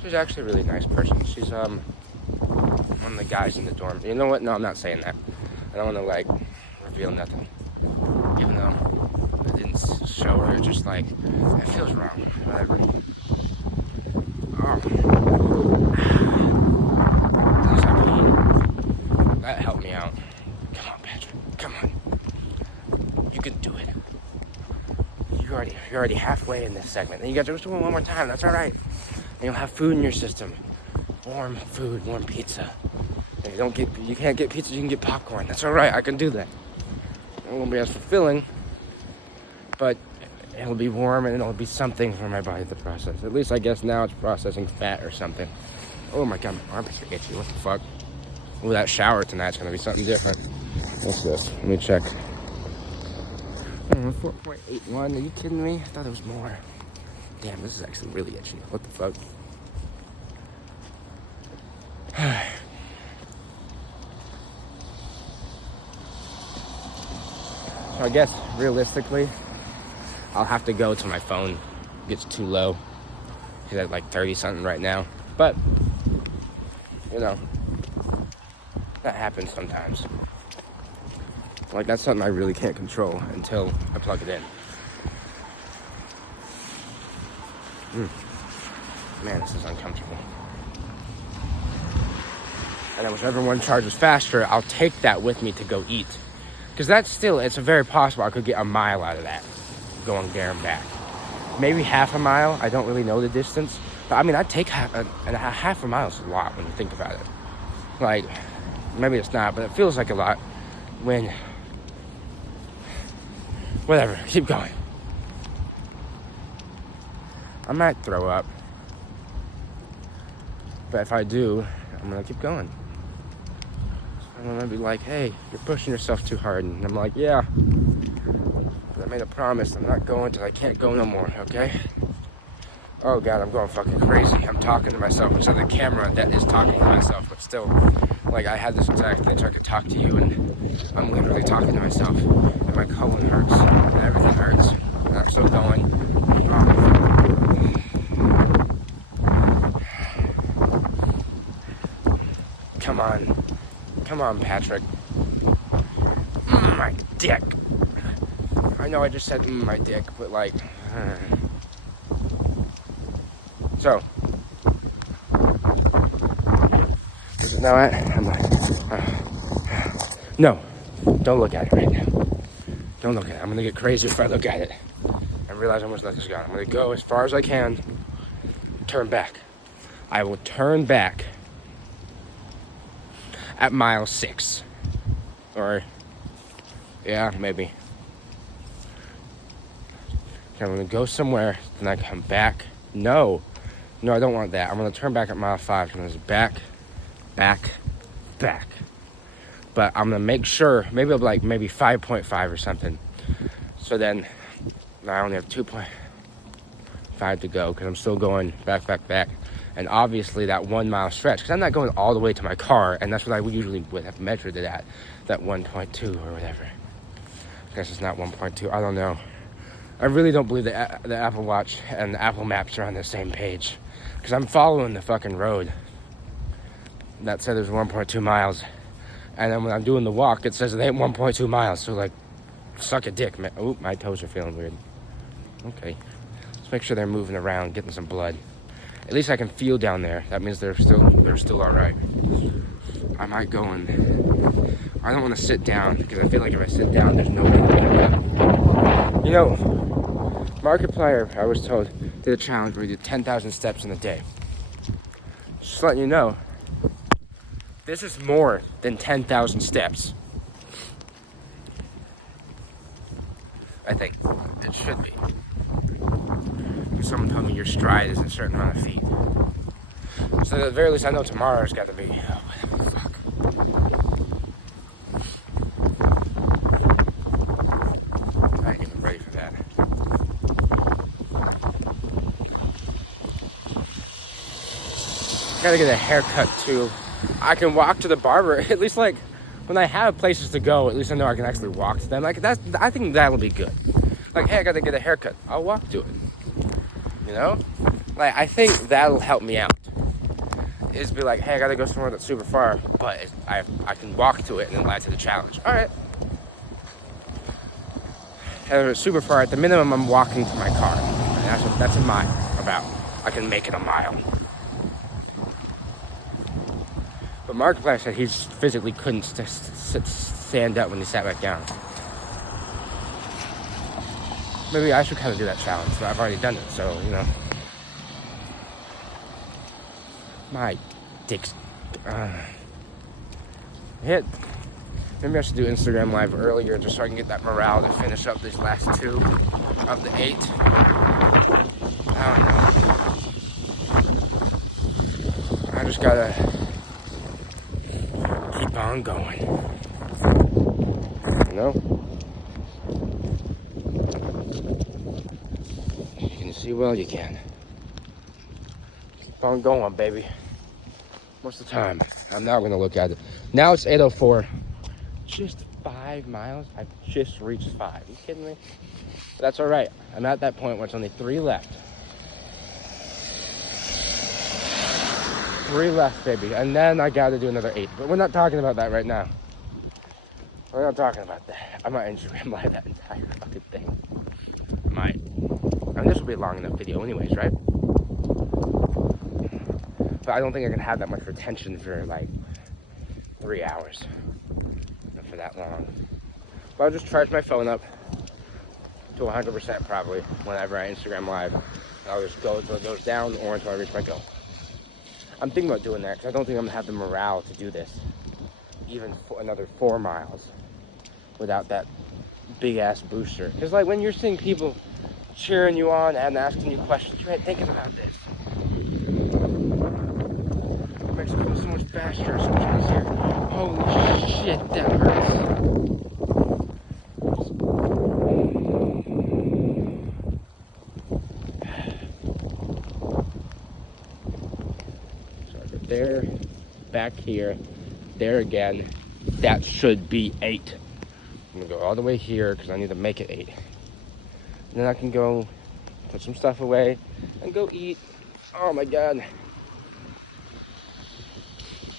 She's actually a really nice person. She's one of the guys in the dorm. You know what? No, I'm not saying that. I don't want to like reveal nothing. Even though I didn't show her, just like it feels wrong. Whatever. Oh. That helped me out. Come on, Patrick. Come on. You can do it. You're already halfway in this segment. And you got to just do it one more time. That's all right. And you'll have food in your system. Warm food, warm pizza. If you can't get pizza, you can get popcorn. That's all right. I can do that. It won't be as fulfilling, but it'll be warm and it'll be something for my body to process. At least I guess now it's processing fat or something. Oh my god, my armpits are itchy. What the fuck? Oh, that shower tonight's gonna be something different. What's this? Let me check. 4.81. Are you kidding me? I thought it was more. Damn, this is actually really itchy. What the fuck? So I guess realistically, I'll have to go till my phone gets too low. He's at like 30 something right now. But, you know, that happens sometimes. Like, that's something I really can't control until I plug it in. Man, this is uncomfortable. And then whichever one charges faster, I'll take that with me to go eat. Because it's very possible I could get a mile out of that, going there and back. Maybe half a mile. I don't really know the distance. But I mean, I'd take half a mile is a lot when you think about it. Like, maybe it's not, but it feels like a lot when... Whatever, keep going. I might throw up. But if I do, I'm gonna keep going. I'm gonna be like, hey, you're pushing yourself too hard. And I'm like, yeah. But I made a promise. I'm not going till I can't go no more, okay? Oh god, I'm going fucking crazy. I'm talking to myself. It's on the camera that is talking to myself, but still, like, I had this exact thing so I could talk to you, and I'm literally talking to myself. And my colon hurts, and everything hurts. And I'm still going. Come on. Come on, Patrick. My dick. I know I just said my dick, but like... So, you know what? I'm like, no, don't look at it right now. Don't look at it. I'm gonna get crazy if I look at it and realize I must let this go. I'm gonna go as far as I can, turn back. I will turn back at mile 6. Or, yeah, maybe. Okay, I'm gonna go somewhere, then I come back. No, I don't want that. I'm gonna turn back at mile 5. I'm gonna back. But I'm gonna make sure, maybe I'll be like maybe 5.5 or something. So then I only have 2.5 to go because I'm still going back. And obviously that 1 mile stretch, because I'm not going all the way to my car, and that's what I usually would have measured it at, that 1.2 or whatever. I guess it's not 1.2, I don't know. I really don't believe the Apple Watch and the Apple Maps are on the same page. Because I'm following the fucking road that said there's 1.2 miles. And then when I'm doing the walk, it says it ain't 1.2 miles. So, like, suck a dick, man. Oh, my toes are feeling weird. Okay. Let's make sure they're moving around, getting some blood. At least I can feel down there. That means they're still all right. I might go in. I don't want to sit down because I feel like if I sit down, there's no way to get up. You know, Markiplier, I was told, did a challenge where he did 10,000 steps in a day. Just letting you know, this is more than 10,000 steps. I think it should be. Someone told me your stride is a certain amount of feet. So at the very least, I know tomorrow's got to be. Oh, whatever the fuck. I ain't even ready for that. Gotta get a haircut too. I can walk to the barber. At least, like, when I have places to go, at least I know I can actually walk to them. Like, I think that'll be good. Like, hey, I gotta get a haircut. I'll walk to it. You know? Like, I think that'll help me out. Is be like, hey, I gotta go somewhere that's super far, but I can walk to it and then add to the challenge. Alright. If it's super far, at the minimum, I'm walking to my car. And that's a mile, about. I can make it a mile. But Markiplier said he physically couldn't stand up when he sat back down. Maybe I should kind of do that challenge, but I've already done it, so, you know. My dick's... hit. Maybe I should do Instagram Live earlier just so I can get that morale to finish up these last 2 of the 8. I don't know. I just gotta keep on going. You know? You can see well, you can. Keep on going, baby. What's the time? I'm now gonna look at it. Now it's 8:04. Just 5 miles? I've just reached 5. Are you kidding me? But that's all right. I'm at that point where it's only 3 left. 3 left, baby. And then I gotta do another 8. But we're not talking about that right now. We're not talking about that. I might Instagram Live that entire fucking thing. I might. I mean, this will be a long enough video anyways, right? But I don't think I can have that much retention for like 3 hours. Not for that long. But I'll just charge my phone up to 100% probably whenever I Instagram Live. I'll just go until it goes down or until I reach my goal. I'm thinking about doing that because I don't think I'm gonna have the morale to do this even for another 4 miles without that big ass booster. Because like when you're seeing people cheering you on and asking you questions, you're thinking about this. It makes it feel so much faster, so much easier. Holy shit, that hurts. So there, back here, there again. That should be 8. I'm gonna go all the way here because I need to make it 8. And then I can go put some stuff away and go eat. Oh my God.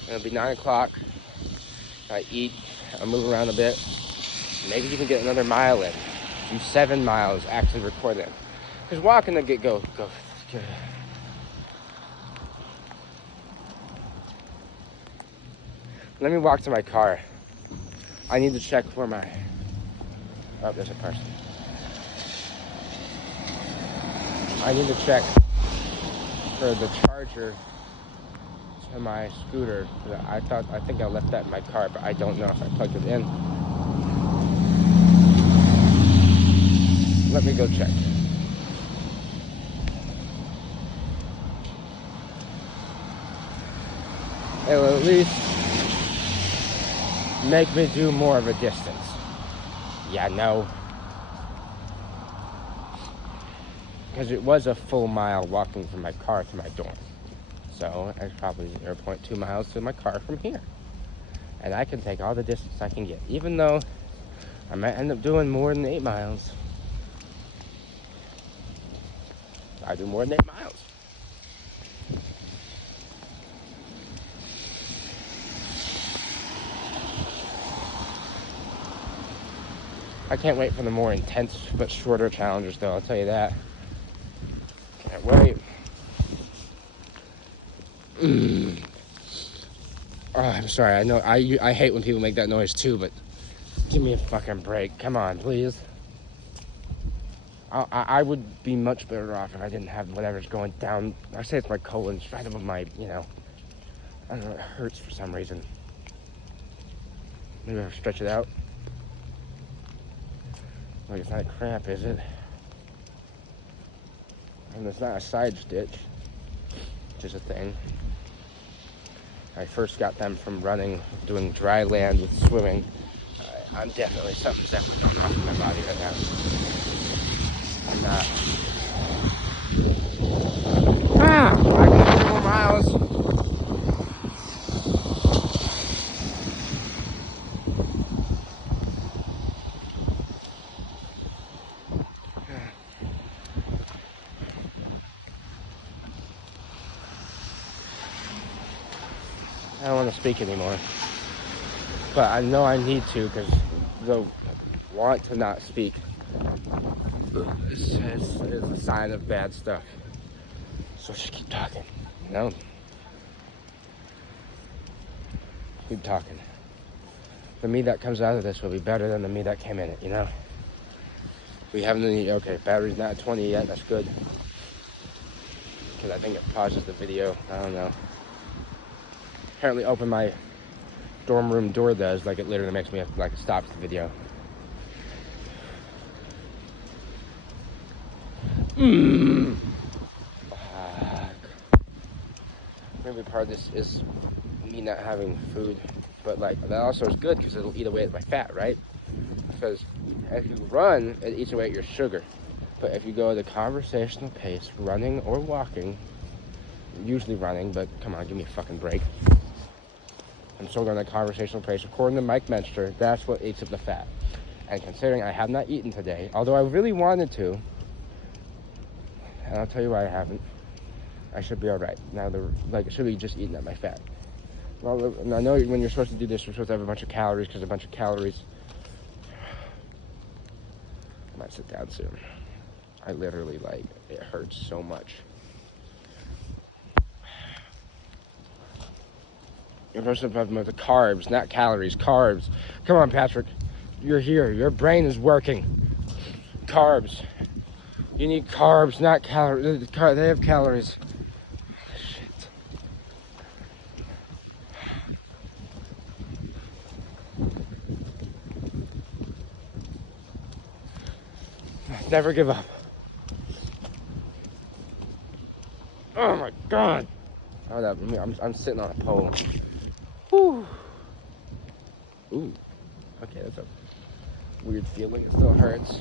It'll be 9 o'clock. I eat, I move around a bit. Maybe even get another mile in. Do 7 miles actually record it. Because walking to go. Let me walk to my car. I need to check where my... Oh, there's a person. I need to check for the charger to my scooter. I think I left that in my car, but I don't know if I plugged it in. Let me go check. It'll at least make me do more of a distance. Yeah, no. Because it was a full mile walking from my car to my dorm. So it's probably 0.2 miles to my car from here. And I can take all the distance I can get. Even though I might end up doing more than 8 miles. I do more than 8 miles. I can't wait for the more intense but shorter challenges though, I'll tell you that. Can't wait. Oh, I'm sorry, I know, I hate when people make that noise too, but give me a fucking break. Come on, please. I would be much better off if I didn't have whatever's going down. I say it's my colon, it's right above my, you know, I don't know, it hurts for some reason. Maybe I'll stretch it out. Like, it's not a cramp, is it? And it's not a side stitch, which is a thing. I first got them from running, doing dry land with swimming. I'm definitely, something's definitely going off in my body right now. I'm not. I can do 3 more miles. I don't want to speak anymore. But I know I need to because the want to not speak is a sign of bad stuff. So just keep talking, you know? Keep talking. The me that comes out of this will be better than the me that came in it, you know? We haven't any, okay, battery's not at 20 yet, that's good. Because I think it pauses the video, I don't know. Apparently open my dorm room door does, like it literally makes me, like it stops the video. Maybe part of this is me not having food, but like that also is good because it'll eat away at my fat, right? Because if you run, it eats away at your sugar. But if you go at a conversational pace, running or walking, usually running, but come on, give me a fucking break. I'm still going at a conversational pace. According to Mike Menster, that's what eats up the fat. And considering I have not eaten today, although I really wanted to, and I'll tell you why I haven't, I should be all right. Now, it should be just eating at my fat. Well, I know when you're supposed to do this, you're supposed to have a bunch of calories, because a bunch of calories. I might sit down soon. I literally, like, it hurts so much. You're supposed to have the carbs, not calories, carbs. Come on, Patrick. You're here. Your brain is working. Carbs. You need carbs, not calories. They have calories. Shit. Never give up. Oh my God. Hold up. I'm sitting on a pole. Whew. Ooh. Okay, that's a weird feeling. It still hurts.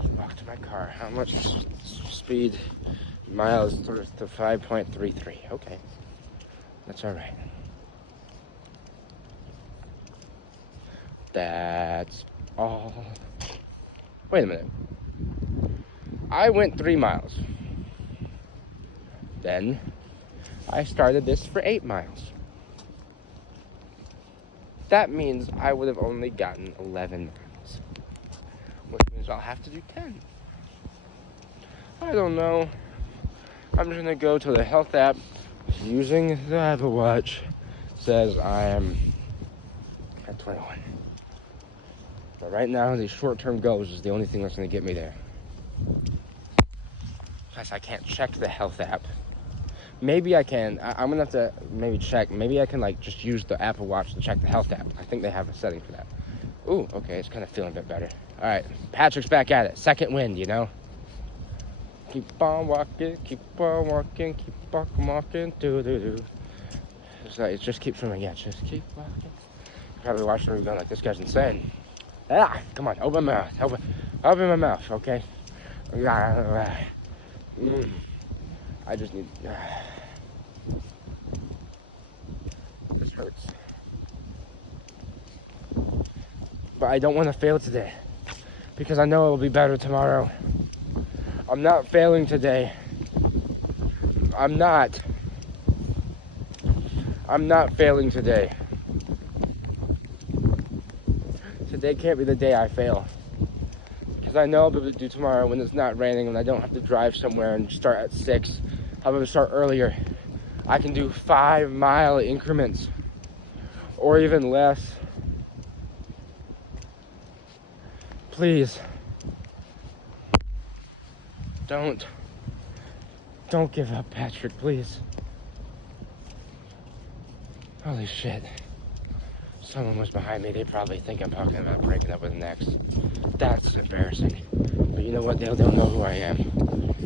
Just walk to my car. How much speed? Miles to 5.33. Okay. That's all right. That's all. Wait a minute. I went 3 miles. Then I started this for 8 miles. That means I would have only gotten 11 miles. Which means I'll have to do 10. I don't know. I'm just gonna go to the health app using the Apple Watch. It says I am at 21. But right now, these short-term goals is the only thing that's gonna get me there. Plus, I can't check the health app. Maybe I can. I'm gonna have to maybe check. Maybe I can like just use the Apple Watch to check the health app. I think they have a setting for that. Ooh, okay, it's kind of feeling a bit better. All right, Patrick's back at it. Second wind, you know. Keep on walking, keep on walking, keep on walking, do. It's like, it just keeps moving. Yeah, just keep walking. You're probably watching me going like, this guy's insane. Ah, come on, open my mouth, open my mouth, okay? I just need. This hurts. But I don't want to fail today because I know it will be better tomorrow. I'm not failing today. I'm not failing today. Today can't be the day I fail. Because I know I'll be able to do tomorrow when it's not raining and I don't have to drive somewhere and start at 6. I'll be able to start earlier. I can do 5-mile increments or even less. Please. Don't give up, Patrick, please. Holy shit. Someone was behind me. They probably think I'm talking about breaking up with an ex. That's embarrassing. But you know what? They'll know who I am.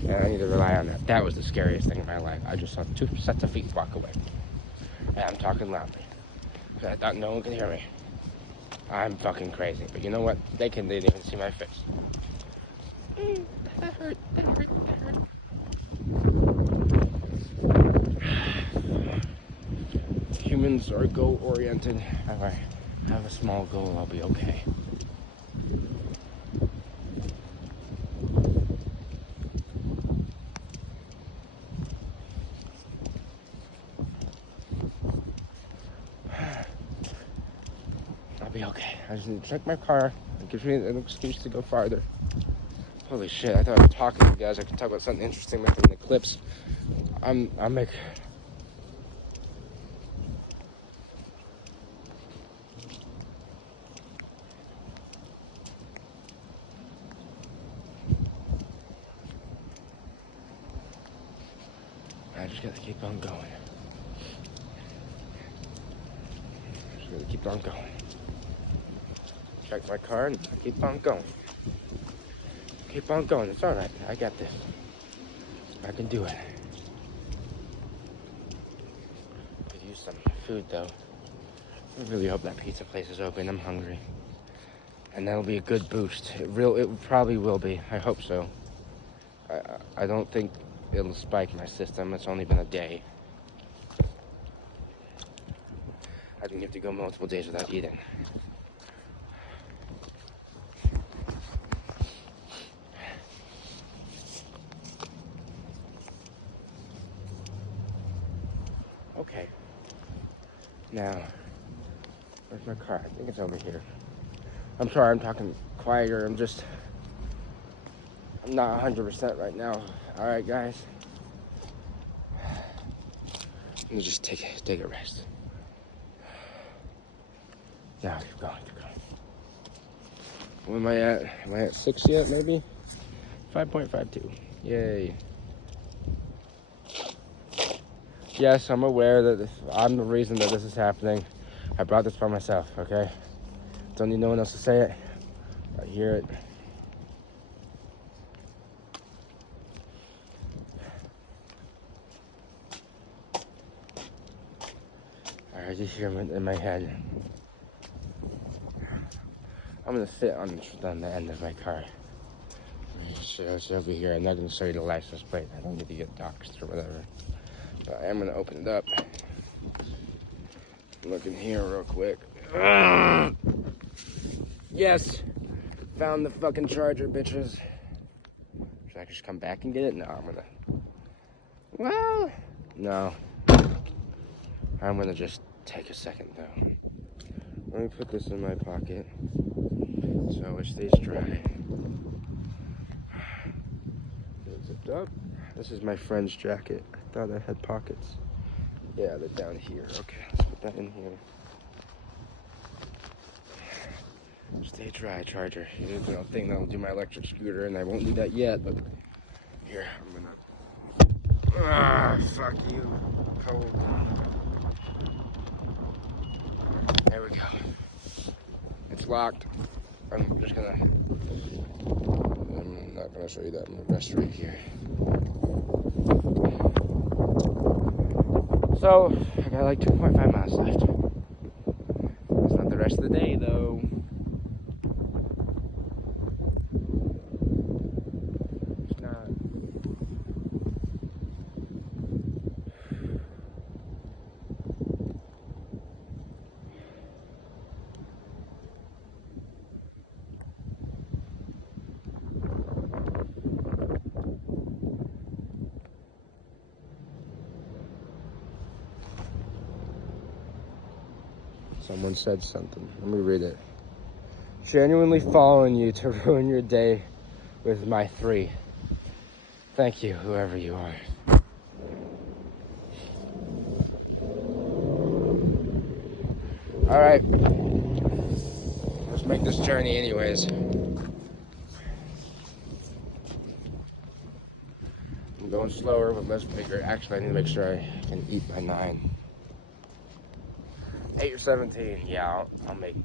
And I need to rely on that. That was the scariest thing in my life. I just saw 2 sets of feet walk away. And I'm talking loudly. Because I thought no one could hear me. I'm fucking crazy. But you know what? They didn't even see my face. That hurt. Humans are goal-oriented. If I have a small goal, I'll be okay. I'll be okay. I just need to check my car. It gives me an excuse to go farther. Holy shit, I thought I was talking to you guys. I could talk about something interesting like an eclipse. I'm like... I just gotta keep on going. Just gotta keep on going. Check my car and keep on going. Keep on going. It's alright. I got this. I can do it. Could use some food though. I really hope that pizza place is open. I'm hungry. And that'll be a good boost. It probably will be. I hope so. I don't think it'll spike my system. It's only been a day. I think you have to go multiple days without eating. Okay. Now, where's my car? I think it's over here. I'm sorry, I'm talking quieter. I'm not 100% right now. All right, guys. Let me just take a rest. Now, keep going. What am I at? Am I at 6 yet, maybe? 5.52. Yay. Yes, I'm aware that I'm the reason that this is happening. I brought this by myself, okay? Don't need no one else to say it. I hear it. I just hear it in my head. I'm gonna sit on the end of my car. It's over here. I'm not gonna show you the license plate. I don't need to get doxxed or whatever. But I am gonna open it up. Look in here real quick. Yes! Found the fucking charger, bitches. Should I just come back and get it? No, I'm gonna... Well... No. I'm gonna just take a second, though. Let me put this in my pocket so it stays dry. It's zipped up. This is my friend's jacket. I thought I had pockets. Yeah, they're down here. Okay, let's put that in here. Stay dry, charger. You don't think that'll do my electric scooter, and I won't need that yet, but here, I'm gonna... fuck you. Cold. There we go. It's locked. I'm not gonna show you that. I'm gonna rest right here. So, I got like 2.5 miles left. It's not the rest of the day, though. It's not. Someone said something. Let me read it. Genuinely following you to ruin your day with my 3. Thank you, whoever you are. All right. Let's make this journey anyways. I'm going slower but less bigger. Actually, I need to make sure I can eat by 9. 8 or 17, yeah, I'll make.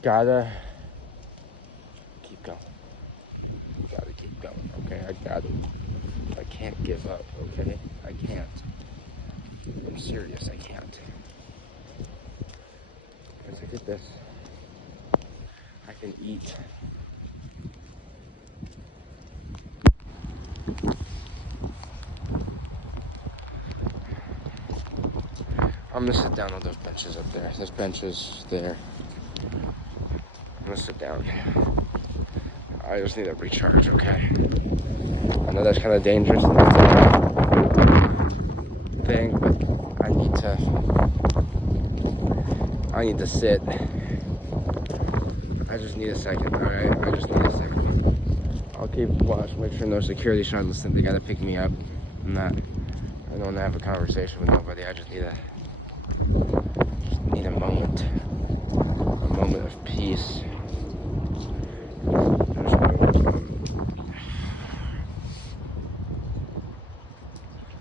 Gotta keep going. Gotta keep going, okay? I got it. I can't give up, okay? I can't. I'm serious, I can't. Because look at this. I can eat. I'm gonna sit down on those benches up there. There's benches there. I'm gonna sit down. I just need a recharge, okay? I know that's kind of dangerous and that's a thing, but I need to sit. I just need a second, alright? I just need a second. I'll keep watch, make sure no security shuttles think they gotta pick me up. I don't want to have a conversation with nobody. I just need a moment. A moment of peace.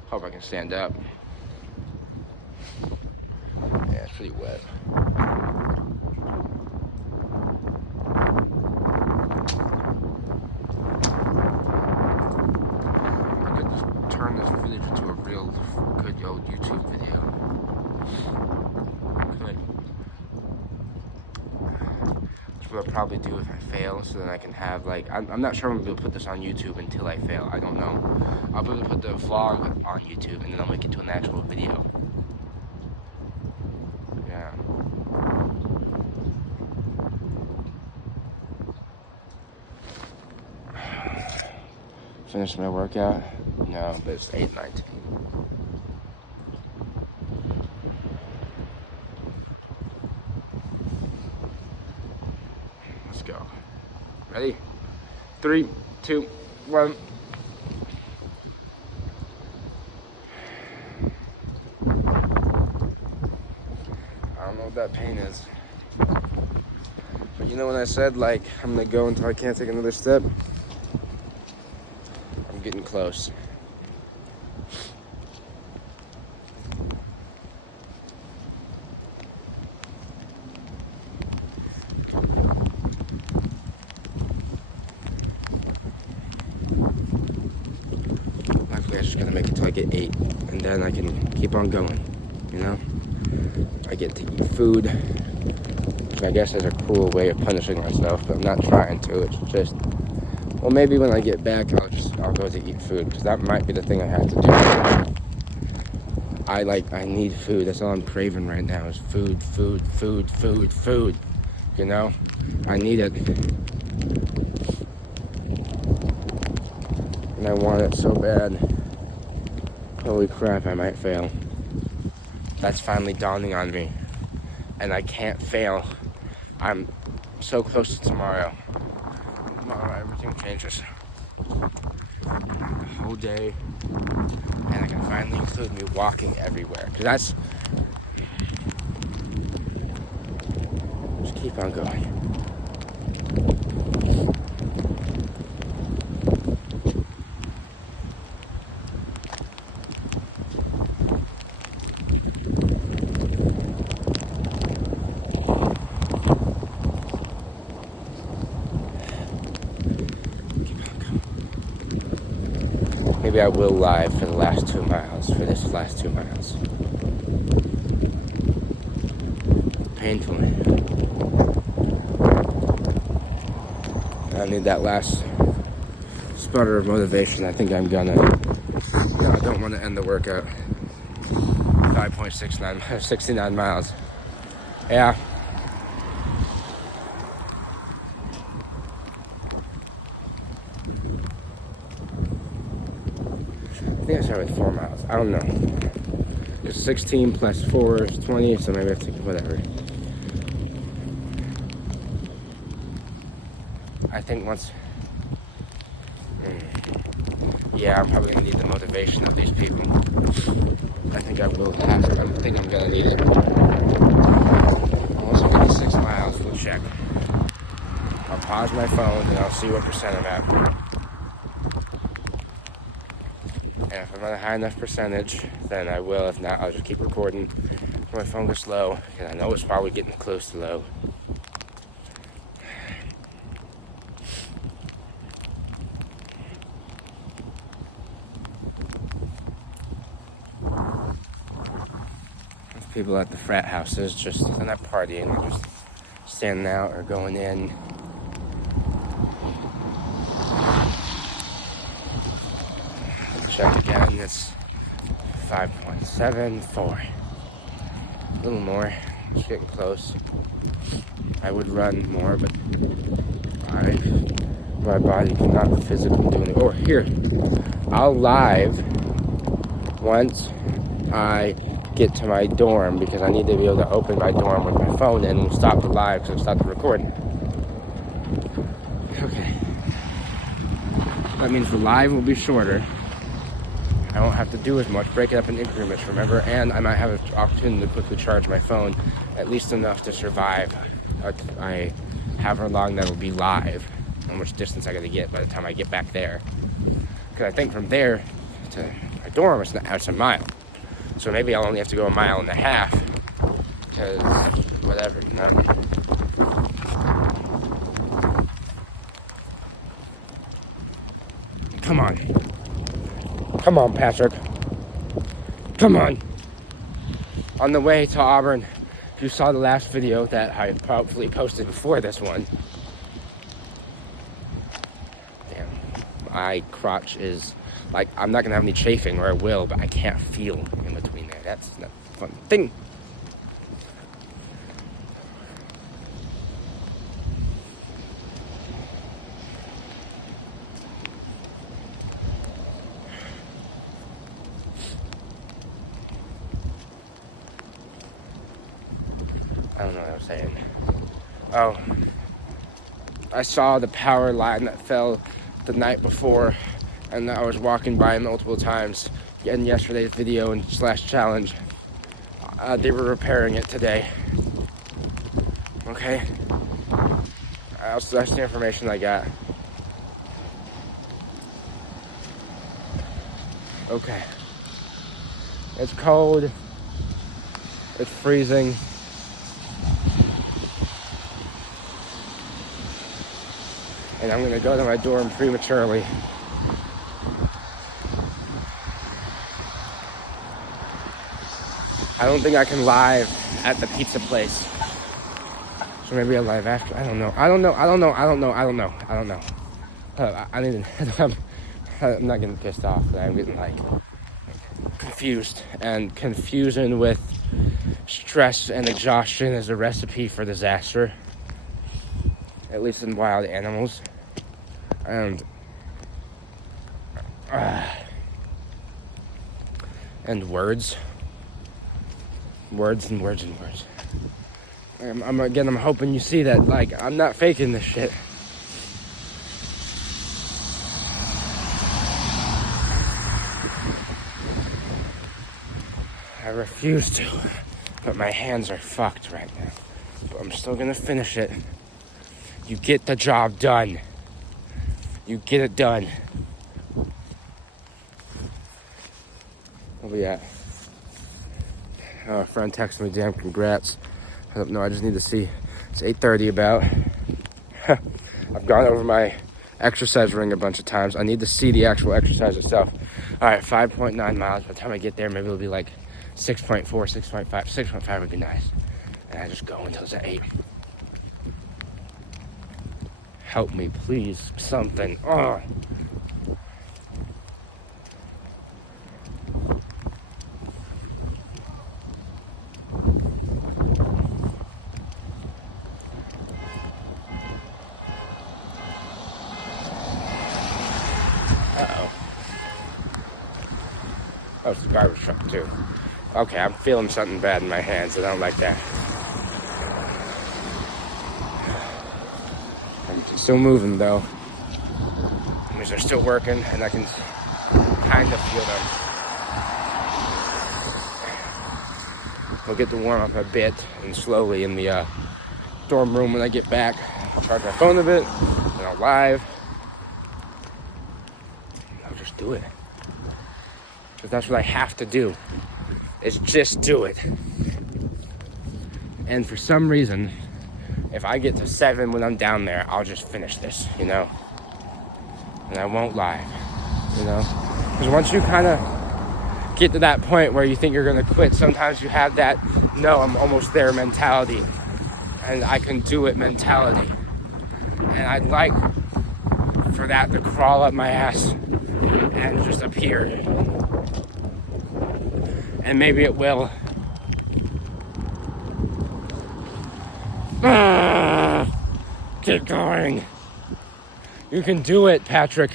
Hope I can stand up. Yeah, it's pretty wet. I could just turn this footage into a real good old YouTube video. Could. That's what I'll probably do if I fail, so then I can have like, I'm not sure I'm gonna be able to put this on YouTube until I fail. I don't know. I'll be able to put the vlog on YouTube and then I'll make it to an actual video. Yeah. Finished my workout? No, but it's 8:19. Let's go. Ready? 3, 2, 1. I don't know what that pain is. But you know when I said like I'm gonna go until I can't take another step? I'm getting close. Luckily I just gotta make it till I get 8 and then I can keep on going, you know? I get to eat food, which I guess is a cruel way of punishing myself, but I'm not trying to. It's just, well, maybe when I get back, I'll go to eat food, because that might be the thing I have to do. I need food. That's all I'm craving right now is food, food, food, food, food. You know, I need it, and I want it so bad. Holy crap, I might fail. That's finally dawning on me, and I can't fail. I'm so close to tomorrow. Tomorrow, everything changes. The whole day, and I can finally include me walking everywhere. Cause that's, just keep on going. Maybe I will live for the last 2 miles, for this last 2 miles. Painfully. I need that last sputter of motivation. I think I'm gonna. No, I don't want to end the workout. 5.69, 69 miles. Yeah. I think I started with 4 miles. I don't know. It's 16 plus 4 is 20, so maybe I have to, whatever. I think once, yeah, I'm probably gonna need the motivation of these people. I think I will have it. I think I'm gonna need it. Almost 56 miles, we'll check. I'll pause my phone and I'll see what percent I'm at. And if I'm at a high enough percentage, then I will. If not, I'll just keep recording. My phone gets low, and I know it's probably getting close to low. There's people at the frat houses, just, they're not partying, they're just standing out or going in. Check again, it's 5.74. A little more, it's getting close. I would run more, but my body cannot physically do anything. Oh, here, I'll live once I get to my dorm because I need to be able to open my dorm with my phone and we'll stop the live because I'll stop the recording. Okay. That means the live will be shorter. I won't have to do as much, break it up in increments, remember? And I might have an opportunity to quickly charge my phone, at least enough to survive. However long that will be live, how much distance I gotta get by the time I get back there. Because I think from there to my dorm, it's a mile. So maybe I'll only have to go 1.5 miles. Because, whatever, you know? Come on. Come on, Patrick. Come on. On the way to Auburn, if you saw the last video that I probably posted before this one. Damn. My crotch is, like, I'm not gonna have any chafing, or I will, but I can't feel in between there. That's not a fun thing. I don't know what I'm saying. Oh, I saw the power line that fell the night before, and I was walking by multiple times in yesterday's video and / challenge. They were repairing it today. Okay? That's the information I got. Okay. It's cold. It's freezing. And I'm gonna go to my dorm prematurely. I don't think I can live at the pizza place. So maybe I'll live after. I don't know. I don't know. I need to, I'm not getting pissed off, but I'm getting like confused. And confusion with stress and exhaustion is a recipe for disaster. At least in wild animals. And words. Words. I'm hoping you see that, like, I'm not faking this shit. I refuse to, but my hands are fucked right now. But I'm still gonna finish it. You get the job done. You get it done. Where we at? Oh, a friend texted me, damn, congrats. I don't know, I just need to see. It's 8:30 about. I've gone over my exercise ring a bunch of times. I need to see the actual exercise itself. All right, 5.9 miles. By the time I get there, maybe it'll be like 6.4, 6.5. 6.5 would be nice. And I just go until it's at 8. Help me, please. Something. Oh. Uh-oh. Oh, it's a garbage truck, too. Okay, I'm feeling something bad in my hands. I don't like that. I'm still moving, though. That means they're still working, and I can kind of feel them. We'll get to warm up a bit and slowly in the dorm room when I get back. I'll charge my phone a bit, and I'll live. I'll just do it. Because that's what I have to do, is just do it. And for some reason, if I get to 7 when I'm down there, I'll just finish this, you know? And I won't live, you know? Because once you kind of get to that point where you think you're going to quit, sometimes you have that, no, I'm almost there mentality. And I can do it mentality. And I'd like for that to crawl up my ass and just appear. And maybe it will. Keep going. You can do it, Patrick.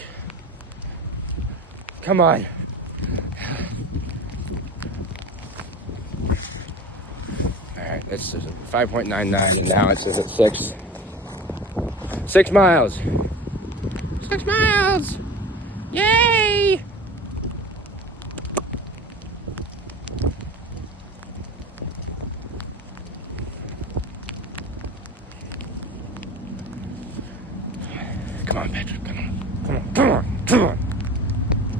Come on. Alright, it's 5.99 and now it says at 6. 6 miles. 6 miles! Yay! Come on, Patrick. Come on. Come on. Come on. Come on.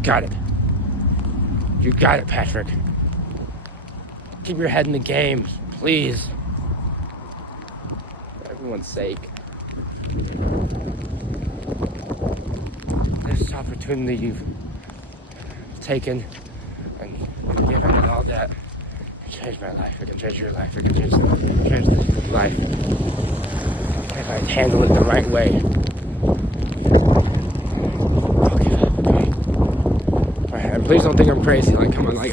Got it. You got it, Patrick. Keep your head in the game, please. For everyone's sake. This opportunity you've taken and given and all that changed my life. It can change your life. It can change this life. If I handle it the right way. Don't give up. Come on. Alright, and please don't think I'm crazy. Like, come on, like,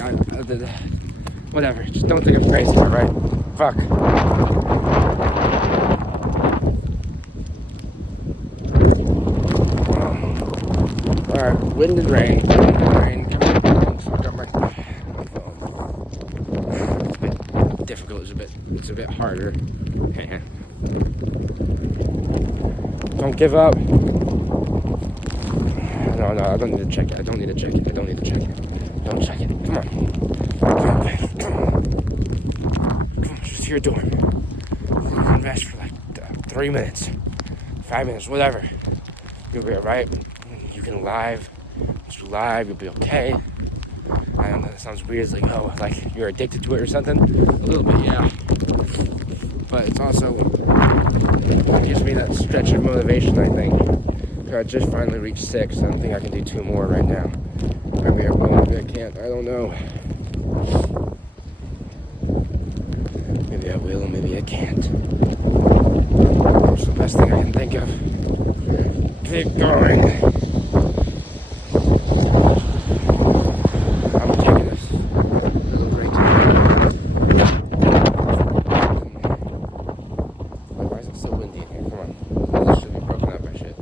whatever. Just don't think I'm crazy, alright? Fuck. Alright, wind and rain. Come on. I got my phone. It's a bit difficult. It's a bit harder. Don't give up. No, I don't need to check it. I don't need to check it. Don't check it. Come on. Come on, just to your door. You can rest for like 3 minutes, 5 minutes, whatever. You'll be alright. You can live. Once you live, you'll be okay. I don't know, that sounds weird. It's like, oh, like you're addicted to it or something. A little bit, yeah. But it's also, it gives me that stretch of motivation, I think. I just finally reached 6. I don't think I can do 2 more right now. Maybe I will, maybe I can't. I don't know. Maybe I will, maybe I can't. That's the best thing I can think of. Keep going. I'm taking this little break. Why is it so windy in here? Come on. This should be broken up by shit.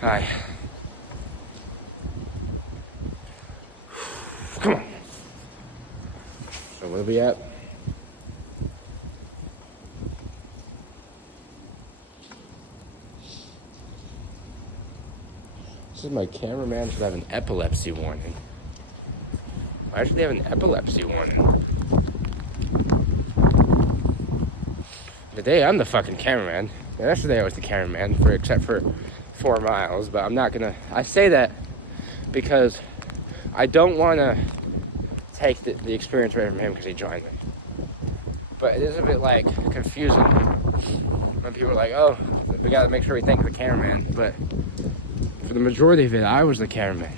Hi. Come on. So where are we at? This is my cameraman should have an epilepsy warning. Why should they have an epilepsy warning? Today I'm the fucking cameraman. Yesterday I was the cameraman except for 4 miles, but I'm not gonna. I say that because I don't want to take the experience away from him because he joined me. But it is a bit like confusing when people are like, "Oh, we gotta make sure we thank the cameraman." But for the majority of it, I was the cameraman.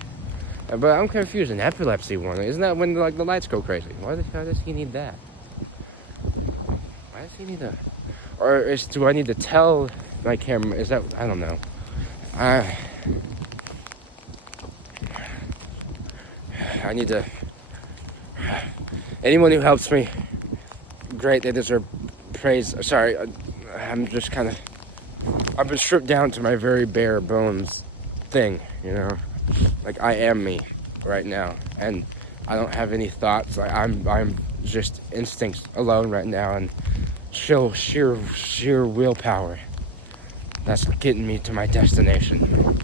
But I'm confused. An epilepsy warning, isn't that when like the lights go crazy? Why does he need that? Why does he need that? Or do I need to tell my camera? Is that, I don't know. I need to. Anyone who helps me, great. They deserve praise. Sorry, I'm just kind of. I've been stripped down to my very bare bones thing, you know. Like I am me right now, and I don't have any thoughts. Like I'm just instincts alone right now, and sheer willpower. That's getting me to my destination.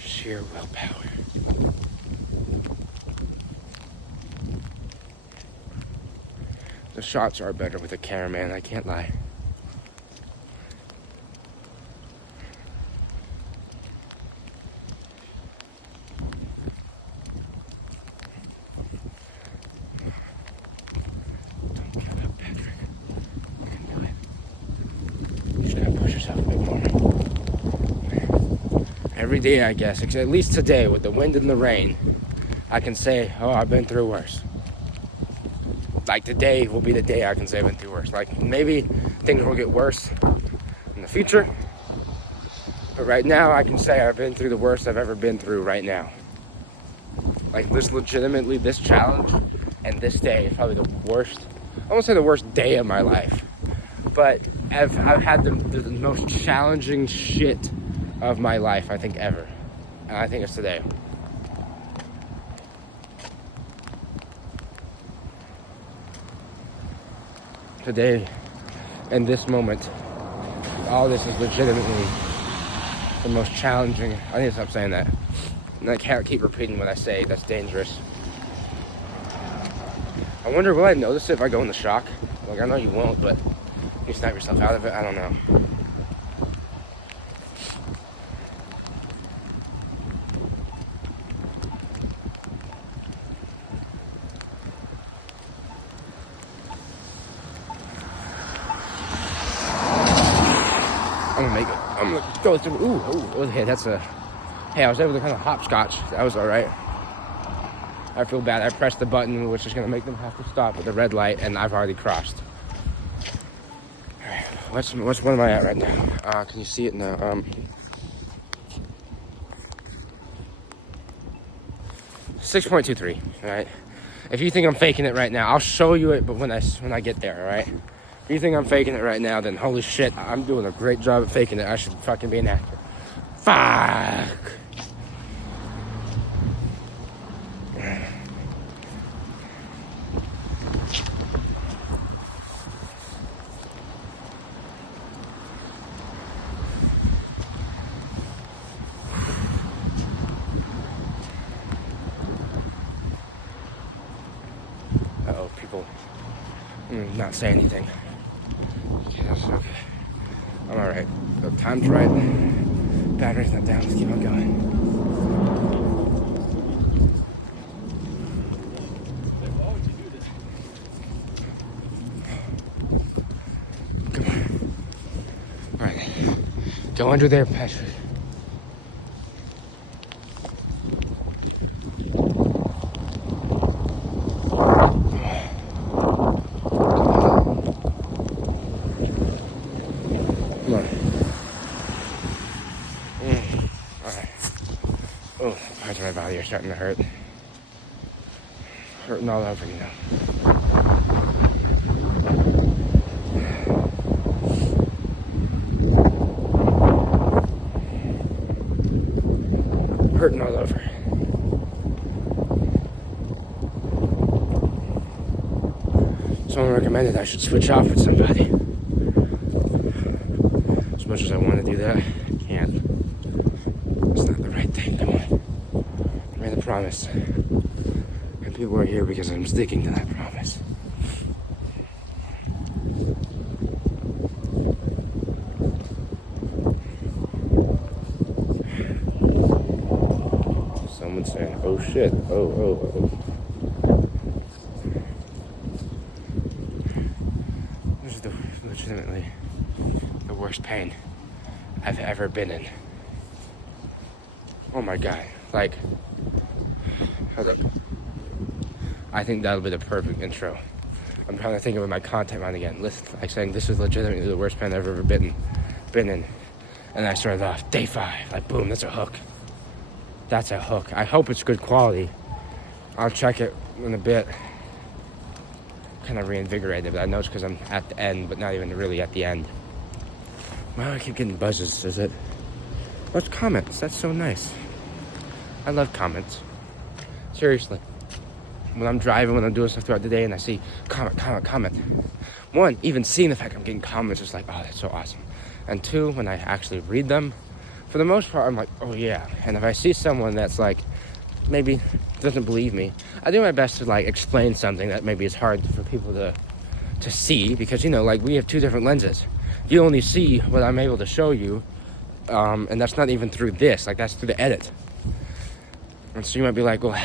Sheer willpower. The shots are better with a cameraman, I can't lie. Every day, I guess, at least today with the wind and the rain, I can say, oh, I've been through worse. Like today will be the day I can say I've been through worse. Like maybe things will get worse in the future, but right now I can say I've been through the worst I've ever been through right now. Like this legitimately, this challenge and this day is probably the worst, I won't say the worst day of my life, but I've had the most challenging shit of my life, I think, ever. And I think it's today. today, in this moment, all this is legitimately the most challenging. I need to stop saying that. And I can't keep repeating what I say. That's dangerous. I wonder, will I notice it if I go into shock? Like, I know you won't, but you snap yourself out of it. I don't know. I'm gonna make it. I'm gonna go through. Ooh, hey, that's a. Hey, I was able to kind of hopscotch. That was all right. I feel bad. I pressed the button, which is gonna make them have to stop at the red light, and I've already crossed. All right, what am I at right now? Can you see it now? 6.23. All right. If you think I'm faking it right now, I'll show you it. But when I get there, all right. If you think I'm faking it right now, then holy shit, I'm doing a great job at faking it. I should fucking be an actor. Fuck. Uh-oh, people not say anything. Okay. I'm alright. The time's right. Battery's not down. Let's keep on going. Come on. Alright. Go under there, Patrick. Parts of my body are starting to hurt. Hurting all over, you know. Hurting all over. Someone recommended I should switch off with somebody. As much as I want to do that, I can't. It's not the right thing. Come on. I made a promise. And people are here because I'm sticking to that promise. Someone's saying, oh shit, oh. This is legitimately the worst pain I've ever been in. Oh my god, like, hold up. I think that'll be the perfect intro. I'm trying to think of my content line again. Listen, like saying this is legitimately the worst pain I've ever been in. And I started off, day 5, like boom, that's a hook. That's a hook. I hope it's good quality. I'll check it in a bit. Kind of reinvigorated, but I know it's because I'm at the end, but not even really at the end. Well, I keep getting buzzes, is it? What's comments? That's so nice. I love comments. Seriously. When I'm driving, when I'm doing stuff throughout the day and I see comment. One, even seeing the fact I'm getting comments is like, oh, that's so awesome. And 2, when I actually read them, for the most part, I'm like, oh yeah. And if I see someone that's like, maybe doesn't believe me, I do my best to like explain something that maybe is hard for people to see, because, you know, like we have 2 different lenses. You only see what I'm able to show you, and that's not even through this, like that's through the edit. And so you might be like, well,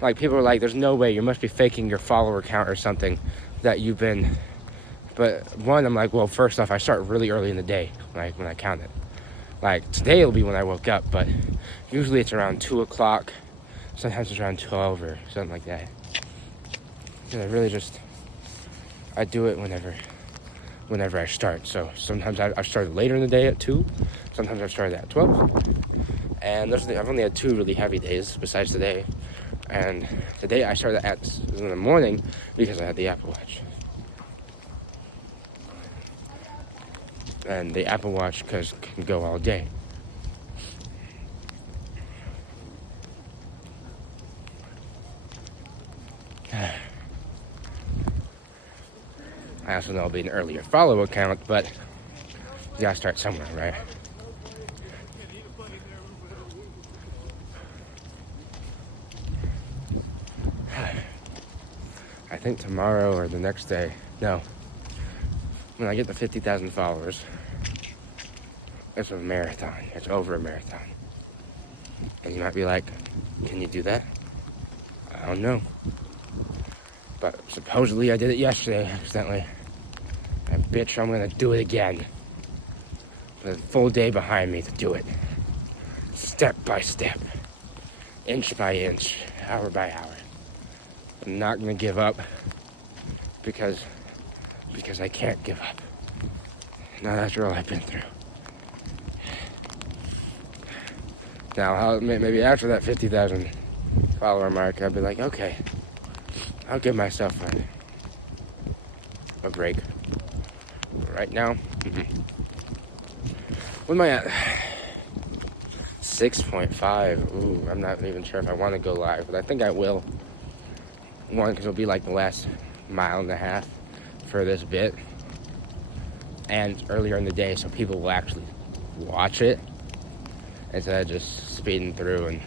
like people are like, there's no way, you must be faking your follower count or something that you've been. But one, I'm like, well, first off, I start really early in the day, like when I count it. Like today it'll be when I woke up, but usually it's around 2 o'clock. Sometimes it's around 12 or something like that. And I really just, I do it whenever I start. So sometimes I've started later in the day at 2. Sometimes I've started at 12. And I've only had 2 really heavy days besides today. And today I started in the morning because I had the Apple Watch. And the Apple Watch can go all day. I also know I'll be an earlier follow account, but you gotta start somewhere, right? I think tomorrow or the next day, no, when I get to 50,000 followers, it's a marathon. It's over a marathon. And you might be like, can you do that? I don't know. But supposedly I did it yesterday accidentally. And bitch, I'm gonna do it again. With a full day behind me to do it. Step by step. Inch by inch. Hour by hour. I'm not gonna give up because I can't give up. Not after all I've been through. Now, maybe after that 50,000 follower mark, I'll be like, okay, I'll give myself a break. Right now, what am I at? 6.5. Ooh, I'm not even sure if I want to go live, but I think I will. One, because it'll be like the last mile and a half for this bit. And earlier in the day, so people will actually watch it instead of just speeding through. And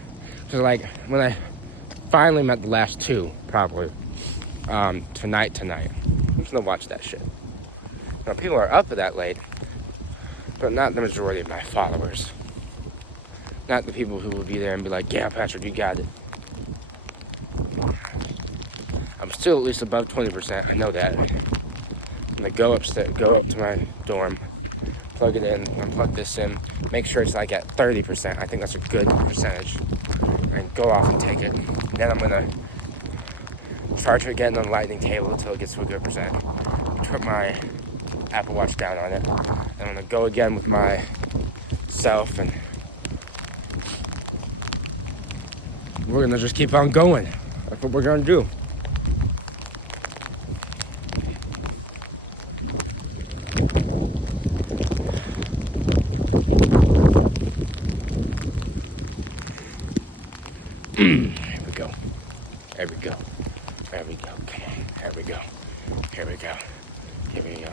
so, like, when I finally met the last two, probably tonight, I'm just gonna watch that shit. Now, people are up that late, but not the majority of my followers. Not the people who will be there and be like, yeah, Patrick, you got it. I'm still at least above 20%. I know that. I'm gonna go upstairs, go up to my dorm, plug it in, and plug this in. Make sure it's like at 30%. I think that's a good percentage. And go off and take it. Then I'm gonna charge it again on the lightning table until it gets to a good percent. Put my Apple Watch down on it. And I'm gonna go again with myself, and we're gonna just keep on going. That's what we're gonna do. Here we go. There we go. There we go. Come on. There we go. Here we go. Here we go.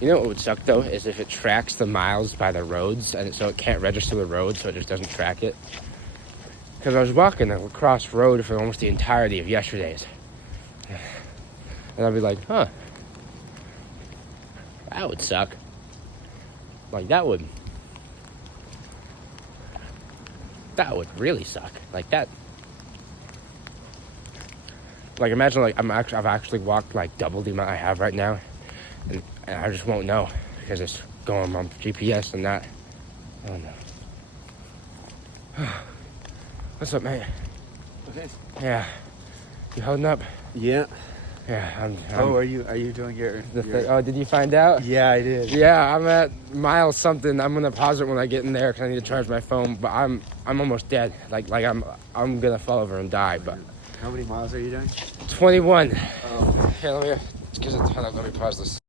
You know what would suck though is if it tracks the miles by the roads, and so it can't register the road, so it just doesn't track it. Because I was walking across road for almost the entirety of yesterday's, and I'd be like, huh, that would suck. Like that would really suck. Like that. Like imagine like I've actually walked like double the amount I have right now, and I just won't know because it's going on GPS and not. I don't know. What's up, mate? Okay. Yeah. You holding up? Yeah. Yeah. Oh, are you doing your thing? Oh, did you find out? Yeah, I did. Yeah, I'm at mile something. I'm gonna pause it when I get in there because I need to charge my phone. But I'm almost dead. Like I'm gonna fall over and die. But how many miles are you doing? 21. Oh. Here, let me pause this.